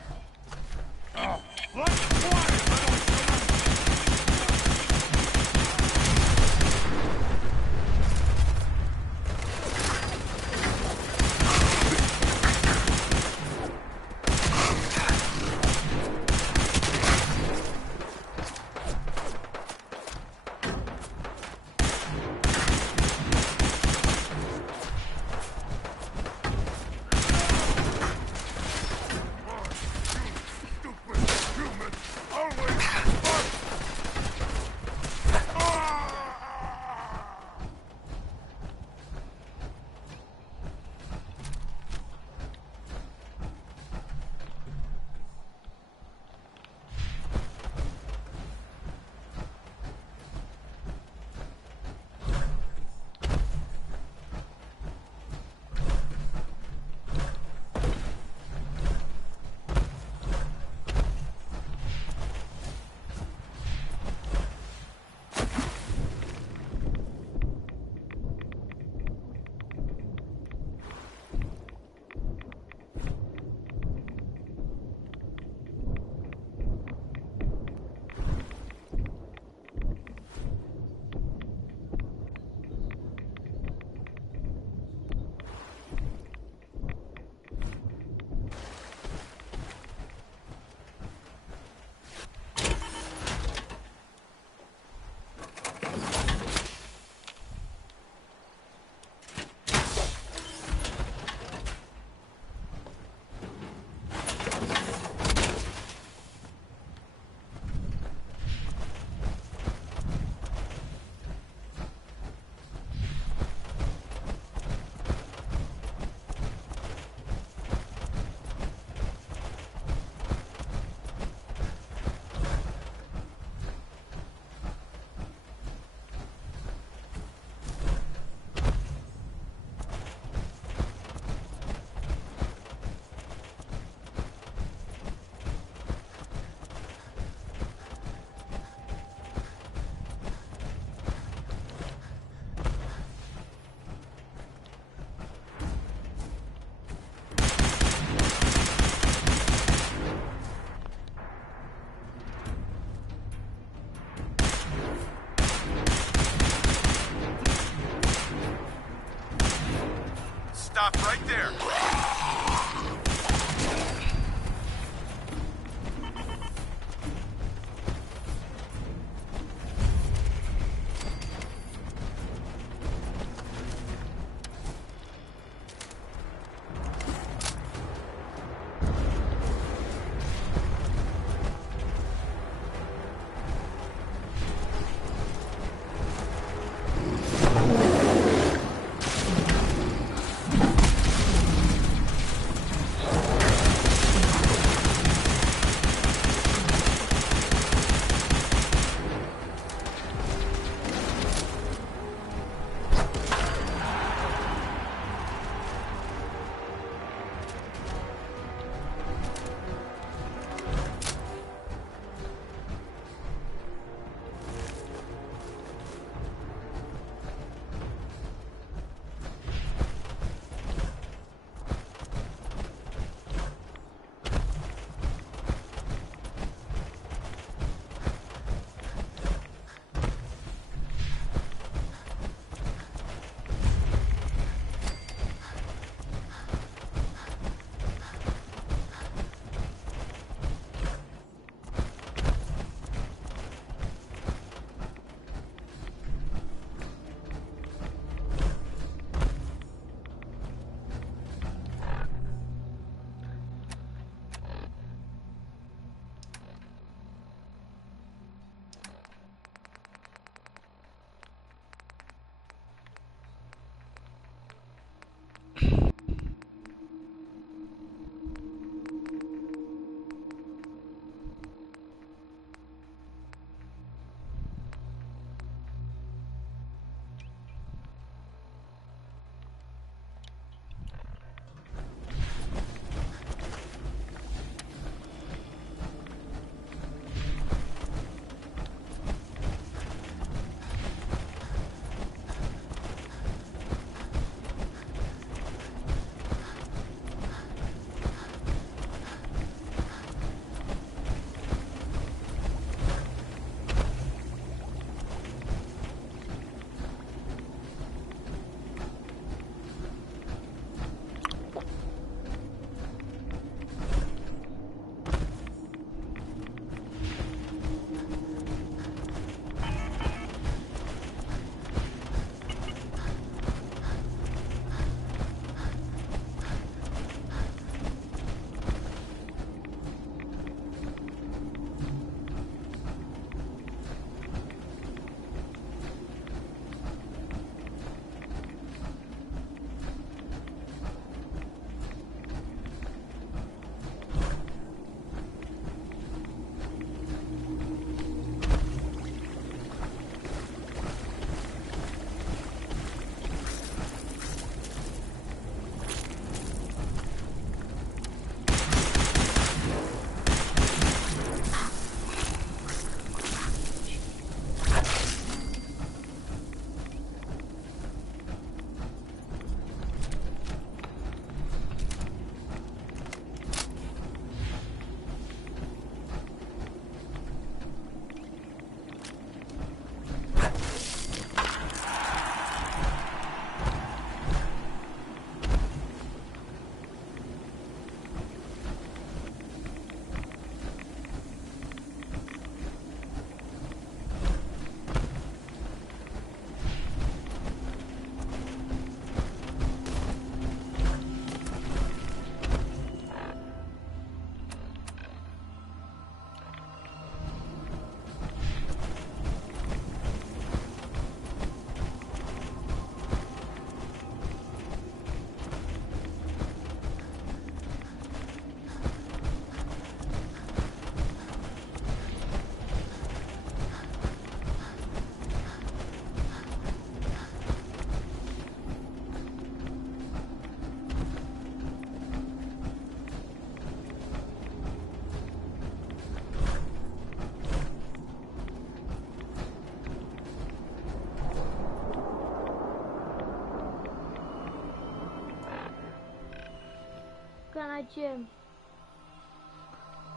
my gym.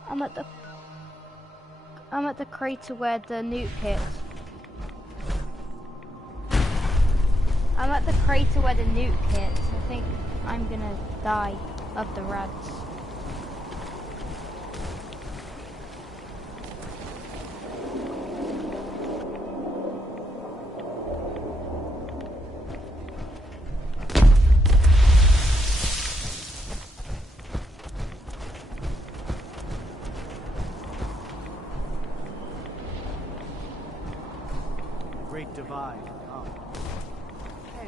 I'm at the crater where the nuke hit. I'm at the crater where the nuke hit. I think I'm gonna die of the rads. Great Divide. Oh. Hey,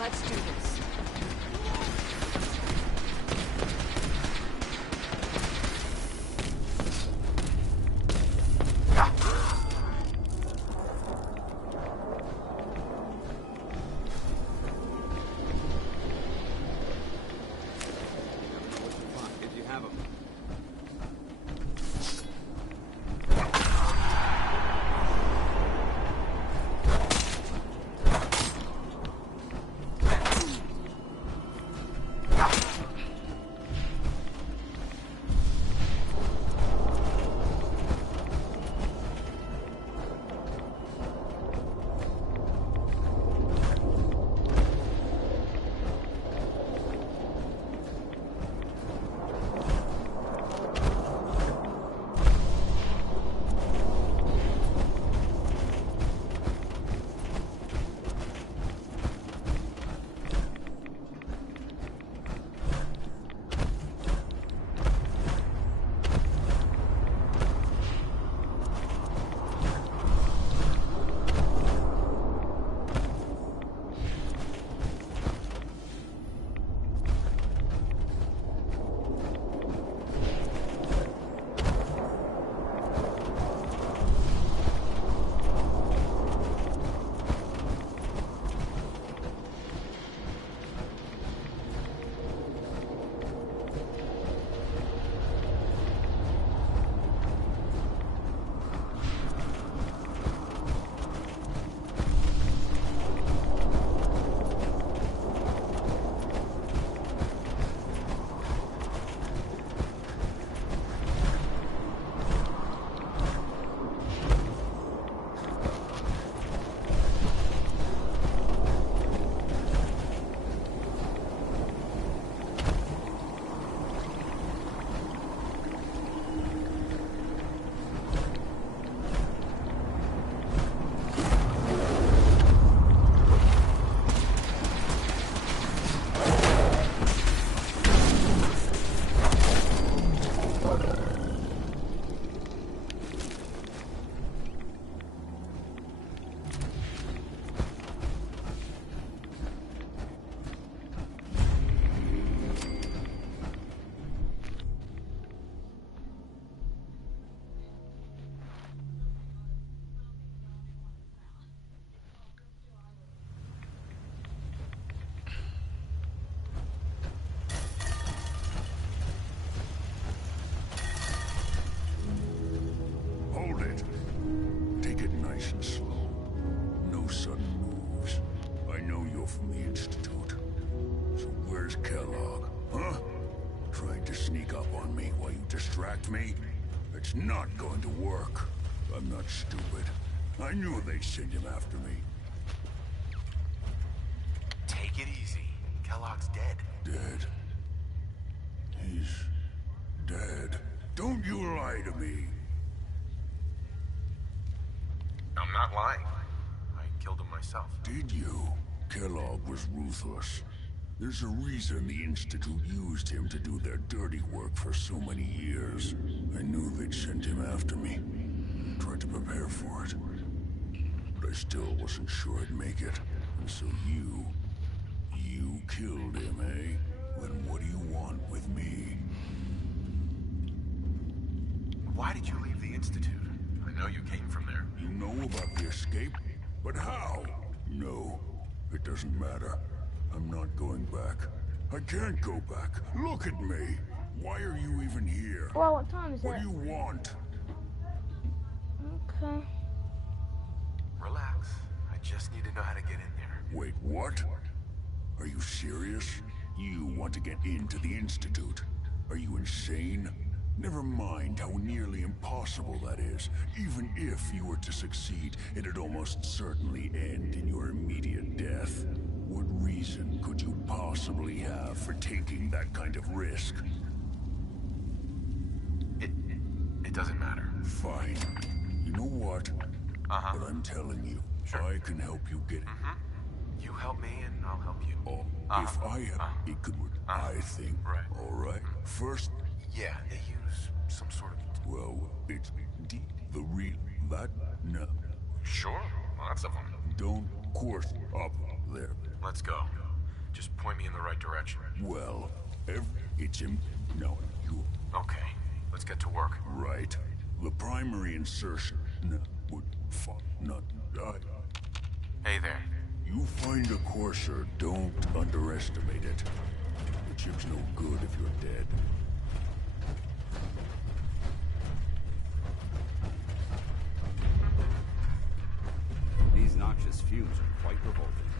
let's do this. If you have them. Distract me? It's not going to work. I'm not stupid. I knew they'd send him after me. Take it easy. Kellogg's dead. Dead? He's dead. Don't you lie to me. I'm not lying. I killed him myself. Did you? Kellogg was ruthless. There's a reason the Institute used him to do their dirty work for so many years. I knew they'd send him after me. Tried to prepare for it. But I still wasn't sure I'd make it. And so you killed him, eh? Then what do you want with me? Why did you leave the Institute? I know you came from there. You know about the escape? But how? No, it doesn't matter. I'm not going back. I can't go back. Look at me. Why are you even here? Well, what time is it? What do you want? Okay. Relax. I just need to know how to get in there. Wait, what? Are you serious? You want to get into the Institute? Are you insane? Never mind how nearly impossible that is. Even if you were to succeed, it'd almost certainly end in your immediate death. What reason could you possibly have for taking that kind of risk? It doesn't matter. Fine. You know what? Uh-huh. But I'm telling you, I can help you get it. You help me and I'll help you. Oh, if I help, it could work, I think. Right. All right. First, yeah, they use some sort of... well, it's the real... that... no. Sure, lots of them. Don't course up there. Let's go. Just point me in the right direction. Well, it's him. No, you... Okay, let's get to work. Right. The primary insertion would not die. Hey there. You find a courser, don't underestimate it. The chip's no good if you're dead. These noxious fumes are quite revolting.